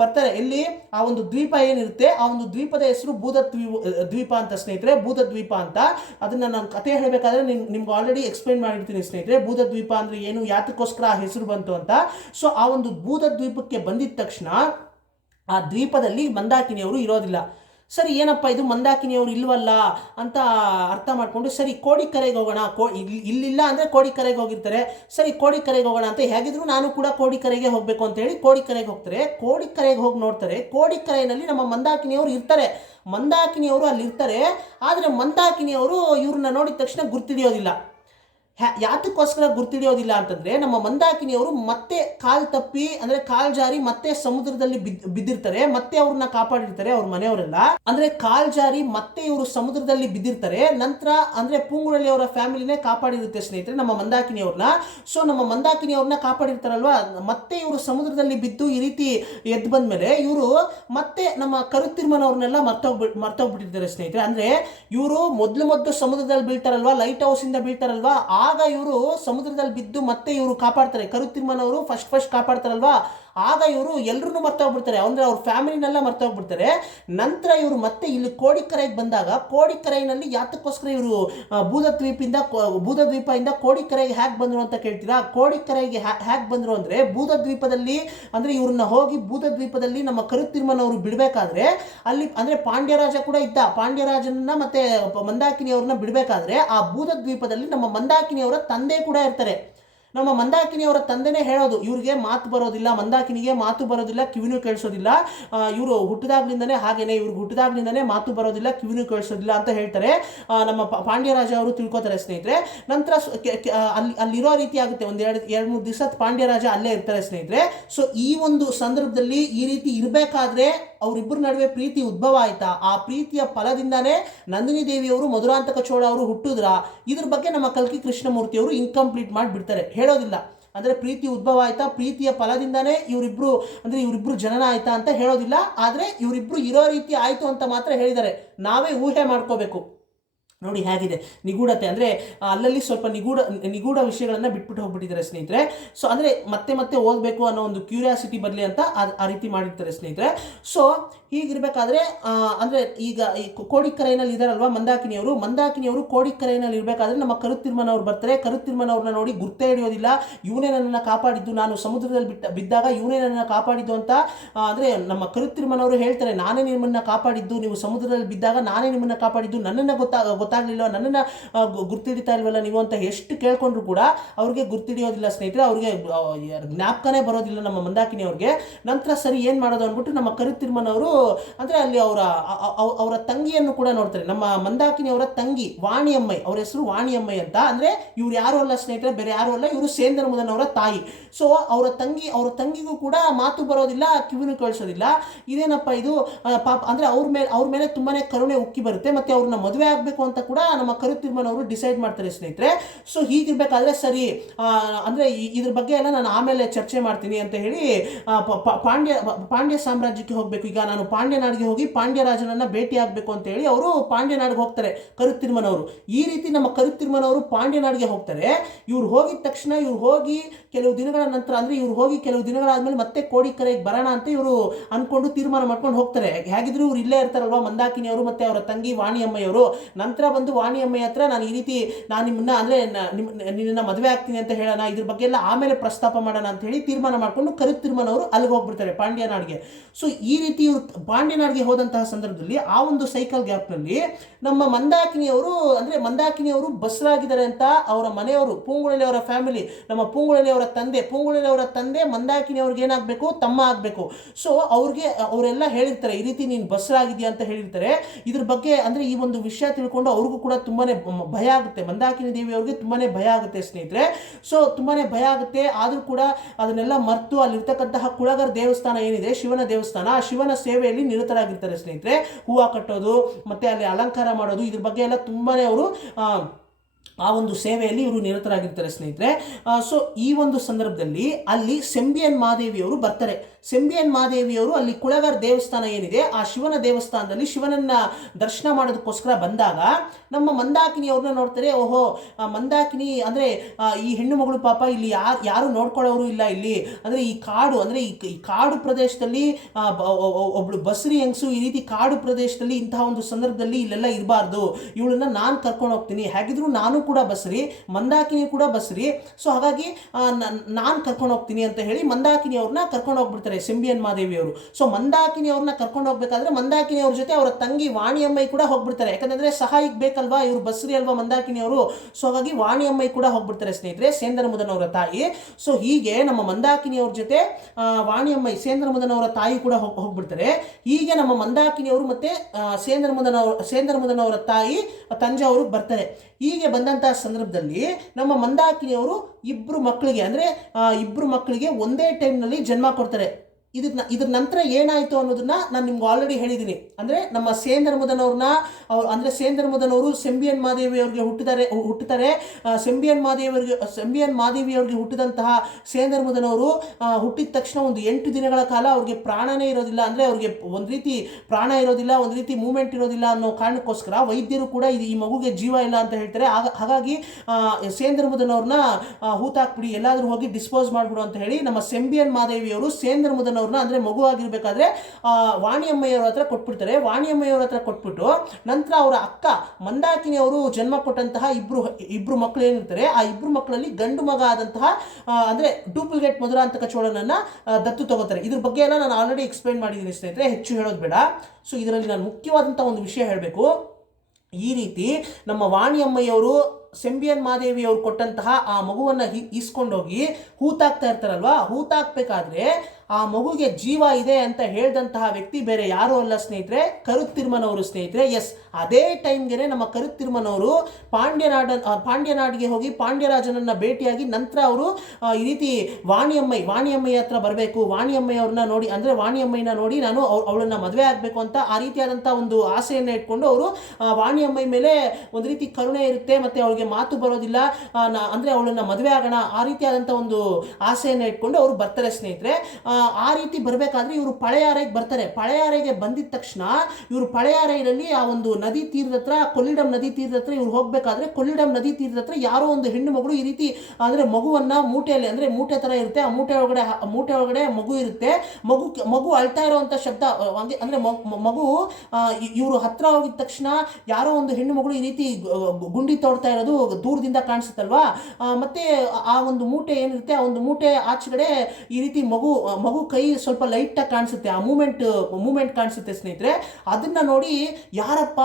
ಬರ್ತಾರೆ. ಎಲ್ಲಿ ಆ ಒಂದು ದ್ವೀಪ ಏನಿರುತ್ತೆ, ಆ ಒಂದು ದ್ವೀಪದ ಹೆಸರು ದ್ವೀಪ ಅಂತ ಸ್ನೇಹಿತರೆ, ಬೂದ ದ್ವೀಪ ಅಂತ. ಅದನ್ನ ನಾನು ಕತೆ ಹೇಳಬೇಕಾದ್ರೆ ನಿಮ್ಗೆ ಆಲ್ರೆಡಿ ಎಕ್ಸ್ಪ್ಲೈನ್ ಮಾಡಿರ್ತೀನಿ ಸ್ನೇಹಿತರೆ, ಬೂದ ದ್ವೀಪ ಅಂದ್ರೆ ಏನು, ಯಾತಕ್ಕೋಸ್ಕರ ಆ ಹೆಸರು ಬಂತು ಅಂತ. ಸೊ ಆ ಒಂದು ಬೂದ ದ್ವೀಪಕ್ಕೆ ಬಂದಿದ ತಕ್ಷಣ ಆ ದ್ವೀಪದಲ್ಲಿ ಮಂದಾಕಿನಿಯವರು ಇರೋದಿಲ್ಲ. ಸರಿ, ಏನಪ್ಪ ಇದು ಮಂದಾಕಿನಿಯವರು ಇಲ್ವಲ್ಲ ಅಂತ ಅರ್ಥ ಮಾಡಿಕೊಂಡು ಸರಿ ಕೋಡಿಕೆರೆಗೆ ಹೋಗೋಣ, ಇಲ್ಲಿಲ್ಲ ಅಂದರೆ ಕೋಡಿಕೆರೆಗೆ ಹೋಗಿರ್ತಾರೆ, ಸರಿ ಕೋಡಿಕೆರೆಗೆ ಹೋಗೋಣ ಅಂತ, ಹೇಗಿದ್ರು ನಾನು ಕೂಡ ಕೋಡಿಕೆರೆಗೆ ಹೋಗಬೇಕು ಅಂತ ಹೇಳಿ ಕೋಡಿಕೆರೆಗೆ ಹೋಗ್ತಾರೆ. ಕೋಡಿಕೆರೆಗೆ ಹೋಗಿ ನೋಡ್ತಾರೆ, ಕೋಡಿಕೆರೆಯಲ್ಲಿ ನಮ್ಮ ಮಂದಾಕಿನಿಯವರು ಇರ್ತಾರೆ. ಮಂದಾಕಿನಿಯವರು ಅಲ್ಲಿರ್ತಾರೆ, ಆದರೆ ಮಂದಾಕಿನಿಯವರು ಇವ್ರನ್ನ ನೋಡಿದ ತಕ್ಷಣ ಗುರ್ತಿಡಿಯೋದಿಲ್ಲ. ಯಾತಕ್ಕೋಸ್ಕರ ಗುರ್ತಿಡಿಯೋದಿಲ್ಲ ಅಂತಂದ್ರೆ, ನಮ್ಮ ಮಂದಾಕಿನಿಯವರು ಮತ್ತೆ ಕಾಲ್ ತಪ್ಪಿ ಅಂದ್ರೆ ಕಾಲ್ ಜಾರಿ ಮತ್ತೆ ಸಮುದ್ರದಲ್ಲಿ ಬಿದ್ದಿರ್ತಾರೆ, ಮತ್ತೆ ಅವ್ರನ್ನ ಕಾಪಾಡಿರ್ತಾರೆ ಅವ್ರ ಮನೆಯವರೆಲ್ಲ. ಅಂದ್ರೆ ಕಾಲ್ ಜಾರಿ ಮತ್ತೆ ಇವರು ಸಮುದ್ರದಲ್ಲಿ ಬಿದ್ದಿರ್ತಾರೆ. ನಂತರ ಅಂದ್ರೆ ಪೂಂಗುಳಲ್ಲಿ ಅವರ ಫ್ಯಾಮಿಲಿನೇ ಕಾಪಾಡಿರುತ್ತೆ ಸ್ನೇಹಿತರೆ ನಮ್ಮ ಮಂದಾಕಿನಿಯವ್ರನ್ನ. ಸೊ ನಮ್ಮ ಮಂದಾಕಿನಿಯವ್ರನ್ನ ಕಾಪಾಡಿರ್ತಾರಲ್ವಾ, ಮತ್ತೆ ಇವರು ಸಮುದ್ರದಲ್ಲಿ ಬಿದ್ದು ಈ ರೀತಿ ಎದ್ದು ಬಂದ್ಮೇಲೆ ಇವರು ಮತ್ತೆ ನಮ್ಮ ಕರುತ್ತಿಮ್ಮನವ್ರನ್ನೆಲ್ಲ ಮರ್ತೋಗ್ಬಿಟ್ಟಿರ್ತಾರೆ ಸ್ನೇಹಿತರೆ. ಅಂದ್ರೆ ಇವರು ಮೊದಲು ಸಮುದ್ರದಲ್ಲಿ ಬೀಳ್ತಾರಲ್ವಾ, ಲೈಟ್ ಹೌಸ್ ಇಂದ ಬೀಳ್ತಾರಲ್ವಾ, ಆಗ ಇವರು ಸಮುದ್ರದಲ್ಲಿ ಬಿದ್ದು ಮತ್ತೆ ಇವರು ಕಾಪಾಡ್ತಾರೆ, ಕರುತ್ತಿಮ್ಮನವರು ಫಸ್ಟ್ ಕಾಪಾಡ್ತಾರಲ್ವಾ, ಆಗ ಇವರು ಎಲ್ಲರೂ ಮರ್ತೋಗ್ಬಿಡ್ತಾರೆ, ಅಂದ್ರೆ ಅವ್ರ ಫ್ಯಾಮಿಲಿನೆಲ್ಲ ಮರ್ತೋಗ್ಬಿಡ್ತಾರೆ. ನಂತರ ಇವರು ಮತ್ತೆ ಇಲ್ಲಿ ಕೋಡಿಕೆರೆಗೆ ಬಂದಾಗ, ಕೋಡಿಕೆರೆಯಲ್ಲಿ ಯಾತಕ್ಕೋಸ್ಕರ ಇವರು ಬೂದ ದ್ವೀಪದಿಂದ ಕೋಡಿಕೆರೆಗೆ ಹ್ಯಾಕ್ ಬಂದ್ರು ಅಂತ ಕೇಳ್ತೀರಾ. ಕೋಡಿಕೆರೆಗೆ ಹ್ಯಾಕ್ ಬಂದ್ರು ಅಂದ್ರೆ ಬೂದ ದ್ವೀಪದಲ್ಲಿ ಅಂದ್ರೆ ಇವ್ರನ್ನ ಹೋಗಿ ಬೂದ ದ್ವೀಪದಲ್ಲಿ ನಮ್ಮ ಕರುತ್ತಿಮ್ಮನವರು ಬಿಡಬೇಕಾದ್ರೆ ಅಲ್ಲಿ ಅಂದ್ರೆ ಪಾಂಡ್ಯರಾಜ ಕೂಡ ಇದ್ದ, ಪಾಂಡ್ಯರಾಜನ ಮತ್ತೆ ಮಂದಾಕಿನಿಯವ್ರನ್ನ ಬಿಡಬೇಕಾದ್ರೆ ಆ ಬೂದ ದ್ವೀಪದಲ್ಲಿ ನಮ್ಮ ಮಂದಾಕಿನಿಯವರ ತಂದೆ ಕೂಡ ಇರ್ತಾರೆ. ನಮ್ಮ ಮಂದಾಕಿನಿಯವರ ತಂದೆನೇ ಹೇಳೋದು, ಇವ್ರಿಗೆ ಮಾತು ಬರೋದಿಲ್ಲ, ಮಂದಾಕಿನಿಗೆ ಮಾತು ಬರೋದಿಲ್ಲ, ಕಿವಿನೂ ಕೇಳಿಸೋದಿಲ್ಲ, ಇವರು ಹುಟ್ಟಿದಾಗ್ಲಿಂದನೇ ಹಾಗೇನೆ, ಇವ್ರಿಗೆ ಹುಟ್ಟಿದಾಗ್ಲಿಂದನೇ ಮಾತು ಬರೋದಿಲ್ಲ, ಕಿವಿನೂ ಕೇಳಿಸೋದಿಲ್ಲ ಅಂತ ಹೇಳ್ತಾರೆ. ನಮ್ಮ ಪಾಂಡ್ಯರಾಜ ಅವರು ತಿಳ್ಕೊತಾರೆ ಸ್ನೇಹಿತರೆ. ನಂತರ ಅಲ್ಲಿರೋ ರೀತಿ ಆಗುತ್ತೆ, ಒಂದು ಎರಡು ಮೂರು ದಿವಸ ಪಾಂಡ್ಯರಾಜ ಅಲ್ಲೇ ಇರ್ತಾರೆ ಸ್ನೇಹಿತರೆ. ಸೊ ಈ ಒಂದು ಸಂದರ್ಭದಲ್ಲಿ ಈ ರೀತಿ ಇರಬೇಕಾದ್ರೆ ಅವರಿಬ್ಬರ ನಡುವೆ ಪ್ರೀತಿ ಉದ್ಭವ ಆಯ್ತಾ, ಆ ಪ್ರೀತಿಯ ಫಲದಿಂದಾನೇ ನಂದಿನಿ ದೇವಿಯವರು ಮಧುರಾಂತಕ ಚೋಳ ಅವರು ಹುಟ್ಟಿದ್ರ, ಇದ್ರ ಬಗ್ಗೆ ನಮ್ಮ ಕಲ್ಕಿ ಕೃಷ್ಣಮೂರ್ತಿ ಅವರು ಇನ್ಕಂಪ್ಲೀಟ್ ಮಾಡಿಬಿಡ್ತಾರೆ, ಹೇಳೋದಿಲ್ಲ. ಅಂದ್ರೆ ಪ್ರೀತಿ ಉದ್ಭವ ಆಯ್ತಾ, ಪ್ರೀತಿಯ ಫಲದಿಂದಾನೇ ಇವರಿಬ್ರು ಜನನ ಆಯ್ತಾ ಅಂತ ಹೇಳೋದಿಲ್ಲ. ಆದ್ರೆ ಇವರಿಬ್ರು ಇರೋ ರೀತಿ ಆಯ್ತು ಅಂತ ಮಾತ್ರ ಹೇಳಿದ್ದಾರೆ, ನಾವೇ ಊಹೆ ಮಾಡ್ಕೋಬೇಕು. ನೋಡಿ ಹೇಗಿದೆ ನಿಗೂಢತೆ, ಅಂದರೆ ಅಲ್ಲಲ್ಲಿ ಸ್ವಲ್ಪ ನಿಗೂಢ ವಿಷಯಗಳನ್ನು ಬಿಟ್ಬಿಟ್ಟು ಹೋಗ್ಬಿಟ್ಟಿದ್ದಾರೆ ಸ್ನೇಹಿತರೆ. ಸೊ ಅಂದರೆ ಮತ್ತೆ ಓದಬೇಕು ಅನ್ನೋ ಒಂದು ಕ್ಯೂರಿಯಾಸಿಟಿ ಬರಲಿ ಅಂತ ಆ ರೀತಿ ಮಾಡಿರ್ತಾರೆ ಸ್ನೇಹಿತರೆ. ಸೊ ಹೀಗಿರಬೇಕಾದ್ರೆ ಅಂದರೆ ಈಗ ಈ ಕೋಡಿಕೆರೆಯಲ್ಲಿ ಇದ್ದಾರಲ್ವ ಮಂದಾಕಿನಿಯವರು ಕೋಡಿಕೆರೆಯಲ್ಲಿ ಇರಬೇಕಾದ್ರೆ ನಮ್ಮ ಕರುತ್ತಿಮ್ಮನವ್ರು ಬರ್ತಾರೆ. ಕರುತ್ತಿಮ್ಮನವ್ರನ್ನ ನೋಡಿ ಗುರ್ತೇ ಹಿಡಿಯೋದಿಲ್ಲ, ಇವನೇ ನನ್ನನ್ನು ಕಾಪಾಡಿದ್ದು, ನಾನು ಸಮುದ್ರದಲ್ಲಿ ಬಿದ್ದಾಗ ಇವನೇ ನನ್ನನ್ನು ಕಾಪಾಡಿದ್ದು ಅಂತ. ಅಂದರೆ ನಮ್ಮ ಕರುತ್ತಿಮ್ಮನವರು ಹೇಳ್ತಾರೆ, ನಾನೇ ನಿಮ್ಮನ್ನು ಕಾಪಾಡಿದ್ದು, ನೀವು ಸಮುದ್ರದಲ್ಲಿ ಬಿದ್ದಾಗ ನಾನೇ ನಿಮ್ಮನ್ನು ಕಾಪಾಡಿದ್ದು, ನನ್ನನ್ನು ಗೊತ್ತಾಗ್ಲಿಲ್ಲ, ನನ್ನನ್ನು ಗುರ್ತಿಡಿತಾ ಇಲ್ವಲ್ಲ ನೀವು ಅಂತ ಎಷ್ಟು ಕೇಳ್ಕೊಂಡ್ರು ಕೂಡ ಅವ್ರಿಗೆ ಗುರ್ತಿಡಿಯೋದಿಲ್ಲ ಸ್ನೇಹಿತರೆ, ಅವ್ರಿಗೆ ಜ್ಞಾಪಕನೇ ಬರೋದಿಲ್ಲ ನಮ್ಮ ಮಂದಾಕಿನಿಯವ್ರಿಗೆ. ನಂತರ ಸರಿ ಏನು ಮಾಡೋದು ಅಂದ್ಬಿಟ್ಟು ನಮ್ಮ ಕರುತ್ತಿಮ್ಮನವರು ಅಂದರೆ ಅಲ್ಲಿ ಅವರ ತಂಗಿಯನ್ನು ಕೂಡ ನೋಡ್ತಾರೆ. ನಮ್ಮ ಮಂದಾಕಿನಿಯವರ ತಂಗಿ ವಾಣಿಯಮ್ಮೈ, ಅವ್ರ ಹೆಸರು ವಾಣಿಯಮ್ಮೈ ಅಂತ. ಅಂದರೆ ಇವ್ರು ಯಾರು ಅಲ್ಲ ಸ್ನೇಹಿತರೆ, ಬೇರೆ ಯಾರು ಅಲ್ಲ, ಇವರು ಸೇಂದ್ರ ಮುದನವರ ತಾಯಿ. ಸೊ ಅವರ ತಂಗಿಗೂ ಕೂಡ ಮಾತು ಬರೋದಿಲ್ಲ, ಕಿವಿನೂ ಕೇಳಿಸೋದಿಲ್ಲ. ಇದೇನಪ್ಪ ಇದು ಪಾಪ, ಅಂದರೆ ಅವ್ರ ಮೇಲೆ ತುಂಬಾನೇ ಕರುಣೆ ಉಕ್ಕಿ ಬರುತ್ತೆ. ಮತ್ತೆ ಅವ್ರನ್ನ ಮದುವೆ ಆಗಬೇಕು ಅಂತ ಕೂಡ ನಮ್ಮ ಕರುತ್ತಿಮ್ಮನವರು ಡಿಸೈಡ್ ಮಾಡ್ತಾರೆ ಸ್ನೇಹಿತರೆ. ಸೊ ಹೀಗಿರ್ಬೇಕಾದ್ರೆ ಸರಿ ಅಂದರೆ ಇದ್ರ ಬಗ್ಗೆ ಎಲ್ಲ ನಾನು ಆಮೇಲೆ ಚರ್ಚೆ ಮಾಡ್ತೀನಿ ಅಂತ ಹೇಳಿ ಪಾಂಡ್ಯ ಸಾಮ್ರಾಜ್ಯಕ್ಕೆ ಹೋಗಬೇಕು. ಈಗ ನಾನು ಪಾಂಡ್ಯ ನಾಡಿಗೆ ಹೋಗಿ ಪಾಂಡ್ಯರಾಜನನ್ನ ಭೇಟಿ ಆಗಬೇಕು ಅಂತ ಹೇಳಿ ಅವರು ಪಾಂಡ್ಯ ನಾಡಿಗೆ ಹೋಗ್ತಾರೆ ಕರುತ್ತಿಮ್ಮನವರು. ಈ ರೀತಿ ನಮ್ಮ ಕರುತ್ತಿಮ್ಮನವರು ಪಾಂಡ್ಯ ನಾಡಿಗೆ ಹೋಗ್ತಾರೆ. ಇವ್ರು ಹೋಗಿದ ತಕ್ಷಣ ಹೋಗಿ ಕೆಲವು ದಿನಗಳ ನಂತರ ಅಂದರೆ ಕೆಲವು ದಿನಗಳಾದ್ಮೇಲೆ ಮತ್ತೆ ಕೋಡಿಕೆರೆಗೆ ಬರೋಣ ಅಂತ ಇವರು ಅನ್ಕೊಂಡು ತೀರ್ಮಾನ ಮಾಡ್ಕೊಂಡು ಹೋಗ್ತಾರೆ. ಹೇಗಿದ್ರು ಇವ್ರು ಇಲ್ಲೇ ಇರ್ತಾರಲ್ವಾ ಮಂದಾಕಿನಿಯವರು ಮತ್ತೆ ಅವರ ತಂಗಿ ವಾಣಿಯಮ್ಮಯ್ಯವರು. ನಂತರ ಬಂದು ವಾಣಿಯಮ್ಮಯ್ಯ ಹತ್ರ ನಾನು ಈ ರೀತಿ ನಾನು ನಿಮ್ಮನ್ನ ಅಂದರೆ ನಿನ್ನ ಮದುವೆ ಆಗ್ತೀನಿ ಅಂತ ಹೇಳೋಣ, ಇದ್ರ ಬಗ್ಗೆ ಎಲ್ಲ ಆಮೇಲೆ ಪ್ರಸ್ತಾಪ ಮಾಡೋಣ ಅಂತ ಹೇಳಿ ತೀರ್ಮಾನ ಮಾಡ್ಕೊಂಡು ಕರುತ್ತಿಮ್ಮನವರು ಅಲ್ಲಿಗೆ ಹೋಗ್ಬಿಡ್ತಾರೆ ಪಾಂಡ್ಯ ನಾಡಿಗೆ. ಸೊ ಈ ರೀತಿ ಇವ್ರು ಪಾಂಡ್ಯನಾಡ್ಗೆ ಹೋದಂತಹ ಸಂದರ್ಭದಲ್ಲಿ ಆ ಒಂದು ಸೈಕಲ್ ಗ್ಯಾಪ್ನಲ್ಲಿ ನಮ್ಮ ಮಂದಾಕಿನಿಯವರು ಅಂದರೆ ಮಂದಾಕಿನಿಯವರು ಬಸ್ರಾಗಿದ್ದಾರೆ ಅಂತ ಅವರ ಮನೆಯವರು ಪೂಂಗುಳಲಿ ಅವರ ಫ್ಯಾಮಿಲಿ, ನಮ್ಮ ಪೂಂಗುಳಲಿ ಅವರ ತಂದೆ ಮಂದಾಕಿನಿ ಅವ್ರಿಗೆ ಏನಾಗಬೇಕು, ತಮ್ಮ ಆಗಬೇಕು. ಸೊ ಅವರೆಲ್ಲ ಹೇಳಿರ್ತಾರೆ ಈ ರೀತಿ ನೀನು ಬಸ್ರಾಗಿದೆಯಾ ಅಂತ ಹೇಳಿರ್ತಾರೆ. ಇದ್ರ ಬಗ್ಗೆ ಅಂದರೆ ಈ ಒಂದು ವಿಷಯ ತಿಳ್ಕೊಂಡು ಅವ್ರಿಗೂ ಕೂಡ ತುಂಬಾ ಭಯ ಆಗುತ್ತೆ, ಮಂದಾಕಿನಿ ದೇವಿ ಅವ್ರಿಗೆ ತುಂಬಾ ಭಯ ಆಗುತ್ತೆ ಸ್ನೇಹಿತರೆ. ಸೊ ತುಂಬಾ ಭಯ ಆಗುತ್ತೆ. ಆದರೂ ಕೂಡ ಅದನ್ನೆಲ್ಲ ಮರೆತು ಅಲ್ಲಿರ್ತಕ್ಕಂತಹ ಕುಳಗರ್ ದೇವಸ್ಥಾನ ಏನಿದೆ, ಶಿವನ ದೇವಸ್ಥಾನ, ಆ ಶಿವನ ಸೇವೆಯಲ್ಲಿ ನಿರತರಾಗಿರ್ತಾರೆ ಸ್ನೇಹಿತರೆ. ಹೂವು ಕಟ್ಟೋದು ಮತ್ತೆ ಅಲ್ಲಿ ಅಲಂಕಾರ ಮಾಡೋದು, ಇದ್ರ ಬಗ್ಗೆ ಎಲ್ಲ ತುಂಬಾನೇ ಅವರು ಆ ಒಂದು ಸೇವೆಯಲ್ಲಿ ಇವರು ನಿರತರಾಗಿರ್ತಾರೆ ಸ್ನೇಹಿತರೆ. ಸೊ ಈ ಒಂದು ಸಂದರ್ಭದಲ್ಲಿ ಅಲ್ಲಿ ಸೆಂಬಿಯನ್ ಮಹಾದೇವಿಯವರು ಬರ್ತಾರೆ. ಸೆಂಬಿಯನ್ ಮಹಾದೇವಿಯವರು ಅಲ್ಲಿ ಕುಳಗರ್ ದೇವಸ್ಥಾನ ಏನಿದೆ ಆ ಶಿವನ ದೇವಸ್ಥಾನದಲ್ಲಿ ಶಿವನನ್ನ ದರ್ಶನ ಮಾಡೋದಕ್ಕೋಸ್ಕರ ಬಂದಾಗ ನಮ್ಮ ಮಂದಾಕಿನಿ ಅವ್ರನ್ನ ನೋಡ್ತಾರೆ. ಓಹೋ, ಮಂದಾಕಿನಿ ಅಂದರೆ ಈ ಹೆಣ್ಣು ಮಗಳು ಪಾಪ ಇಲ್ಲಿ ಯಾರು ನೋಡ್ಕೊಳ್ಳೋರು ಇಲ್ಲ ಇಲ್ಲಿ, ಅಂದರೆ ಈ ಕಾಡು ಅಂದರೆ ಈ ಕಾಡು ಪ್ರದೇಶದಲ್ಲಿ ಒಬ್ಳು ಬಸ್ರಿ ಹೆಂಗಸು ಈ ರೀತಿ ಕಾಡು ಪ್ರದೇಶದಲ್ಲಿ ಇಂತಹ ಒಂದು ಸಂದರ್ಭದಲ್ಲಿ ಇಲ್ಲೆಲ್ಲ ಇರಬಾರ್ದು, ಇವಳನ್ನ ನಾನು ಕರ್ಕೊಂಡು ಹೋಗ್ತೀನಿ, ಹೇಗಿದ್ರು ನಾನು ಕೂಡ ಬಸ್ರಿ, ಮಂದಾಕಿನಿ ಕೂಡ ಬಸ್ರಿ, ಸೊ ಹಾಗಾಗಿ ನಾನು ಕರ್ಕೊಂಡು ಹೋಗ್ತೀನಿ ಅಂತ ಹೇಳಿ ಮಂದಾಕಿನಿ ಅವ್ರನ್ನ ಕರ್ಕೊಂಡು ಹೋಗ್ಬಿಡ್ತಾರೆ ಸೆಂಬಿಯನ್ ಮಹಾದೇವಿಯವರು. ಸೊ ಮಂದಾಕಿನಿ ಅವ್ರನ್ನ ಕರ್ಕೊಂಡು ಹೋಗ್ಬೇಕಾದ್ರೆ ಮಂದಾಕಿನಿ ಅವ್ರ ಜೊತೆ ಅವರ ತಂಗಿ ವಾಣಿಯಮ್ಮೈ ಕೂಡ ಹೋಗ್ಬಿಡ್ತಾರೆ. ಯಾಕಂದ್ರೆ ಸಹಾಯಕ್ಕೆ ಬೇಕಲ್ವಾ, ಇವರು ಬಸ್ರಿ ಅಲ್ವಾ ಮಂದಾಕಿನಿ ಅವರು. ಸೊ ಹಾಗಾಗಿ ವಾಣಿಯಮ್ಮೈ ಕೂಡ ಹೋಗ್ಬಿಡ್ತಾರೆ ಸ್ನೇಹಿತರೆ, ಸೇಂದ್ರಮುದನ್ ಅವರ ತಾಯಿ. ಸೊ ಹೀಗೆ ನಮ್ಮ ಮಂದಾಕಿನಿ ಅವ್ರ ಜೊತೆ ವಾಣಿಯಮ್ಮೈ ಸೇಂದ್ರಮುದನ್ ಅವರ ತಾಯಿ ಕೂಡ ಹೋಗ್ಬಿಡ್ತಾರೆ. ಹೀಗೆ ನಮ್ಮ ಮಂದಾಕಿನಿ ಅವರು ಮತ್ತೆ ಸೇಂದ್ರಮುದನ್ ಅವರ ತಾಯಿ ತಂಜಾವೂರಿಗೆ ಬರ್ತಾರೆ. ಹೀಗೆ ಬಂದಂತಹ ಸಂದರ್ಭದಲ್ಲಿ ನಮ್ಮ ಮಂದಾಕಿನಿಯವರು ಇಬ್ಬರು ಮಕ್ಕಳಿಗೆ ಒಂದೇ ಟೈಮ್ನಲ್ಲಿ ಜನ್ಮ ಕೊಡ್ತಾರೆ. ಇದ್ರ ನಂತರ ಏನಾಯಿತು ಅನ್ನೋದನ್ನ ನಾನು ನಿಮ್ಗೆ ಆಲ್ರೆಡಿ ಹೇಳಿದ್ದೀನಿ. ಅಂದರೆ ನಮ್ಮ ಸೇಂದ್ರಮುದನ್ ಅವರು ಸೆಂಬಿಯನ್ ಮಹಾದೇವಿಯವ್ರಿಗೆ ಹುಟ್ಟುತ್ತಾರೆ. ಸೆಂಬಿಯನ್ ಮಹಾದೇವಿಯವ್ರಿಗೆ ಹುಟ್ಟಿದಂತಹ ಸೇಂದ್ರಮುದನ್ ಅವರು ಹುಟ್ಟಿದ ತಕ್ಷಣ ಒಂದು 8 ದಿನಗಳ ಕಾಲ ಅವ್ರಿಗೆ ಪ್ರಾಣನೇ ಇರೋದಿಲ್ಲ, ಅಂದರೆ ಅವ್ರಿಗೆ ಒಂದು ರೀತಿ ಪ್ರಾಣ ಇರೋದಿಲ್ಲ, ಒಂದು ರೀತಿ ಮೂವ್ಮೆಂಟ್ ಇರೋದಿಲ್ಲ ಅನ್ನೋ ಕಾರಣಕ್ಕೋಸ್ಕರ ವೈದ್ಯರು ಕೂಡ ಈ ಮಗುಗೆ ಜೀವ ಇಲ್ಲ ಅಂತ ಹೇಳ್ತಾರೆ. ಹಾಗಾಗಿ ಸೇಂದ್ರಮುದನ್ ಅವ್ರನ್ನ ಹೂತಾಕ್ಬಿಡಿ, ಎಲ್ಲಾದರೂ ಹೋಗಿ ಡಿಸ್ಪೋಸ್ ಮಾಡಿಬಿಡು ಅಂತ ಹೇಳಿ ನಮ್ಮ ಸೆಂಬಿಯನ್ ಮಹಾದೇವಿಯವರು ಸೇಂದ್ರಮುದನ್ ಅವ್ರನ್ನ ಅಂದರೆ ಮಗು ಆಗಿರ್ಬೇಕಾದ್ರೆ ವಾಣಿಯಮ್ಮಯ್ಯವ್ರ ಹತ್ರ ಕೊಟ್ಬಿಡ್ತಾರೆ. ವಾಣಿಯಮ್ಮಯ್ಯವ್ರ ಹತ್ರ ಕೊಟ್ಬಿಟ್ಟು ನಂತರ ಅವರ ಅಕ್ಕ ಮಂದಾಕಿನಿ ಅವರು ಜನ್ಮ ಕೊಟ್ಟಂತಹ ಇಬ್ರು ಮಕ್ಕಳು ಏನಿರ್ತಾರೆ, ಆ ಇಬ್ರು ಮಕ್ಕಳಲ್ಲಿ ಗಂಡು ಮಗ ಆದಂತಹ ಅಂದರೆ ಡೂಪ್ಲಿಕೇಟ್ ಮಧುರಾಂತಕ ಚೋಳನನ್ನ ದತ್ತು ತಗೋತಾರೆ. ಇದ್ರ ಬಗ್ಗೆ ಎಲ್ಲ ನಾನು ಆಲ್ರೆಡಿ ಎಕ್ಸ್ಪ್ಲೈನ್ ಮಾಡಿದ್ದೀನಿ ಸ್ನೇಹಿತರೆ, ಹೆಚ್ಚು ಹೇಳೋದು ಬೇಡ. ಸೊ ಇದರಲ್ಲಿ ನಾನು ಮುಖ್ಯವಾದಂಥ ಒಂದು ವಿಷಯ ಹೇಳಬೇಕು. ಈ ರೀತಿ ನಮ್ಮ ವಾಣಿಯಮ್ಮಯ್ಯವರು ಸೆಂಬಿಯನ್ ಮಹಾದೇವಿ ಅವರು ಕೊಟ್ಟಂತಹ ಆ ಮಗುವನ್ನು ಈಸ್ಕೊಂಡೋಗಿ ಹೂತಾಕ್ತಾ ಇರ್ತಾರಲ್ವಾ, ಹೂತಾಕ್ಬೇಕಾದ್ರೆ ಆ ಮಗುಗೆ ಜೀವ ಇದೆ ಅಂತ ಹೇಳಿದಂತಹ ವ್ಯಕ್ತಿ ಬೇರೆ ಯಾರೂ ಅಲ್ಲ ಸ್ನೇಹಿತರೆ, ಕರುತ್ತಿರ್ಮನವರು ಸ್ನೇಹಿತರೆ. ಎಸ್, ಅದೇ ಟೈಮ್ಗೆ ನಮ್ಮ ಕರುತ್ತಿರ್ಮನವರು ಪಾಂಡ್ಯನಾಡಿಗೆ ಹೋಗಿ ಪಾಂಡ್ಯರಾಜನನ್ನ ಭೇಟಿಯಾಗಿ ನಂತರ ಅವರು ಈ ರೀತಿ ವಾಣಿಯಮ್ಮಯ್ಯ ಹತ್ರ ಬರಬೇಕು, ವಾಣಿಯಮ್ಮಯ್ಯವ್ರನ್ನ ನೋಡಿ, ಅಂದರೆ ವಾಣಿಯಮ್ಮಯ್ಯನ ನೋಡಿ ನಾನು ಅವಳನ್ನ ಮದುವೆ ಆಗಬೇಕು ಅಂತ ಆ ರೀತಿಯಾದಂಥ ಒಂದು ಆಸೆಯನ್ನು ಇಟ್ಕೊಂಡು ಅವರು ವಾಣಿಯಮ್ಮಯ್ಯ ಮೇಲೆ ಒಂದು ರೀತಿ ಕರುಣೆ ಇರುತ್ತೆ, ಮತ್ತು ಅವಳಿಗೆ ಮಾತು ಬರೋದಿಲ್ಲ, ಅಂದರೆ ಅವಳನ್ನ ಮದುವೆ ಆಗೋಣ ಆ ರೀತಿಯಾದಂಥ ಒಂದು ಆಸೆಯನ್ನು ಇಟ್ಕೊಂಡು ಅವರು ಬರ್ತಾರೆ ಸ್ನೇಹಿತರೆ. ಆ ರೀತಿ ಬರಬೇಕಾದ್ರೆ ಇವರು ಪಳೆಯಾರೈಗೆ ಬರ್ತಾರೆ. ಪಳೆಯಾರೈಗೆ ಬಂದಿದ ತಕ್ಷಣ ಇವರು ಪಳೆಯಾರೈನಲ್ಲಿ ಆ ಒಂದು ನದಿ ತೀರದ ಹತ್ರ, ಕೊಲ್ಲಿಡಂ ನದಿ ತೀರದ ಹತ್ರ ಇವ್ರು ಹೋಗಬೇಕಾದ್ರೆ ಕೊಲ್ಲಿಡಂ ನದಿ ತೀರದ ಹತ್ರ ಯಾರೋ ಒಂದು ಹೆಣ್ಣು ಮಗಳು ಈ ರೀತಿ ಅಂದರೆ ಮಗುವನ್ನು ಮೂಟೆಯಲ್ಲಿ, ಅಂದರೆ ಮೂಟೆ ಥರ ಇರುತ್ತೆ, ಆ ಮೂಟೆ ಒಳಗಡೆ ಮಗು ಇರುತ್ತೆ. ಮಗು ಅಳ್ತಾ ಇರೋವಂಥ ಶಬ್ದ, ಅಂದರೆ ಮಗು ಇವರು ಹತ್ರ ಹೋಗಿದ ತಕ್ಷಣ ಯಾರೋ ಒಂದು ಹೆಣ್ಣು ಮಗಳು ಈ ರೀತಿ ಗುಂಡಿ ತೋಡ್ತಾ ಇರೋದು ದೂರದಿಂದ ಕಾಣಿಸುತ್ತಲ್ವಾ. ಮತ್ತೆ ಆ ಒಂದು ಮೂಟೆ ಏನಿರುತ್ತೆ, ಆ ಒಂದು ಮೂಟೆ ಆಚೆಗಡೆ ಈ ರೀತಿ ಮಗು ಕೈ ಸ್ವಲ್ಪ ಲೈಟಾಗಿ ಕಾಣಿಸುತ್ತೆ, ಆ ಮೂಮೆಂಟ್ ಕಾಣಿಸುತ್ತೆ ಸ್ನೇಹಿತರೆ. ಅದನ್ನ ನೋಡಿ ಯಾರಪ್ಪ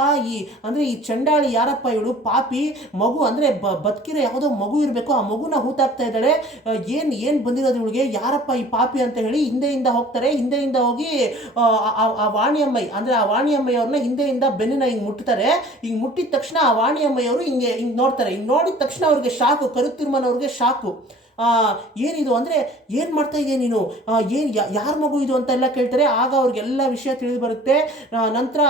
ಈ ಚಂಡಾಳಿ, ಯಾರಪ್ಪ ಇವಳು ಪಾಪಿ, ಮಗು ಅಂದರೆ ಬದುಕಿರೋ ಯಾವುದೋ ಮಗು ಇರಬೇಕು, ಆ ಮಗುನ ಹೂತಾಕ್ತಾ ಇದ್ದಾಳೆ, ಏನು ಬಂದಿರೋದು ಇವಳಿಗೆ, ಯಾರಪ್ಪ ಈ ಪಾಪಿ ಅಂತ ಹೇಳಿ ಹಿಂದೆಯಿಂದ ಹೋಗ್ತಾರೆ. ಹಿಂದೆಯಿಂದ ಹೋಗಿ ಆ ವಾಣಿಯಮ್ಮಯ್ಯವ್ರನ್ನ ಹಿಂದೆಯಿಂದ ಬೆನ್ನಿನ ಹಿಂಗೆ ಮುಟ್ತಾರೆ. ಹಿಂಗೆ ಮುಟ್ಟಿದ ತಕ್ಷಣ ಆ ವಾಣಿಯಮ್ಮಯ್ಯವರು ಹಿಂಗೆ ನೋಡ್ತಾರೆ. ಹಿಂಗೆ ನೋಡಿದ ತಕ್ಷಣ ಅವ್ರಿಗೆ ಶಾಕು, ಕರುತ್ತಿರ್ಮನ್ ಅವ್ರಿಗೆ ಶಾಕು. ಏನಿದು ಅಂದರೆ ಏನು ಮಾಡ್ತಾ ಇದೆಯಾ ನೀನು, ಯಾರ ಮಗು ಇದು ಅಂತ ಎಲ್ಲ ಕೇಳ್ತಾರೆ. ಆಗ ಅವ್ರಿಗೆಲ್ಲ ವಿಷಯ ತಿಳಿದು ಬರುತ್ತೆ. ನಂತರ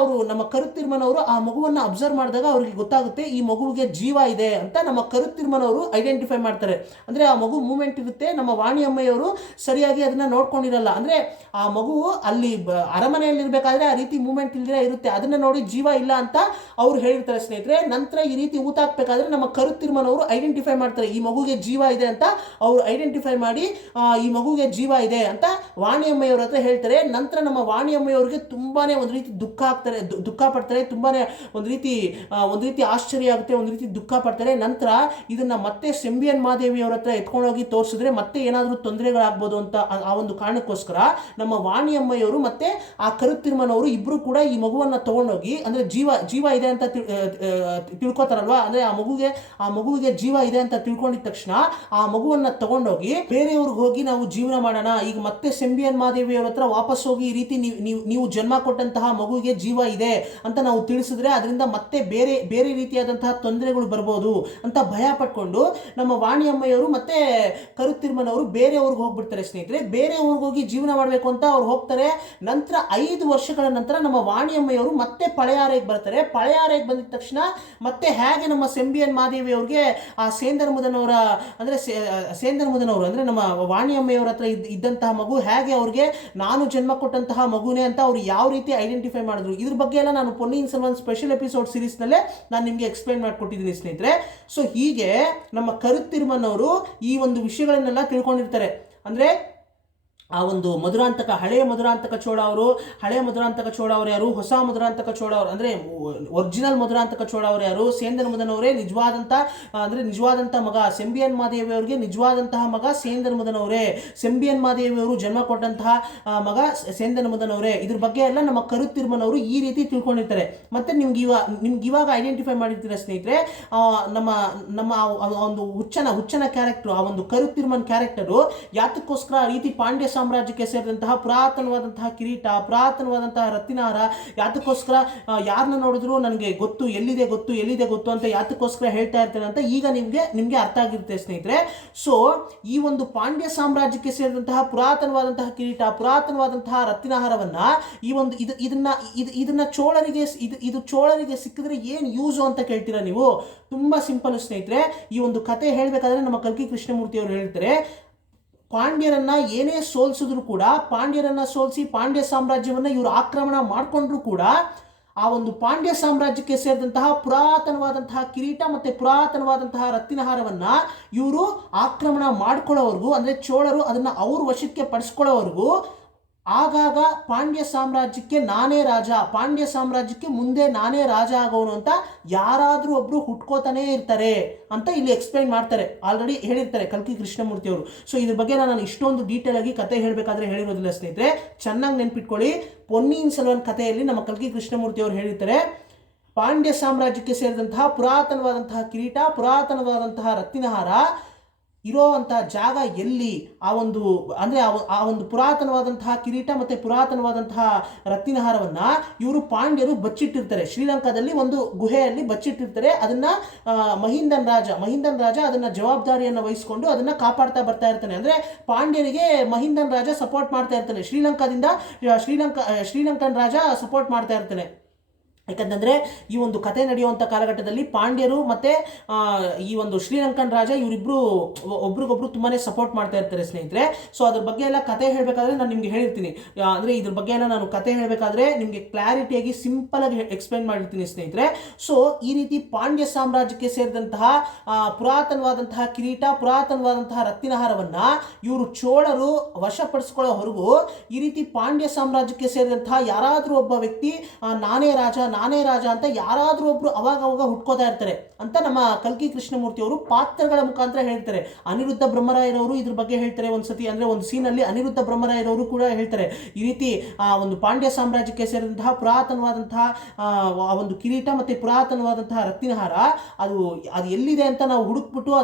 ಅವರು ನಮ್ಮ ಕರುತ್ತಿರ್ಮನ್ ಅವರು ಆ ಮಗುವನ್ನು ಅಬ್ಸರ್ವ್ ಮಾಡಿದಾಗ ಅವ್ರಿಗೆ ಗೊತ್ತಾಗುತ್ತೆ ಈ ಮಗುವಿಗೆ ಜೀವ ಇದೆ ಅಂತ. ನಮ್ಮ ಕರುತ್ತಿರ್ಮನ್ ಅವರು ಐಡೆಂಟಿಫೈ ಮಾಡ್ತಾರೆ. ಅಂದರೆ ಆ ಮಗು ಮೂಮೆಂಟ್ ಇರುತ್ತೆ, ನಮ್ಮ ವಾಣಿಯಮ್ಮಯ್ಯವರು ಸರಿಯಾಗಿ ಅದನ್ನು ನೋಡ್ಕೊಂಡಿರಲ್ಲ. ಅಂದರೆ ಆ ಮಗು ಅಲ್ಲಿ ಅರಮನೆಯಲ್ಲಿರಬೇಕಾದ್ರೆ ಆ ರೀತಿ ಮೂಮೆಂಟ್ ಇಲ್ಲದೆ ಇರುತ್ತೆ, ಅದನ್ನು ನೋಡಿ ಜೀವ ಇಲ್ಲ ಅಂತ ಅವ್ರು ಹೇಳಿರ್ತಾರೆ ಸ್ನೇಹಿತರೆ. ನಂತರ ಈ ರೀತಿ ಊತಾಕ್ಬೇಕಾದ್ರೆ ನಮ್ಮ ಕರುತ್ತಿರ್ಮನ್ ಅವರು ಐಡೆಂಟಿಫೈ ಮಾಡ್ತಾರೆ, ಈ ಮಗುಗೆ ಜೀವ ಇದೆ ಅಂತ ಅವರು ಐಡೆಂಟಿಫೈ ಮಾಡಿ ಈ ಮಗುಗೆ ಜೀವ ಇದೆ ಅಂತ ವಾಣಿಯಮ್ಮಯ್ಯವ್ರ ಹತ್ರ ಹೇಳ್ತಾರೆ. ನಂತರ ನಮ್ಮ ವಾಣಿಯಮ್ಮಯ್ಯವ್ರಿಗೆ ತುಂಬಾನೇ ಒಂದು ರೀತಿ ದುಃಖ ಪಡ್ತಾರೆ, ತುಂಬಾನೇ ಒಂದು ರೀತಿ ಆಶ್ಚರ್ಯ ಆಗುತ್ತೆ, ಒಂದು ರೀತಿ ದುಃಖ ಪಡ್ತಾರೆ. ನಂತರ ಇದನ್ನ ಮತ್ತೆ ಸೆಂಬಿಯನ್ ಮಾದೇವಿಯವ್ರ ಹತ್ರ ಎತ್ಕೊಂಡೋಗಿ ತೋರಿಸಿದ್ರೆ ಮತ್ತೆ ಏನಾದರೂ ತೊಂದರೆಗಳಾಗ್ಬೋದು ಅಂತ ಆ ಒಂದು ಕಾರಣಕ್ಕೋಸ್ಕರ ನಮ್ಮ ವಾಣಿಯಮ್ಮಯ್ಯವರು ಮತ್ತೆ ಆ ಕರುತ್ತಿರುಮನವರು ಇಬ್ರು ಕೂಡ ಈ ಮಗುವನ್ನ ತಗೊಂಡೋಗಿ, ಅಂದ್ರೆ ಜೀವ ಇದೆ ಅಂತ ತಿಳ್ಕೊತಾರಲ್ವಾ, ಅಂದ್ರೆ ಆ ಮಗುವಿಗೆ ಜೀವ ಇದೆ ಅಂತ ತಿಳ್ಕೊಂಡಿದ ತಕ್ಷಣ ಆ ಮಗುವನ್ನ ತಗೊಂಡೋಗಿ ಬೇರೆಯವ್ರಿಗೆ ಹೋಗಿ ನಾವು ಜೀವನ ಮಾಡೋಣ, ಈಗ ಮತ್ತೆ ಸೆಂಬಿಯನ್ ಮಾದೇವಿಯವ್ರ ಹತ್ರ ವಾಪಸ್ ಹೋಗಿ ಈ ರೀತಿ ನೀವು ಜನ್ಮ ಕೊಟ್ಟಂತಹ ಮಗುವಿಗೆ ಜೀವ ಇದೆ ಅಂತ ನಾವು ತಿಳಿಸಿದ್ರೆ ಅದರಿಂದ ಮತ್ತೆ ಬೇರೆ ರೀತಿಯಾದಂತಹ ತೊಂದರೆಗಳು ಬರ್ಬೋದು ಅಂತ ಭಯ ಪಟ್ಕೊಂಡು ನಮ್ಮ ವಾಣಿಯಮ್ಮಯ್ಯವರು ಮತ್ತೆ ಕರುತ್ತಿರುಮನವರು ಬೇರೆಯವ್ರಿಗೆ ಹೋಗ್ಬಿಡ್ತಾರೆ ಸ್ನೇಹಿತರೆ. ಬೇರೆಯವ್ರಿಗೆ ಹೋಗಿ ಜೀವನ ಮಾಡಬೇಕು ಅಂತ ಅವ್ರು ಹೋಗ್ತಾರೆ. ನಂತರ 5 ವರ್ಷಗಳ ನಂತರ ನಮ್ಮ ವಾಣಿಯಮ್ಮಯ್ಯವರು ಮತ್ತೆ ಪಳೆಯಾರೆಗೆ ಬರ್ತಾರೆ. ಪಳೆಯಾರೆಗೆ ಬಂದಿದ ತಕ್ಷಣ ಮತ್ತೆ ಹೇಗೆ ನಮ್ಮ ಸೆಂಬಿಯನ್ ಮಾದೇವಿ ಅವ್ರಿಗೆ ಆ ಸೇಂದರ್ಮುದನವರ ಅಂದ್ರೆ ನಮ್ಮ ವಾಣಿಯಮ್ಮಯ್ಯವ್ರ ಹತ್ರ ಇದ್ದಂತಹ ಮಗು ಹೇಗೆ ಅವ್ರಿಗೆ ನಾನು ಜನ್ಮ ಕೊಟ್ಟಂತಹ ಮಗುನೇ ಅಂತ ಅವ್ರು ಯಾವ ರೀತಿ ಐಡೆಂಟಿಫೈ ಮಾಡಿದ್ರು, ಇದ್ರ ಬಗ್ಗೆ ಎಲ್ಲ ನಾನು Ponniyin Selvan special episode series ನಲ್ಲೇ ನಾನು ನಿಮಗೆ ಎಕ್ಸ್ಪ್ಲೈನ್ ಮಾಡಿಕೊಟ್ಟಿದ್ದೀನಿ ಸ್ನೇಹಿತರೆ. ಸೊ ಹೀಗೆ ನಮ್ಮ ಕರುತ್ತಿರುಮನವರು ಈ ಒಂದು ವಿಷಯಗಳನ್ನೆಲ್ಲ ತಿಳ್ಕೊಂಡಿರ್ತಾರೆ. ಅಂದ್ರೆ ಆ ಒಂದು ಹಳೆಯ ಮಧುರಾಂತಕ ಚೋಳ ಅವರು ಯಾರು, ಹೊಸ ಮಧುರಾಂತಕ ಚೋಳ ಅವರು ಅಂದ್ರೆ ಒರಿಜಿನಲ್ ಮಧುರಾಂತಕ ಚೋಳ ಅವರು ಯಾರು, ಸೇಂದರ್ಮುದನವರೇ ನಿಜವಾದಂತ ಮಗ, ಸೆಂಬಿಯನ್ ಮಾದೇವಿ ಅವರಿಗೆ ನಿಜವಾದಂತಹ ಮಗ ಸೇಂದರ್ಮುದನವರೇ, ಸೆಂಬಿಯನ್ ಮಾದೇವಿಯವರು ಜನ್ಮ ಕೊಟ್ಟಂತಹ ಮಗ ಸೇಂದರ್ಮುದನವರೇ. ಇದ್ರ ಬಗ್ಗೆ ಎಲ್ಲ ನಮ್ಮ ಕರುತ್ತಿರುಮನವರು ಈ ರೀತಿ ತಿಳ್ಕೊಂಡಿರ್ತಾರೆ. ಮತ್ತೆ ನಿಮ್ಗೆ ಇವಾಗ ಐಡೆಂಟಿಫೈ ಮಾಡಿರ್ತೀರ ಸ್ನೇಹಿತರೆ, ನಮ್ಮ ಒಂದು ಹುಚ್ಚನ ಕ್ಯಾರೆಕ್ಟರ್, ಆ ಒಂದು ಕರುತ್ತಿರುಮನ್ ಕ್ಯಾರೆಕ್ಟರು ಯಾತಕ್ಕೋಸ್ಕರ ಆ ರೀತಿ ಪಾಂಡ್ಯ ಸಾಮ್ರಾಜ್ಯಕ್ಕೆ ಸೇರಿದಂತಹ ಪುರಾತನವಾದಂತಹ ಕಿರೀಟ, ಪುರಾತನವಾದಂತಹ ರತ್ನಹಾರ ಯಾತಕ್ಕೋಸ್ಕರ ಯಾರನ್ನ ನೋಡಿದ್ರು ನನಗೆ ಎಲ್ಲಿದೆ ಗೊತ್ತು ಅಂತ ಯಾತಕ್ಕೋಸ್ಕರ ಹೇಳ್ತಾ ಇರ್ತೇನೆ ಅಂತ ಈಗ ನಿಮ್ಗೆ ಅರ್ಥ ಆಗಿರುತ್ತೆ ಸ್ನೇಹಿತರೆ. ಸೊ ಈ ಒಂದು ಪಾಂಡ್ಯ ಸಾಮ್ರಾಜ್ಯಕ್ಕೆ ಸೇರಿದಂತಹ ಪುರಾತನವಾದಂತಹ ಕಿರೀಟ, ಪುರಾತನವಾದಂತಹ ರತ್ನಹಾರವನ್ನ ಇದನ್ನ ಚೋಳರಿಗೆ ಸಿಕ್ಕಿದ್ರೆ ಏನ್ ಯೂಸು ಅಂತ ಕೇಳ್ತೀರಾ ನೀವು? ತುಂಬಾ ಸಿಂಪಲ್ ಸ್ನೇಹಿತರೆ. ಈ ಒಂದು ಕತೆ ಹೇಳ್ಬೇಕಾದ್ರೆ ನಮ್ಮ ಕಲ್ಕಿ ಕೃಷ್ಣಮೂರ್ತಿ ಅವರು ಹೇಳ್ತಾರೆ, ಪಾಂಡ್ಯರನ್ನ ಏನೇ ಸೋಲಿಸಿದ್ರು ಕೂಡ, ಪಾಂಡ್ಯರನ್ನ ಸೋಲಿಸಿ ಪಾಂಡ್ಯ ಸಾಮ್ರಾಜ್ಯವನ್ನ ಇವರು ಆಕ್ರಮಣ ಮಾಡಿಕೊಂಡ್ರು ಕೂಡ ಆ ಒಂದು ಪಾಂಡ್ಯ ಸಾಮ್ರಾಜ್ಯಕ್ಕೆ ಸೇರಿದಂತಹ ಪುರಾತನವಾದಂತಹ ಕಿರೀಟ ಮತ್ತೆ ಪುರಾತನವಾದಂತಹ ರತ್ನಹಾರವನ್ನ ಇವರು ಆಕ್ರಮಣ ಮಾಡ್ಕೊಳ್ಳೋವರೆಗೂ, ಅಂದ್ರೆ ಚೋಳರು ಅದನ್ನ ಅವ್ರ ವಶಕ್ಕೆ ಪಡಿಸ್ಕೊಳ್ಳೋವರೆಗೂ ಆಗಾಗ ಪಾಂಡ್ಯ ಸಾಮ್ರಾಜ್ಯಕ್ಕೆ ನಾನೇ ರಾಜ, ಪಾಂಡ್ಯ ಸಾಮ್ರಾಜ್ಯಕ್ಕೆ ಮುಂದೆ ನಾನೇ ರಾಜ ಆಗೋನು ಅಂತ ಯಾರಾದ್ರೂ ಒಬ್ರು ಹುಟ್ಕೋತಾನೆ ಇರ್ತಾರೆ ಅಂತ ಇಲ್ಲಿ ಎಕ್ಸ್ಪ್ಲೈನ್ ಮಾಡ್ತಾರೆ. ಆಲ್ರೆಡಿ ಹೇಳಿರ್ತಾರೆ ಕಲ್ಕಿ ಕೃಷ್ಣಮೂರ್ತಿ ಅವರು. ಸೊ ಇದ್ರ ಬಗ್ಗೆ ನಾನು ಇಷ್ಟೊಂದು ಡೀಟೇಲ್ ಆಗಿ ಕತೆ ಹೇಳಬೇಕಾದ್ರೆ ಹೇಳಿರೋದಿಲ್ಲ ಸ್ನೇಹಿತರೆ, ಚೆನ್ನಾಗಿ ನೆನ್ಪಿಟ್ಕೊಳ್ಳಿ. ಪೊನ್ನಿಯಿನ್ ಸೆಲ್ವನ್ ಕಥೆಯಲ್ಲಿ ನಮ್ಮ ಕಲ್ಕಿ ಕೃಷ್ಣಮೂರ್ತಿ ಅವರು ಹೇಳಿರ್ತಾರೆ, ಪಾಂಡ್ಯ ಸಾಮ್ರಾಜ್ಯಕ್ಕೆ ಸೇರಿದಂತಹ ಪುರಾತನವಾದಂತಹ ಕಿರೀಟ, ಪುರಾತನವಾದಂತಹ ರತ್ನಹಾರ ಇರೋವಂತಹ ಜಾಗ ಎಲ್ಲಿ, ಆ ಒಂದು ಪುರಾತನವಾದಂತಹ ಕಿರೀಟ ಮತ್ತೆ ಪುರಾತನವಾದಂತಹ ರತ್ನಹಾರವನ್ನ ಇವರು ಪಾಂಡ್ಯರು ಬಚ್ಚಿಟ್ಟಿರ್ತಾರೆ. ಶ್ರೀಲಂಕಾದಲ್ಲಿ ಒಂದು ಗುಹೆಯಲ್ಲಿ ಬಚ್ಚಿಟ್ಟಿರ್ತಾರೆ. ಅದನ್ನ ಮಹಿಂದನ್ ರಾಜ ಅದನ್ನ ಜವಾಬ್ದಾರಿಯನ್ನು ವಹಿಸಿಕೊಂಡು ಅದನ್ನ ಕಾಪಾಡ್ತಾ ಬರ್ತಾ ಇರ್ತಾನೆ. ಅಂದ್ರೆ ಪಾಂಡ್ಯರಿಗೆ ಮಹಿಂದನ್ ರಾಜ ಸಪೋರ್ಟ್ ಮಾಡ್ತಾ ಇರ್ತಾನೆ, ಶ್ರೀಲಂಕನ್ ರಾಜ ಸಪೋರ್ಟ್ ಮಾಡ್ತಾ ಇರ್ತಾನೆ. ಯಾಕಂತಂದ್ರೆ ಈ ಒಂದು ಕತೆ ನಡೆಯುವಂಥ ಕಾಲಘಟ್ಟದಲ್ಲಿ ಪಾಂಡ್ಯರು ಮತ್ತೆ ಈ ಒಂದು ಶ್ರೀಲಂಕನ್ ರಾಜ ಇವರಿಬ್ರು ಒಬ್ರಿಗೊಬ್ರು ತುಂಬಾನೇ ಸಪೋರ್ಟ್ ಮಾಡ್ತಾ ಇರ್ತಾರೆ ಸ್ನೇಹಿತರೆ. ಸೊ ಅದ್ರ ಬಗ್ಗೆ ಎಲ್ಲ ಕತೆ ಹೇಳಬೇಕಾದ್ರೆ ನಾನು ನಿಮ್ಗೆ ಹೇಳಿರ್ತೀನಿ, ಅಂದ್ರೆ ಇದ್ರ ಬಗ್ಗೆ ಎಲ್ಲ ನಾನು ಕತೆ ಹೇಳಬೇಕಾದ್ರೆ ನಿಮ್ಗೆ ಕ್ಲಾರಿಟಿಯಾಗಿ ಸಿಂಪಲ್ ಆಗಿ ಎಕ್ಸ್ಪ್ಲೈನ್ ಮಾಡಿರ್ತೀನಿ ಸ್ನೇಹಿತರೆ. ಸೊ ಈ ರೀತಿ ಪಾಂಡ್ಯ ಸಾಮ್ರಾಜ್ಯಕ್ಕೆ ಸೇರಿದಂತಹ ಪುರಾತನವಾದಂತಹ ಕಿರೀಟ, ಪುರಾತನವಾದಂತಹ ರತ್ನಹಾರವನ್ನ ಇವರು ಚೋಳರು ವಶಪಡಿಸ್ಕೊಳ್ಳೋವರೆಗೂ ಈ ರೀತಿ ಪಾಂಡ್ಯ ಸಾಮ್ರಾಜ್ಯಕ್ಕೆ ಸೇರಿದಂತಹ ಯಾರಾದ್ರೂ ಒಬ್ಬ ವ್ಯಕ್ತಿ ನಾನೇ ರಾಜ ಅಂತ ಯಾರಾದ್ರೂ ಒಬ್ರು ಅವಾಗ ಹುಟ್ಕೋತಾ ಇರ್ತಾರೆ ಅಂತ ನಮ್ಮ ಕಲ್ಕಿ ಕೃಷ್ಣಮೂರ್ತಿ ಅವರು ಪಾತ್ರಗಳ ಮುಖಾಂತರ ಹೇಳ್ತಾರೆ. ಅನಿರುದ್ಧ ಬ್ರಹ್ಮರಾಯರವರು ಇದ್ರ ಬಗ್ಗೆ ಹೇಳ್ತಾರೆ ಒಂದ್ಸತಿ, ಅಂದ್ರೆ ಒಂದು ಸೀನಲ್ಲಿ ಅನಿರುದ್ಧ ಬ್ರಹ್ಮರಾಯರವರು ಕೂಡ ಹೇಳ್ತಾರೆ ಈ ರೀತಿ ಒಂದು ಪಾಂಡ್ಯ ಸಾಮ್ರಾಜ್ಯಕ್ಕೆ ಸೇರಿದಂತಹ ಪುರಾತನವಾದಂತಹ ಒಂದು ಕಿರೀಟ ಮತ್ತೆ ಪುರಾತನವಾದಂತಹ ರತ್ನಹಾರ ಅದು ಎಲ್ಲಿದೆ ಅಂತ ನಾವು ಹುಡುಕ್ಬಿಟ್ಟು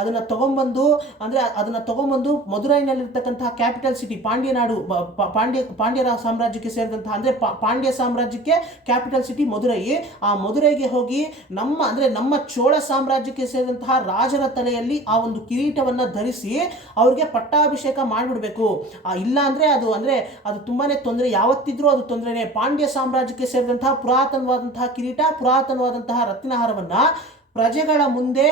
ಅದನ್ನ ತಗೊಂಡ್ಬಂದು ಮಧುರೈನಲ್ಲಿರ್ತಕ್ಕಂತಹ ಕ್ಯಾಪಿಟಲ್ ಸಿಟಿ ಪಾಂಡ್ಯರ ಸಾಮ್ರಾಜ್ಯಕ್ಕೆ ಸೇರಿದಂತಹ ಅಂದ್ರೆ ಪಾಂಡ್ಯ ಸಾಮ್ರಾಜ್ಯಕ್ಕೆ ಕ್ಯಾಪಿಟಲ್ ಸಿಟಿ ಮಧುರೈ, ಆ ಮಧುರೈಗೆ ಹೋಗಿ ನಮ್ಮ ಚೋಳ ಸಾಮ್ರಾಜ್ಯಕ್ಕೆ ಸೇರಿದಂತಹ ರಾಜರ ತಲೆಯಲ್ಲಿ ಆ ಒಂದು ಕಿರೀಟವನ್ನ ಧರಿಸಿ ಅವ್ರಿಗೆ ಪಟ್ಟಾಭಿಷೇಕ ಮಾಡಿಬಿಡ್ಬೇಕು. ಇಲ್ಲ ಅಂದ್ರೆ ಅದು ತುಂಬಾನೇ ತೊಂದರೆ, ಯಾವತ್ತಿದ್ರೂ ಅದು ತೊಂದರೆನೇ. ಪಾಂಡ್ಯ ಸಾಮ್ರಾಜ್ಯಕ್ಕೆ ಸೇರಿದಂತಹ ಪುರಾತನವಾದಂತಹ ಕಿರೀಟ, ಪುರಾತನವಾದಂತಹ ರತ್ನಹಾರವನ್ನ ಪ್ರಜೆಗಳ ಮುಂದೆ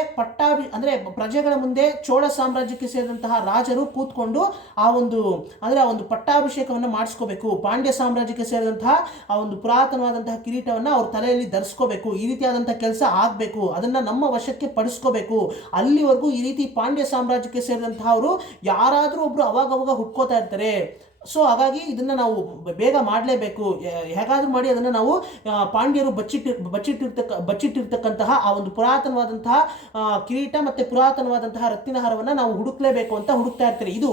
ಪ್ರಜೆಗಳ ಮುಂದೆ ಚೋಳ ಸಾಮ್ರಾಜ್ಯಕ್ಕೆ ಸೇರಿದಂತಹ ರಾಜರು ಕೂತ್ಕೊಂಡು ಆ ಒಂದು ಪಟ್ಟಾಭಿಷೇಕವನ್ನು ಮಾಡಿಸ್ಕೋಬೇಕು. ಪಾಂಡ್ಯ ಸಾಮ್ರಾಜ್ಯಕ್ಕೆ ಸೇರಿದಂತಹ ಆ ಒಂದು ಪುರಾತನವಾದಂತಹ ಕಿರೀಟವನ್ನು ಅವ್ರ ತಲೆಯಲ್ಲಿ ಧರಿಸ್ಕೋಬೇಕು. ಈ ರೀತಿಯಾದಂತಹ ಕೆಲಸ ಆಗಬೇಕು, ಅದನ್ನ ನಮ್ಮ ವಶಕ್ಕೆ ಪಡಿಸ್ಕೋಬೇಕು. ಅಲ್ಲಿವರೆಗೂ ಈ ರೀತಿ ಪಾಂಡ್ಯ ಸಾಮ್ರಾಜ್ಯಕ್ಕೆ ಸೇರಿದಂತಹ ಅವರು ಯಾರಾದರೂ ಒಬ್ರು ಅವಾಗವಾಗ ಹುಟ್ಕೋತಾ ಇರ್ತಾರೆ. ಸೊ ಹಾಗಾಗಿ ಇದನ್ನು ನಾವು ಬೇಗ ಮಾಡಲೇಬೇಕು. ಹೇಗಾದರೂ ಮಾಡಿ ಅದನ್ನು ನಾವು ಪಾಂಡ್ಯರು ಬಚ್ಚಿಟ್ಟಿರ್ತಕ್ಕಂತಹ ಆ ಒಂದು ಪುರಾತನವಾದಂತಹ ಕಿರೀಟ ಮತ್ತು ಪುರಾತನವಾದಂತಹ ರತ್ನಿನ ಹಾರವನ್ನು ನಾವು ಹುಡುಕ್ಲೇಬೇಕು ಅಂತ ಹುಡುಕ್ತಾ ಇರ್ತಾರೆ. ಇದು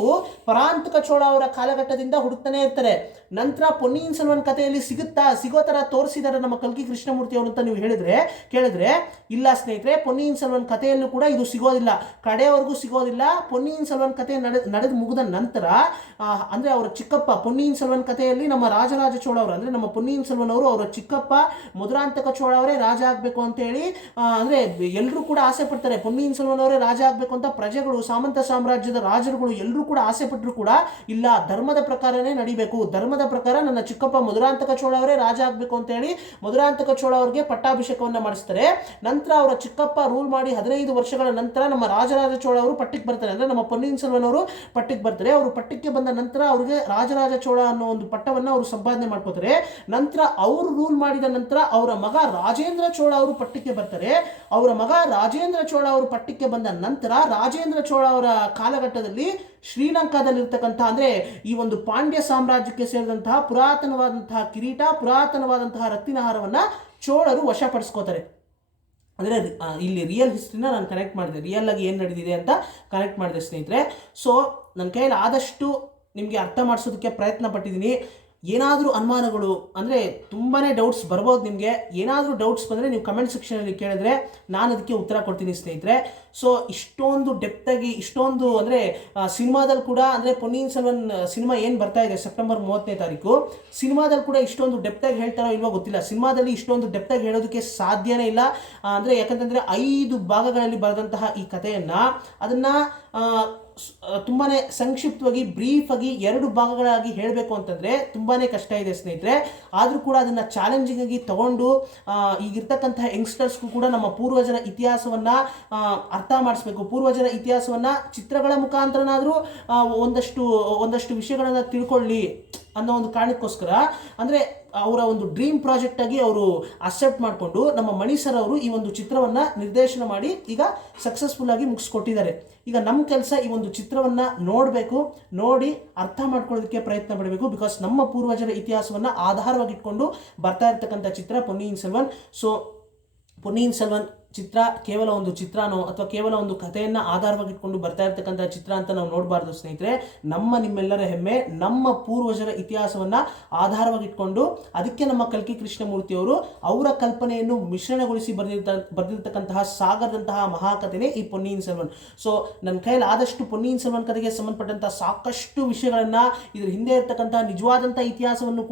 ಪರಾಂತಕ ಚೋಳ ಅವರ ಕಾಲಘಟ್ಟದಿಂದ ಹುಡುಕ್ತಾನೆ ಇರ್ತಾರೆ. ನಂತರ ಪೊನ್ನಿಯಿನ್ ಸೆಲ್ವನ್ ಕಥೆಯಲ್ಲಿ ಸಿಗೋ ಥರ ತೋರಿಸಿದ್ದಾರೆ ನಮ್ಮ ಕಲ್ಕಿ ಕೃಷ್ಣಮೂರ್ತಿ ಅವರು ಅಂತ ನೀವು ಕೇಳಿದ್ರೆ ಇಲ್ಲ ಸ್ನೇಹಿತರೆ, ಪೊನ್ನಿಯಿನ್ ಸೆಲ್ವನ್ ಕಥೆಯಲ್ಲೂ ಕೂಡ ಇದು ಸಿಗೋದಿಲ್ಲ, ಕಡೆಯವರೆಗೂ ಸಿಗೋದಿಲ್ಲ. ಪೊನ್ನಿಯಿನ್ ಸೆಲ್ವನ್ ಕಥೆ ನಡೆದು ಮುಗಿದ ನಂತರ ಅಂದರೆ ಅವರ ಚಿಕ್ಕಪ್ಪ ಪೊನ್ನಿಯಿನ್ ಸೆಲ್ವನ್ ಕಥೆಯಲ್ಲಿ ನಮ್ಮ ರಾಜರಾಜ ಚೋಳ ಅವರು ಅಂದರೆ ನಮ್ಮ ಪೊನ್ನಿಯಿನ್ ಸೆಲ್ವನ್ ಅವರು ಅವರ ಚಿಕ್ಕಪ್ಪ ಮಧುರಾಂತಕ ಚೋಳ ಅವರೇ ರಾಜ ಆಗಬೇಕು ಅಂತ ಹೇಳಿ ಅಂದರೆ ಎಲ್ಲರೂ ಕೂಡ ಆಸೆ ಪಡ್ತಾರೆ. ಪೊನ್ನಿಯಿನ್ ಸೆಲ್ವನ್ ಅವರೇ ರಾಜ ಆಗಬೇಕು ಅಂತ ಪ್ರಜೆಗಳು, ಸಾಮಂತ ಸಾಮ್ರಾಜ್ಯದ ರಾಜರುಗಳು ಎಲ್ಲರೂ ಕೂಡ ಆಸೆ ಪಟ್ಟರು ಕೂಡ ಇಲ್ಲ, ಧರ್ಮದ ಪ್ರಕಾರನೇ ನಡಿಬೇಕು, ಧರ್ಮದ ಪ್ರಕಾರ ನನ್ನ ಚಿಕ್ಕಪ್ಪ ಮಧುರಾಂತಕ ಚೋಳ ಅವರೇ ರಾಜ ಆಗಬೇಕು ಅಂತ ಹೇಳಿ ಮಧುರಾಂತಕ ಚೋಳ ಅವರಿಗೆ ಪಟ್ಟಾಭಿಷೇಕವನ್ನು ಮಾಡಿಸ್ತಾರೆ. ನಂತರ ಅವರ ಚಿಕ್ಕಪ್ಪ ರೂಲ್ ಮಾಡಿ 15 ವರ್ಷಗಳ ನಂತರ ನಮ್ಮ ರಾಜರಾಜ ಚೋಳ ಅವರು ಪಟ್ಟಿಗೆ ಬರ್ತಾರೆ. ಅಂದರೆ ನಮ್ಮ ಪೊನ್ನಿಯಿನ್ ಸೆಲ್ವನ್ ಅವರು ಪಟ್ಟಿಗೆ ಬರ್ತಾರೆ. ಅವರು ಪಟ್ಟಕ್ಕೆ ಬಂದ ನಂತರ ಅವರಿಗೆ ರಾಜರಾಜ ಚೋಳ ಅನ್ನೋ ಒಂದು ಪಟ್ಟವನ್ನು ಅವರು ಸಂಪಾದನೆ ಮಾಡ್ಕೋತಾರೆ. ನಂತರ ಅವರು ರೂಲ್ ಮಾಡಿದ ನಂತರ ಅವರ ಮಗ ರಾಜೇಂದ್ರ ಚೋಳ ಅವರು ಪಟ್ಟಕ್ಕೆ ಬರ್ತಾರೆ. ಅವರ ಮಗ ರಾಜೇಂದ್ರ ಚೋಳ ಅವರು ಪಟ್ಟಕ್ಕೆ ಬಂದ ನಂತರ ರಾಜೇಂದ್ರ ಚೋಳ ಅವರ ಕಾಲಘಟ್ಟದಲ್ಲಿ ಶ್ರೀಲಂಕಾದಲ್ಲಿರ್ತಕ್ಕಂಥ ಅಂದರೆ ಈ ಒಂದು ಪಾಂಡ್ಯ ಸಾಮ್ರಾಜ್ಯಕ್ಕೆ ಸೇರಿದಂತಹ ಪುರಾತನವಾದಂತಹ ಕಿರೀಟ, ಪುರಾತನವಾದಂತಹ ರತ್ನಿನ ಹಾರವನ್ನು ಚೋಳರು ವಶಪಡಿಸ್ಕೋತಾರೆ. ಅಂದರೆ ಇಲ್ಲಿ ರಿಯಲ್ ಹಿಸ್ಟ್ರಿನ ನಾನು ಕನೆಕ್ಟ್ ಮಾಡಿದೆ, ರಿಯಲ್ ಆಗಿ ಏನು ನಡೆದಿದೆ ಅಂತ ಕನೆಕ್ಟ್ ಮಾಡಿದೆ ಸ್ನೇಹಿತರೆ. ಸೊ ನನ್ನ ಕೈಯಲ್ಲಿ ಆದಷ್ಟು ನಿಮಗೆ ಅರ್ಥ ಮಾಡಿಸೋದಕ್ಕೆ ಪ್ರಯತ್ನ ಪಟ್ಟಿದ್ದೀನಿ. ಏನಾದರೂ ಅನುಮಾನಗಳು ಅಂದರೆ ತುಂಬಾ ಡೌಟ್ಸ್ ಬರ್ಬೋದು ನಿಮಗೆ. ಏನಾದರೂ ಡೌಟ್ಸ್ ಬಂದರೆ ನೀವು ಕಮೆಂಟ್ ಸೆಕ್ಷನಲ್ಲಿ ಕೇಳಿದ್ರೆ ನಾನು ಅದಕ್ಕೆ ಉತ್ತರ ಕೊಡ್ತೀನಿ ಸ್ನೇಹಿತರೆ. ಸೊ ಇಷ್ಟೊಂದು ಡೆಪ್ತಾಗಿ ಇಷ್ಟೊಂದು ಅಂದರೆ ಸಿನಿಮಾದಲ್ಲಿ ಕೂಡ ಅಂದರೆ ಪೊನ್ನಿಯಿನ್ ಸೆಲ್ವನ್ ಸಿನಿಮಾ ಏನು ಬರ್ತಾ ಇದೆ ಸೆಪ್ಟೆಂಬರ್ 30ನೇ ತಾರೀಕು, ಸಿನಿಮಾದಲ್ಲಿ ಕೂಡ ಇಷ್ಟೊಂದು ಡೆಪ್ತಾಗಿ ಹೇಳ್ತಾರೋ ಇಲ್ವೋ ಗೊತ್ತಿಲ್ಲ. ಸಿನಿಮಾದಲ್ಲಿ ಇಷ್ಟೊಂದು ಡೆಪ್ತಾಗಿ ಹೇಳೋದಕ್ಕೆ ಸಾಧ್ಯನೇ ಇಲ್ಲ. ಅಂದರೆ ಯಾಕಂತಂದರೆ 5 ಭಾಗಗಳಲ್ಲಿ ಬರೆದಂತಹ ಈ ಕಥೆಯನ್ನು ಅದನ್ನು ತುಂಬಾ ಸಂಕ್ಷಿಪ್ತವಾಗಿ ಬ್ರೀಫಾಗಿ 2 ಭಾಗಗಳಾಗಿ ಹೇಳಬೇಕು ಅಂತಂದರೆ ತುಂಬಾ ಕಷ್ಟ ಇದೆ ಸ್ನೇಹಿತರೆ. ಆದರೂ ಕೂಡ ಅದನ್ನು ಚಾಲೆಂಜಿಂಗ್ ಆಗಿ ತಗೊಂಡು ಈಗಿರ್ತಕ್ಕಂತಹ ಯಂಗ್ಸ್ಟರ್ಸ್ಗೂ ಕೂಡ ನಮ್ಮ ಪೂರ್ವಜರ ಇತಿಹಾಸವನ್ನು ಅರ್ಥ ಮಾಡಿಸ್ಬೇಕು. ಪೂರ್ವಜರ ಇತಿಹಾಸವನ್ನು ಚಿತ್ರಗಳ ಮುಖಾಂತರನಾದರೂ ಒಂದಷ್ಟು ವಿಷಯಗಳನ್ನು ತಿಳ್ಕೊಳ್ಳಿ ಅನ್ನೋ ಒಂದು ಕಾರಣಕ್ಕೋಸ್ಕರ ಅಂದರೆ ಅವರ ಒಂದು ಡ್ರೀಮ್ ಪ್ರಾಜೆಕ್ಟ್ ಆಗಿ ಅವರು ಅಕ್ಸೆಪ್ಟ್ ಮಾಡಿಕೊಂಡು ನಮ್ಮ ಮಣಿ ಸರ್ ಅವರು ಈ ಒಂದು ಚಿತ್ರವನ್ನು ನಿರ್ದೇಶನ ಮಾಡಿ ಈಗ ಸಕ್ಸಸ್ಫುಲ್ ಆಗಿ ಮುಗಿಸ್ಕೊಟ್ಟಿದ್ದಾರೆ. ಈಗ ನಮ್ಮ ಕೆಲಸ ಈ ಒಂದು ಚಿತ್ರವನ್ನು ನೋಡಬೇಕು, ನೋಡಿ ಅರ್ಥ ಮಾಡ್ಕೊಳ್ಳೋದಕ್ಕೆ ಪ್ರಯತ್ನ ಪಡಬೇಕು. ಬಿಕಾಸ್ ನಮ್ಮ ಪೂರ್ವಜರ ಇತಿಹಾಸವನ್ನು ಆಧಾರವಾಗಿಟ್ಕೊಂಡು ಬರ್ತಾ ಇರ್ತಕ್ಕಂಥ ಚಿತ್ರ ಪೊನ್ನಿಯಿನ್ ಸೆಲ್ವನ್. ಸೊ ಪೊನ್ನಿಯಿನ್ ಸೆಲ್ವನ್ ಚಿತ್ರ ಕೇವಲ ಒಂದು ಚಿತ್ರನೋ ಅಥವಾ ಕೇವಲ ಒಂದು ಕಥೆಯನ್ನು ಆಧಾರವಾಗಿಟ್ಕೊಂಡು ಬರ್ತಾ ಇರ್ತಕ್ಕಂಥ ಚಿತ್ರ ಅಂತ ನಾವು ನೋಡಬಾರ್ದು ಸ್ನೇಹಿತರೆ. ನಿಮ್ಮೆಲ್ಲರ ಹೆಮ್ಮೆ ನಮ್ಮ ಪೂರ್ವಜರ ಇತಿಹಾಸವನ್ನು ಆಧಾರವಾಗಿಟ್ಕೊಂಡು ಅದಕ್ಕೆ ನಮ್ಮ ಕಲ್ಕಿ ಕೃಷ್ಣಮೂರ್ತಿಯವರು ಅವರ ಕಲ್ಪನೆಯನ್ನು ಮಿಶ್ರಣಗೊಳಿಸಿ ಬರೆದಿರ್ತಕ್ಕಂತಹ ಸಾಗರದಂತಹ ಮಹಾಕಥೆನೇ ಈ ಪೊನ್ನಿಯಿನ್ ಸೆಲ್ವನ್. ಸೊ ನನ್ನ ಕೈಯಲ್ಲಿ ಆದಷ್ಟು ಪೊನ್ನಿಯಿನ್ ಸೆಲ್ವನ್ ಕಥೆಗೆ ಸಂಬಂಧಪಟ್ಟಂಥ ಸಾಕಷ್ಟು ವಿಷಯಗಳನ್ನು ಇದ್ರ ಹಿಂದೆ ಇರ್ತಕ್ಕಂತಹ ನಿಜವಾದಂಥ ಇತಿಹಾಸವನ್ನು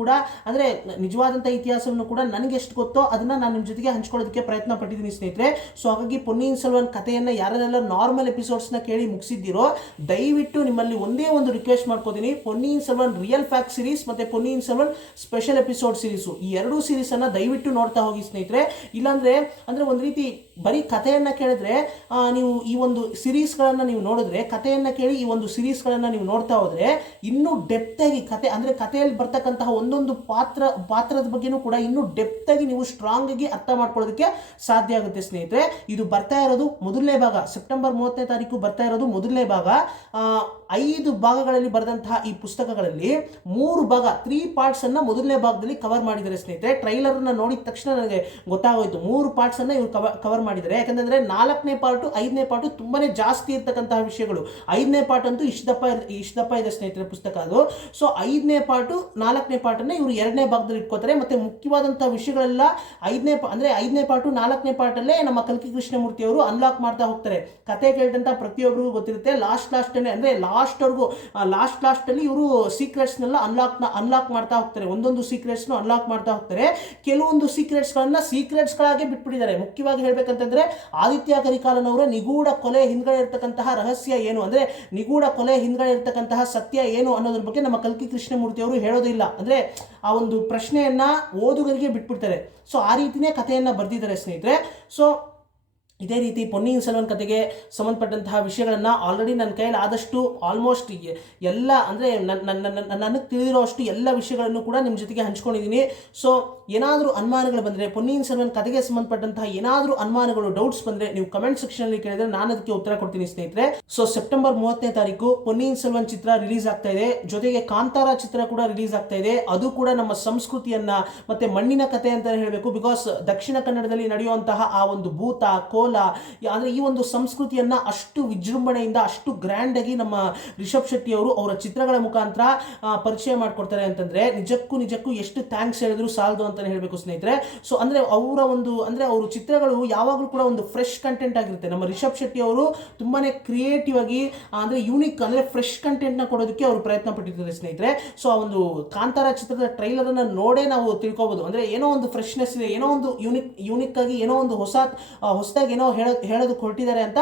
ಕೂಡ ನನಗೆ ಎಷ್ಟು ಗೊತ್ತೋ ಅದನ್ನು ನಾನು ನಿಮ್ಮ ಜೊತೆಗೆ ಹಂಚ್ಕೊಳ್ಳೋದಕ್ಕೆ ಪ್ರಯತ್ನ ಪಟ್ಟಿದ್ದೀನಿ ಸ್ನೇಹಿತರೆ. ಸೊ ಹಾಗಾಗಿ ಪೊನ್ನಿಯಿನ್ ಸೆಲ್ವನ್ ಕಥೆಯನ್ನು ಯಾರೆಲ್ಲ ನಾರ್ಮಲ್ ಎಪಿಸೋಡ್ಸ್ನ ಕೇಳಿ ಮುಗಿಸಿದ್ದೀರೋ ದಯವಿಟ್ಟು ನಿಮ್ಮಲ್ಲಿ ಒಂದೇ ಒಂದು ರಿಕ್ವೆಸ್ಟ್ ಮಾಡ್ಕೋತೀನಿ, Ponniyin Selvan real fact series ಮತ್ತು Ponniyin Selvan special episode series ಈ 2 ಸೀರೀಸನ್ನು ದಯವಿಟ್ಟು ನೋಡ್ತಾ ಹೋಗಿ ಸ್ನೇಹಿತರೆ. ಇಲ್ಲಾಂದರೆ ಅಂದರೆ ಒಂದು ರೀತಿ ಬರೀ ಕಥೆಯನ್ನು ಕೇಳಿದ್ರೆ ನೀವು ಈ ಒಂದು ಸಿರೀಸ್ಗಳನ್ನು ನೀವು ನೋಡಿದ್ರೆ, ಕಥೆಯನ್ನು ಕೇಳಿ ಈ ಒಂದು ಸಿರೀಸ್ಗಳನ್ನು ನೀವು ನೋಡ್ತಾ ಹೋದರೆ ಇನ್ನೂ ಡೆಪ್ತಾಗಿ ಕಥೆಯಲ್ಲಿ ಬರ್ತಕ್ಕಂತಹ ಒಂದೊಂದು ಪಾತ್ರದ ಬಗ್ಗೆನೂ ಕೂಡ ಇನ್ನೂ ಡೆಪ್ತಾಗಿ ನೀವು ಸ್ಟ್ರಾಂಗ್ ಆಗಿ ಅರ್ಥ ಮಾಡ್ಕೊಳ್ಳೋದಕ್ಕೆ ಸಾಧ್ಯ ಆಗುತ್ತೆ ಸ್ನೇಹಿತರೆ. ಇದು ಬರ್ತಾ ಇರೋದು ಮೊದಲನೇ ಭಾಗ, ಸೆಪ್ಟೆಂಬರ್ 30ನೇ ತಾರೀಕು ಬರ್ತಾ ಇರೋದು ಮೊದಲನೇ ಭಾಗ. 5 ಭಾಗಗಳಲ್ಲಿ ಬರೆದಂತಹ ಈ ಪುಸ್ತಕಗಳಲ್ಲಿ 3 ಭಾಗ 3 ಪಾರ್ಟ್ಸ್ ಅನ್ನ ಮೊದಲನೇ ಭಾಗದಲ್ಲಿ ಕವರ್ ಮಾಡಿದ್ದಾರೆ ಸ್ನೇಹಿತರೆ. ಟ್ರೈಲರ್ನ ನೋಡಿದ ತಕ್ಷಣ ನನಗೆ ಗೊತ್ತಾಗೋಯ್ತು 3 ಪಾರ್ಟ್ಸ್ ಅನ್ನ ಇವರು ಕವರ್ ಮಾಡಿದ್ದಾರೆ. ಯಾಕಂತಂದ್ರೆ 4ನೇ ಪಾರ್ಟು 5ನೇ ಪಾರ್ಟು ತುಂಬಾನೇ ಜಾಸ್ತಿ ಇರ್ತಕ್ಕಂತಹ ವಿಷಯಗಳು. 5ನೇ ಪಾರ್ಟ್ ಅಂತೂ ಇಷ್ಟು ದಪ್ಪ ಇದೆ ಸ್ನೇಹಿತರೆ ಪುಸ್ತಕ ಅದು. ಸೊ 5ನೇ ಪಾರ್ಟು 4ನೇ ಪಾರ್ಟನ್ನು ಇವರು 2ನೇ ಭಾಗದಲ್ಲಿ ಇಟ್ಕೋತಾರೆ. ಮತ್ತೆ ಮುಖ್ಯವಾದಂತಹ ವಿಷಯಗಳೆಲ್ಲ 5ನೇ ಪಾರ್ಟು 4ನೇ ಪಾರ್ಟಲ್ಲೇ ನಮ್ಮ ಕಲ್ಕಿ ಕೃಷ್ಣಮೂರ್ತಿ ಅವರು ಅನ್ಲಾಕ್ ಮಾಡ್ತಾ ಹೋಗ್ತಾರೆ. ಕತೆ ಕೇಳಿದಂತ ಪ್ರತಿಯೊಬ್ಬರಿಗೂ ಗೊತ್ತಿರುತ್ತೆ ಲಾಸ್ಟ್ ಅಲ್ಲಿ ಇವರು ಸೀಕ್ರೆಟ್ಸ್ನೆಲ್ಲ ಅನ್ಲಾಕ್ ಮಾಡ್ತಾ ಹೋಗ್ತಾರೆ. ಒಂದೊಂದು ಸೀಕ್ರೆಟ್ಸ್ನ ಅನ್ಲಾಕ್ ಮಾಡ್ತಾ ಹೋಗ್ತಾರೆ. ಕೆಲವೊಂದು ಸೀಕ್ರೆಟ್ಸ್ಗಳಾಗೆ ಬಿಟ್ಬಿಟ್ಟಿದ್ದಾರೆ. ಮುಖ್ಯವಾಗಿ ಹೇಳ್ಬೇಕಂತಂದ್ರೆ ಆದಿತ್ಯ ಕರಿಕಾಲನ್ ಅವರ ನಿಗೂಢ ಕೊಲೆ ಹಿಂದ್ಗಡೆ ಇರ್ತಕ್ಕಂತಹ ರಹಸ್ಯ ಏನು, ಅಂದ್ರೆ ನಿಗೂಢ ಕೊಲೆ ಹಿಂದ್ಗಡೆ ಇರ್ತಕ್ಕಂತಹ ಸತ್ಯ ಏನು ಅನ್ನೋದ್ರ ಬಗ್ಗೆ ನಮ್ಮ ಕಲ್ಕಿ ಕೃಷ್ಣಮೂರ್ತಿ ಅವರು ಹೇಳೋದಿಲ್ಲ. ಅಂದ್ರೆ ಆ ಒಂದು ಪ್ರಶ್ನೆಯನ್ನ ಓದುಗರಿಗೆ ಬಿಟ್ಬಿಡ್ತಾರೆ. ಸೊ ಆ ರೀತಿನೇ ಕಥೆಯನ್ನ ಬರ್ದಿದ್ದಾರೆ ಸ್ನೇಹಿತರೆ. ಸೊ ಇದೇ ರೀತಿ ಪೊನ್ನಿಯಿನ್ ಸೆಲ್ವನ್ ಕತೆಗೆ ಸಂಬಂಧಪಟ್ಟಂತಹ ವಿಷಯಗಳನ್ನು ಆಲ್ರೆಡಿ ನನ್ನ ಕೈಯಲ್ಲಿ ಆದಷ್ಟು ಆಲ್ಮೋಸ್ಟ್ ಎಲ್ಲ ಅಂದರೆ ನನಗೆ ತಿಳಿದಿರೋ ಅಷ್ಟು ಎಲ್ಲ ವಿಷಯಗಳನ್ನು ಕೂಡ ನಿಮ್ಮ ಜೊತೆಗೆ ಹಂಚ್ಕೊಂಡಿದ್ದೀನಿ. ಸೊ ಏನಾದರೂ ಅನುಮಾನಗಳು ಬಂದರೆ, ಪೊನ್ನಿಯಿನ್ ಸೆಲ್ವನ್ ಕತೆಗೆ ಸಂಬಂಧಪಟ್ಟಂತಹ ಏನಾದರೂ ಅನುಮಾನಗಳು, ಡೌಟ್ಸ್ ಬಂದರೆ ನೀವು ಕಮೆಂಟ್ ಸೆಕ್ಷನಲ್ಲಿ ಕೇಳಿದರೆ ನಾನು ಅದಕ್ಕೆ ಉತ್ತರ ಕೊಡ್ತೀನಿ ಸ್ನೇಹಿತರೆ. ಸೊ ಸೆಪ್ಟೆಂಬರ್ 30ನೇ ತಾರೀಕು ಪೊನ್ನಿಯಿನ್ ಸೆಲ್ವನ್ ಚಿತ್ರ ರಿಲೀಸ್ ಆಗ್ತಾ ಇದೆ, ಜೊತೆಗೆ ಕಾಂತಾರ ಚಿತ್ರ ಕೂಡ ರಿಲೀಸ್ ಆಗ್ತಾ ಇದೆ. ಅದು ಕೂಡ ನಮ್ಮ ಸಂಸ್ಕೃತಿಯನ್ನ ಮತ್ತೆ ಮಣ್ಣಿನ ಕತೆ ಅಂತ ಹೇಳಬೇಕು. ಬಿಕಾಸ್ ದಕ್ಷಿಣ ಕನ್ನಡದಲ್ಲಿ ನಡೆಯುವಂತಹ ಆ ಒಂದು ಭೂತ ಕೋಲ ಅಂದ್ರೆ ಈ ಒಂದು ಸಂಸ್ಕೃತಿಯನ್ನ ಅಷ್ಟು ವಿಜೃಂಭಣೆಯಿಂದ ಅಷ್ಟು ಗ್ರ್ಯಾಂಡ್ ಆಗಿ ನಮ್ಮ ರಿಷಬ್ ಶೆಟ್ಟಿ ಅವರು ಅವರ ಚಿತ್ರಗಳ ಮುಖಾಂತರ ಪರಿಚಯ ಮಾಡಿಕೊಡ್ತಾರೆ ಅಂತಂದ್ರೆ ನಿಜಕ್ಕೂ ಎಷ್ಟು ಥ್ಯಾಂಕ್ಸ್ ಹೇಳಿದ್ರು ಸಾಲದು ಅಂತಾನೆ ಹೇಳಬೇಕು ಸ್ನೇಹಿತರೆ. ಸೊ ಅಂದ್ರೆ ಅವರ ಒಂದು ಅಂದ್ರೆ ಅವ್ರ ಚಿತ್ರಗಳು ಯಾವಾಗಲೂ ಕೂಡ ಒಂದು ಫ್ರೆಶ್ ಕಂಟೆಂಟ್ ಆಗಿರುತ್ತೆ. ನಮ್ಮ ರಿಷಬ್ ಶೆಟ್ಟಿ ಅವರು ತುಂಬಾನೇ ಕ್ರಿಯೇಟಿವ್ ಆಗಿ ಅಂದ್ರೆ ಯೂನಿಕ್ ಅಂದ್ರೆ ಫ್ರೆಶ್ ಕಂಟೆಂಟ್ ನ ಕೊಡೋದಕ್ಕೆ ಅವರು ಪ್ರಯತ್ನ ಪಟ್ಟಿದ್ದಾರೆ ಸ್ನೇಹಿತರೆ. ಸೊ ಆ ಒಂದು ಕಾಂತಾರ ಚಿತ್ರದ ಟ್ರೈಲರ್ ಅನ್ನ ನೋಡೇ ನಾವು ತಿಳ್ಕೋಬಹುದು, ಅಂದ್ರೆ ಏನೋ ಒಂದು ಫ್ರೆಶ್ನೆಸ್ ಇದೆ, ಏನೋ ಒಂದು ಯೂನಿಕ್ ಆಗಿ ಏನೋ ಒಂದು ಹೊಸದಾಗಿ ಏನೋ ಹೇಳೋದಕ್ಕೆ ಹೊರಟಿದ್ದಾರೆ ಅಂತ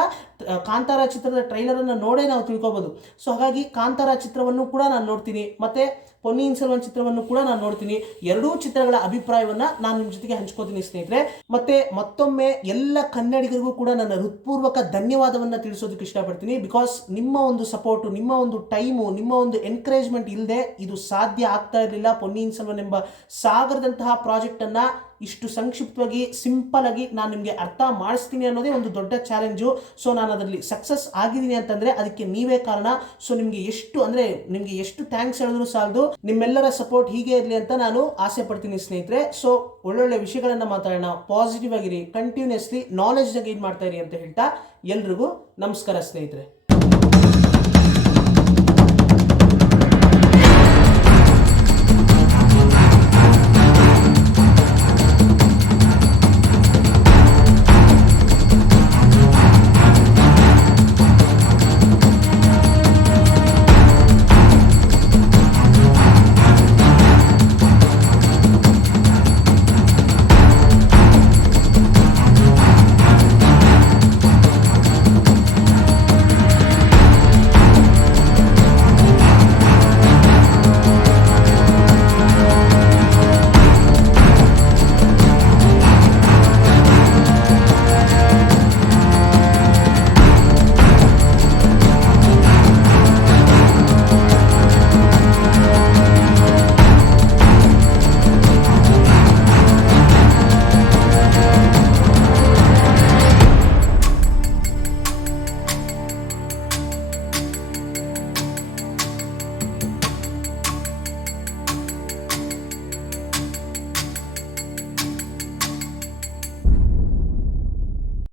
ಕಾಂತಾರ ಚಿತ್ರದ ಟ್ರೈಲರ್ ಅನ್ನು ನೋಡೇ ನಾವು ತಿಳ್ಕೋಬಹುದು. ಸೊ ಹಾಗಾಗಿ ಕಾಂತಾರ ಚಿತ್ರವನ್ನು ಕೂಡ ನಾನು ನೋಡ್ತೀನಿ, ಮತ್ತೆ ಪೊನ್ನಿಯಿನ್ ಸೆಲ್ವನ್ ಚಿತ್ರವನ್ನು ಕೂಡ ನಾನು ನೋಡ್ತೀನಿ. ಎರಡೂ ಚಿತ್ರಗಳ ಅಭಿಪ್ರಾಯವನ್ನ ನಾನು ನಿಮ್ಮ ಜೊತೆಗೆ ಹಂಚ್ಕೋತೀನಿ ಸ್ನೇಹಿತರೆ. ಮತ್ತೆ ಮತ್ತೊಮ್ಮೆ ಎಲ್ಲ ಕನ್ನಡಿಗರಿಗೂ ಕೂಡ ನನ್ನ ಹೃತ್ಪೂರ್ವಕ ಧನ್ಯವಾದವನ್ನ ತಿಳಿಸೋದಕ್ಕೆ ಇಷ್ಟಪಡ್ತೀನಿ. ಬಿಕಾಸ್ ನಿಮ್ಮ ಒಂದು ಸಪೋರ್ಟು, ನಿಮ್ಮ ಒಂದು ಟೈಮು, ನಿಮ್ಮ ಒಂದು ಎನ್ಕರೇಜ್ಮೆಂಟ್ ಇಲ್ಲದೆ ಇದು ಸಾಧ್ಯ ಆಗ್ತಾ ಇರಲಿಲ್ಲ. ಪೊನ್ನಿಯಿನ್ ಸೆಲ್ವನ್ ಎಂಬ ಸಾಗರದಂತಹ ಪ್ರಾಜೆಕ್ಟ್ ಅನ್ನ ಇಷ್ಟು ಸಂಕ್ಷಿಪ್ತವಾಗಿ ಸಿಂಪಲ್ ಆಗಿ ನಾನು ನಿಮಗೆ ಅರ್ಥ ಮಾಡಿಸ್ತೀನಿ ಅನ್ನೋದೇ ಒಂದು ದೊಡ್ಡ ಚಾಲೆಂಜು. ಸೊ ನಾನು ಅದರಲ್ಲಿ ಸಕ್ಸಸ್ ಆಗಿದ್ದೀನಿ ಅಂತಂದ್ರೆ ಅದಕ್ಕೆ ನೀವೇ ಕಾರಣ. ಸೊ ನಿಮಗೆ ಎಷ್ಟು ಥ್ಯಾಂಕ್ಸ್ ಹೇಳಿದ್ರು ಸಾಲದು. ನಿಮ್ಮೆಲ್ಲರ ಸಪೋರ್ಟ್ ಹೀಗೆ ಇರಲಿ ಅಂತ ನಾನು ಆಸೆ ಪಡ್ತೀನಿ ಸ್ನೇಹಿತರೆ. ಸೊ ಒಳ್ಳೊಳ್ಳೆ ವಿಷಯಗಳನ್ನ ಮಾತಾಡೋಣ, ಪಾಸಿಟಿವ್ ಆಗಿರಿ, ಕಂಟಿನ್ಯೂಸ್ಲಿ ನಾಲೆಜ್ ಗೈನ್ ಮಾಡ್ತಾ ಇರಿ ಅಂತ ಹೇಳ್ತಾ ಎಲ್ರಿಗೂ ನಮಸ್ಕಾರ ಸ್ನೇಹಿತರೆ.